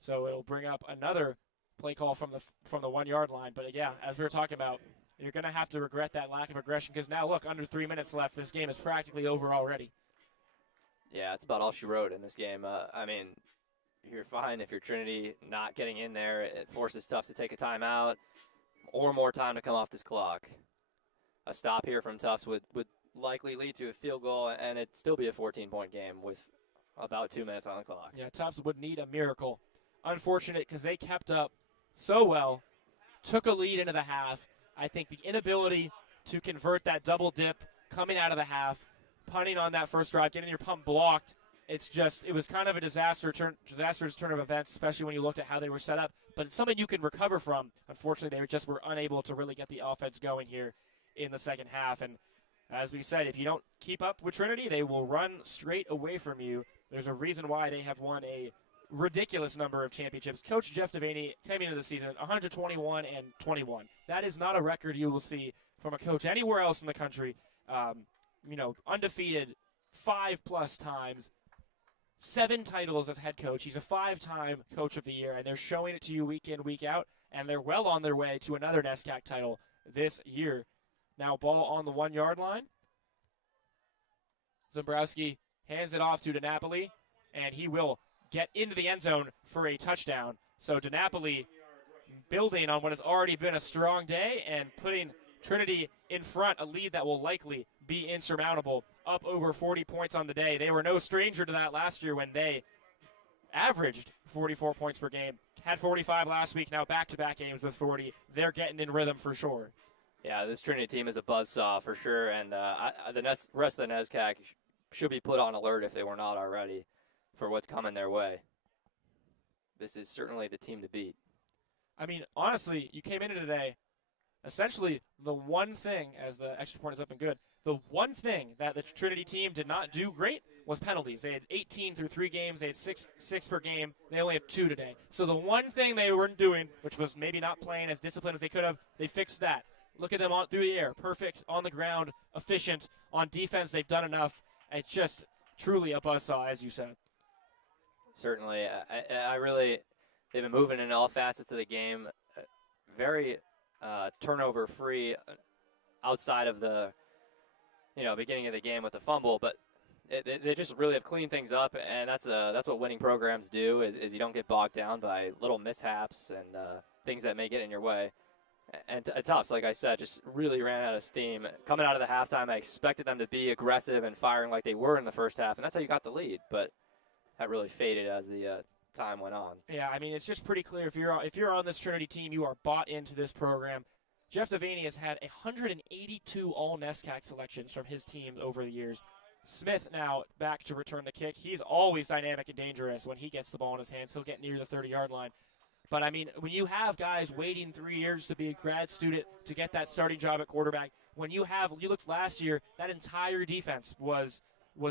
So it'll bring up another play call from the 1-yard line. But, yeah, as we were talking about, you're going to have to regret that lack of aggression because now, look, under 3 minutes left. This game is practically over already. Yeah, it's about all she wrote in this game. I mean, you're fine if you're Trinity not getting in there. It forces Tufts to take a timeout or more time to come off this clock. A stop here from Tufts would likely lead to a field goal, and it'd still be a 14-point game with about 2 minutes on the clock. Yeah, Tufts would need a miracle. Unfortunate because they kept up so well, took a lead into the half. I think the inability to convert that double dip coming out of the half, punting on that first drive, getting your punt blocked, it was kind of a disastrous turn of events, especially when you looked at how they were set up. But it's something you can recover from. Unfortunately, they just were unable to really get the offense going here in the second half. And as we said, if you don't keep up with Trinity, they will run straight away from you. There's a reason why they have won a ridiculous number of championships. Coach Jeff Devaney came into the season 121-21. That is not a record you will see from a coach anywhere else in the country. Undefeated 5+ times, 7 titles as head coach. He's a 5-time coach of the year, and they're showing it to you week in, week out. and they're well on their way to another NESCAC title this year. Now ball on the 1-yard line. Zembrowski hands it off to DiNapoli, and he will get into the end zone for a touchdown. So DiNapoli building on what has already been a strong day and putting Trinity in front, a lead that will likely be insurmountable, up over 40 points on the day. They were no stranger to that last year when they averaged 44 points per game. Had 45 last week, now back-to-back games with 40. They're getting in rhythm for sure. Yeah, this Trinity team is a buzzsaw for sure, and the rest of the NESCAC should be put on alert if they were not already for what's coming their way. This is certainly the team to beat. I mean, honestly, you came into today, essentially the one thing, as the extra point is up and good, the one thing that the Trinity team did not do great was penalties. They had 18 through 3 games. They had six per game. They only have 2 today. So the one thing they weren't doing, which was maybe not playing as disciplined as they could have, they fixed that. Look at them on through the air. Perfect on the ground, efficient. On defense, they've done enough. It's just truly a buzzsaw, as you said. Certainly. I really, they've been moving in all facets of the game. Very turnover-free outside of the, beginning of the game with the fumble, but they just really have cleaned things up, and that's what winning programs do, is you don't get bogged down by little mishaps and things that may get in your way. And Tufts, like I said, just really ran out of steam. Coming out of the halftime, I expected them to be aggressive and firing like they were in the first half, and that's how you got the lead. But that really faded as the time went on. Yeah, I mean, it's just pretty clear if you're on this Trinity team, you are bought into this program. Jeff Devaney has had 182 all-NESCAC selections from his team over the years. Smith now back to return the kick. He's always dynamic and dangerous when he gets the ball in his hands. He'll get near the 30-yard line. But, I mean, when you have guys waiting 3 years to be a grad student to get that starting job at quarterback, you looked last year, that entire defense was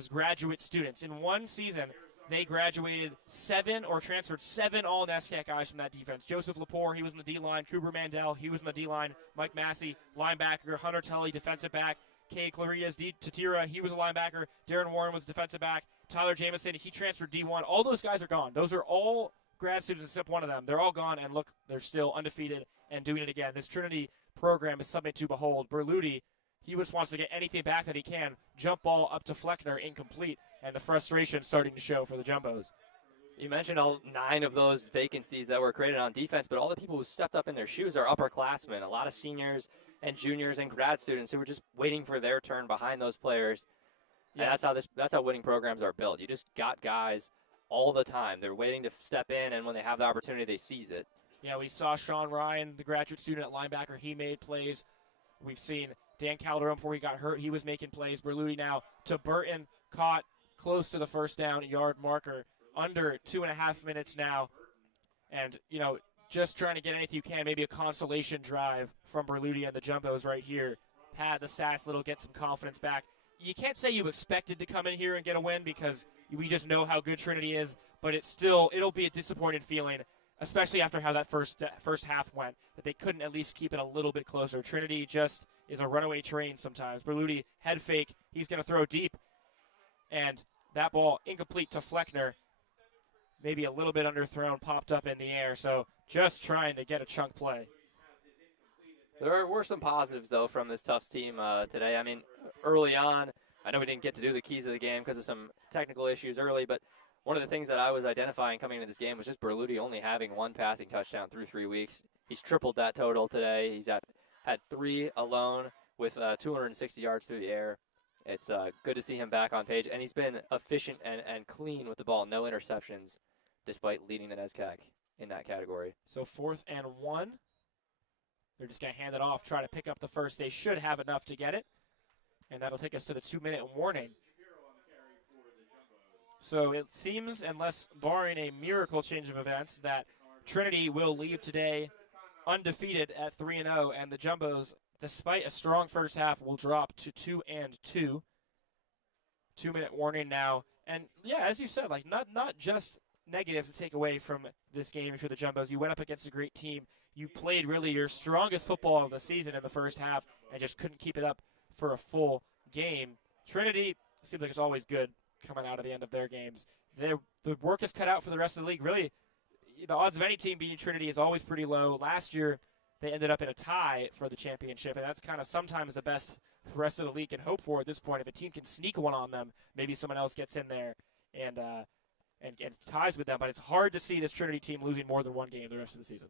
graduate students. In one season, they graduated 7 or transferred 7 all-NESCAC guys from that defense. Joseph Lepore, he was in the D-line. Cooper Mandel, he was in the D-line. Mike Massey, linebacker. Hunter Tully, defensive back. Cade Clarias, Tatira, he was a linebacker. Darren Warren was defensive back. Tyler Jamison, he transferred D1. All those guys are gone. Those are all grad students except one of them. They're all gone, and look, they're still undefeated and doing it again. This Trinity program is something to behold. Berluti, he just wants to get anything back that he can. Jump ball up to Fleckner, incomplete, and the frustration starting to show for the Jumbos. You mentioned all 9 of those vacancies that were created on defense, but all the people who stepped up in their shoes are upperclassmen, a lot of seniors and juniors and grad students who were just waiting for their turn behind those players. Yeah. And that's how winning programs are built. You just got guys all the time. They're waiting to step in, and when they have the opportunity, they seize it. Yeah, we saw Sean Ryan, the graduate student at linebacker. He made plays. We've seen Dan Calderon before he got hurt. He was making plays. Berluti now to Burton, caught close to the first down yard marker. Under 2.5 minutes now. And, just trying to get anything you can, maybe a consolation drive from Berluti and the Jumbos right here. Pad the stats a little, get some confidence back. You can't say you expected to come in here and get a win because we just know how good Trinity is, but it'll be a disappointing feeling, especially after how that first half went, that they couldn't at least keep it a little bit closer. Trinity just is a runaway train sometimes. Berluti, head fake, he's going to throw deep, and that ball incomplete to Fleckner. Maybe a little bit underthrown, popped up in the air, so just trying to get a chunk play. There were some positives, though, from this Tufts team today. I mean, early on, I know we didn't get to do the keys of the game because of some technical issues early, but one of the things that I was identifying coming into this game was just Berluti only having 1 passing touchdown through 3 weeks. He's tripled that total today. He's had 3 alone with 260 yards through the air. It's good to see him back on page, and he's been efficient and clean with the ball. No interceptions, despite leading the NESCAC in that category. So 4th and 1. They're just going to hand it off, try to pick up the first. They should have enough to get it, and that'll take us to the 2-minute warning. So it seems, unless barring a miracle change of events, that Trinity will leave today undefeated at 3-0, and the Jumbos, despite a strong first half, will drop to 2-2. 2-minute warning now. And, yeah, as you said, not just negatives to take away from this game for the Jumbos. You went up against a great team. You played really your strongest football of the season in the first half and just couldn't keep it up for a full game. Trinity seems like it's always good coming out of the end of their games. The work is cut out for the rest of the league. Really, the odds of any team beating Trinity is always pretty low. Last year, they ended up in a tie for the championship, and that's kind of sometimes the best the rest of the league can hope for at this point. If a team can sneak one on them, maybe someone else gets in there and ties with them. But it's hard to see this Trinity team losing more than one game the rest of the season.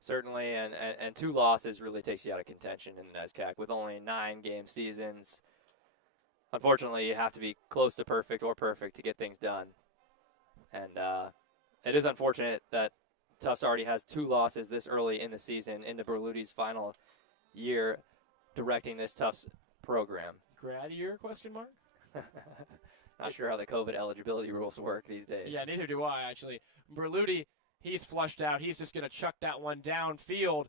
Certainly, and 2 losses really takes you out of contention in the NESCAC with only 9-game seasons. Unfortunately, you have to be close to perfect or perfect to get things done. And it is unfortunate that Tufts already has 2 losses this early in the season into Berluti's final year directing this Tufts program. Grad year, question mark? Not sure how the COVID eligibility rules work these days. Yeah, neither do I, actually. Berluti, he's flushed out. He's just going to chuck that one downfield.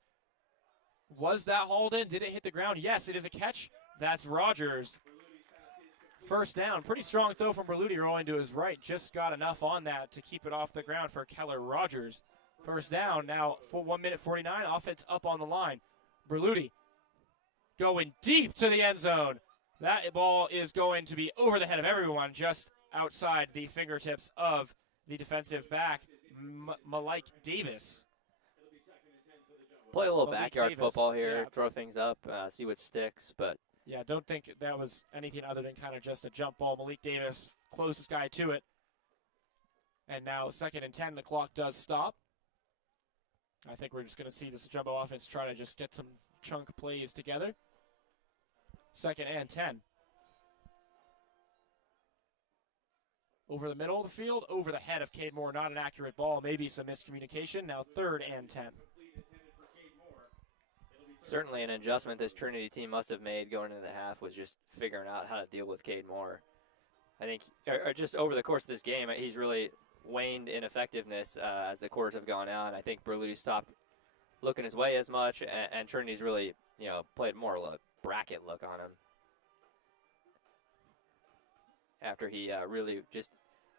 Was that hauled in? Did it hit the ground? Yes, it is a catch. That's Rogers. First down. Pretty strong throw from Berluti rolling to his right. Just got enough on that to keep it off the ground for Keller Rogers. First down. Now, for 1 minute 49, offense up on the line. Berluti going deep to the end zone. That ball is going to be over the head of everyone, just outside the fingertips of the defensive back, Malik Davis. Play a little Malik backyard Davis, football here, yeah. throw things up, see what sticks. But yeah, don't think that was anything other than kind of just a jump ball. Malik Davis, closest guy to it. And now 2nd and 10, the clock does stop. I think we're just going to see this Jumbo offense try to just get some chunk plays together. 2nd and 10. Over the middle of the field, over the head of Cade Moore. Not an accurate ball, maybe some miscommunication. Now 3rd and 10. certainly an adjustment this Trinity team must have made going into the half was just figuring out how to deal with Cade Moore. I think just over the course of this game, he's really waned in effectiveness as the quarters have gone on. I think Berluti stopped looking his way as much, and Trinity's really, played more of a bracket look on him after he really just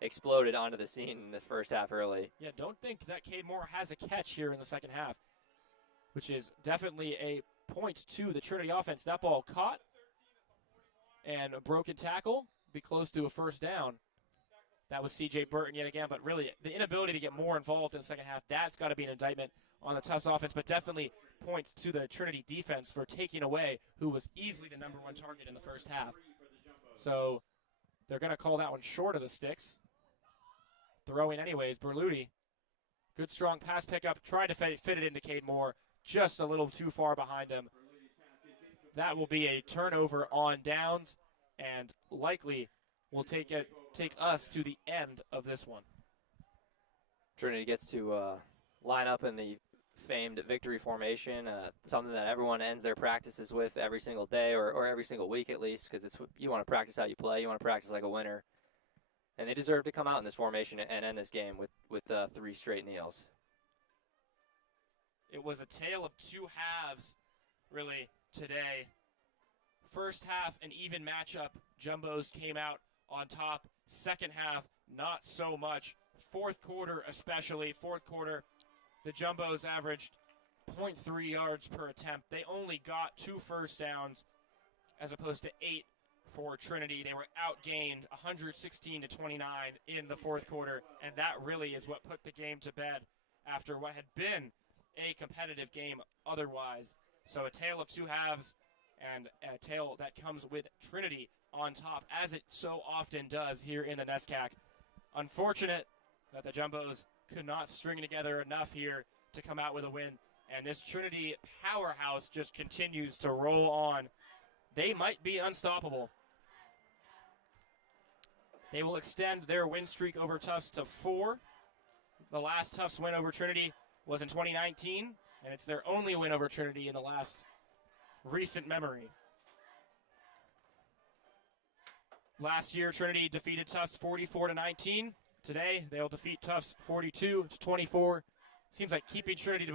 exploded onto the scene in the first half early. Yeah, don't think that Cade Moore has a catch here in the second half, which is definitely a point to the Trinity offense. That ball caught and a broken tackle, be close to a first down. That was C.J. Burton yet again, but really the inability to get more involved in the second half, that's got to be an indictment on the Tufts offense, but definitely points to the Trinity defense for taking away who was easily the number one target in the first half. So they're going to call that one short of the sticks. Throwing anyways, Berluti. Good strong pass pickup, tried to fit it into Cade Moore, just a little too far behind him. That will be a turnover on downs, and likely will take us to the end of this one. Trinity gets to line up in the famed victory formation, something that everyone ends their practices with every single day or every single week at least, because you want to practice how you play. You want to practice like a winner. And they deserve to come out in this formation and end this game with 3 straight kneels. It was a tale of two halves, really, today. First half, an even matchup. Jumbos came out on top. Second half, not so much. Fourth quarter especially. Fourth quarter, the Jumbos averaged 0.3 yards per attempt. They only got 2 first downs as opposed to 8 for Trinity. They were outgained 116-29 in the fourth quarter, and that really is what put the game to bed after what had been a competitive game otherwise. So a tale of two halves, and a tale that comes with Trinity on top, as it so often does here in the NESCAC. Unfortunate that the Jumbos could not string together enough here to come out with a win, and this Trinity powerhouse just continues to roll on. They might be unstoppable. They will extend their win streak over Tufts to 4. The last Tufts win over Trinity was in 2019, and it's their only win over Trinity in the last recent memory. Last year, Trinity defeated Tufts 44-19. Today, they'll defeat Tufts 42-24. Seems like keeping Trinity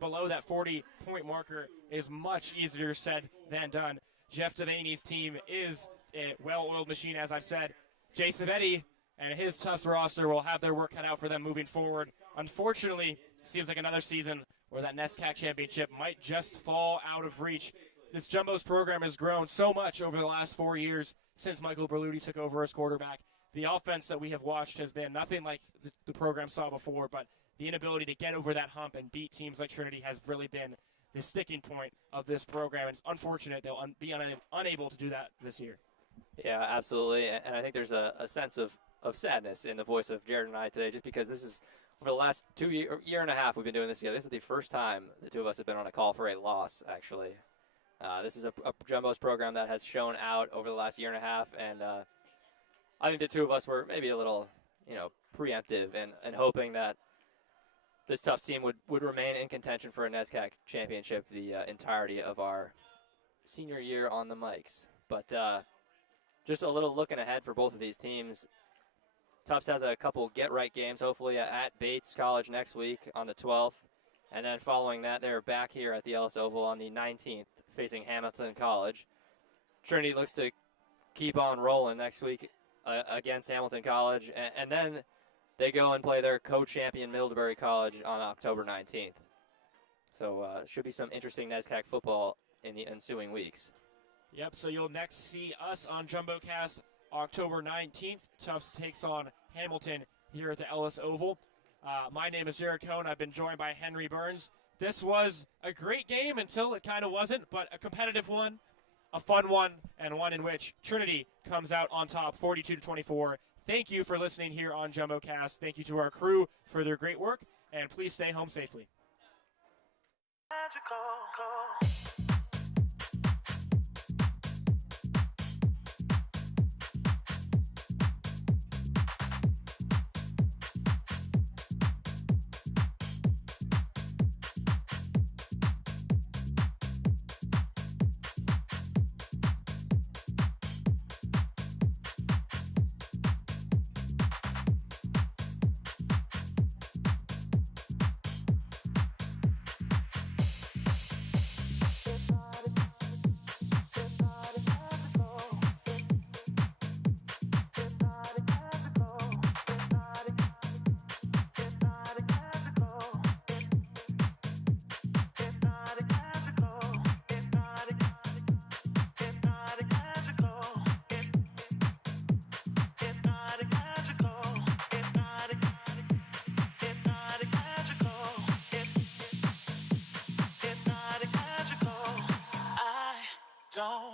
below that 40-point marker is much easier said than done. Jeff Devaney's team is a well-oiled machine, as I've said. Jay Savetti and his Tufts roster will have their work cut out for them moving forward. Unfortunately, seems like another season where that NESCAC championship might just fall out of reach. This Jumbos program has grown so much over the last 4 years since Michael Berluti took over as quarterback. the offense that we have watched has been nothing like the program saw before, but the inability to get over that hump and beat teams like Trinity has really been the sticking point of this program. It's unfortunate they'll be unable to do that this year. Yeah, absolutely. And I think there's a sense of sadness in the voice of Jared and I today, just because this is, over the last year and a half we've been doing this together, this is the first time the two of us have been on a call for a loss, actually. This is a Jumbo's program that has shown out over the last year and a half, and I think the two of us were maybe a little, preemptive and hoping that this Tufts team would remain in contention for a NESCAC championship the entirety of our senior year on the mics. But just a little looking ahead for both of these teams. Tufts has a couple get-right games, hopefully at Bates College next week on the 12th. And then following that, they're back here at the Ellis Oval on the 19th, facing Hamilton College. Trinity looks to keep on rolling next week against Hamilton College. And then they go and play their co-champion Middlebury College on October 19th. So should be some interesting NESCAC football in the ensuing weeks. Yep, so you'll next see us on JumboCast October 19th. Tufts takes on Hamilton here at the Ellis Oval. My name is Jared Cohn. I've been joined by Henry Burns. This was a great game until it kind of wasn't, but a competitive one, a fun one, and one in which Trinity comes out on top 42-24. Thank you for listening here on JumboCast. Thank you to our crew for their great work, and please stay home safely. Don't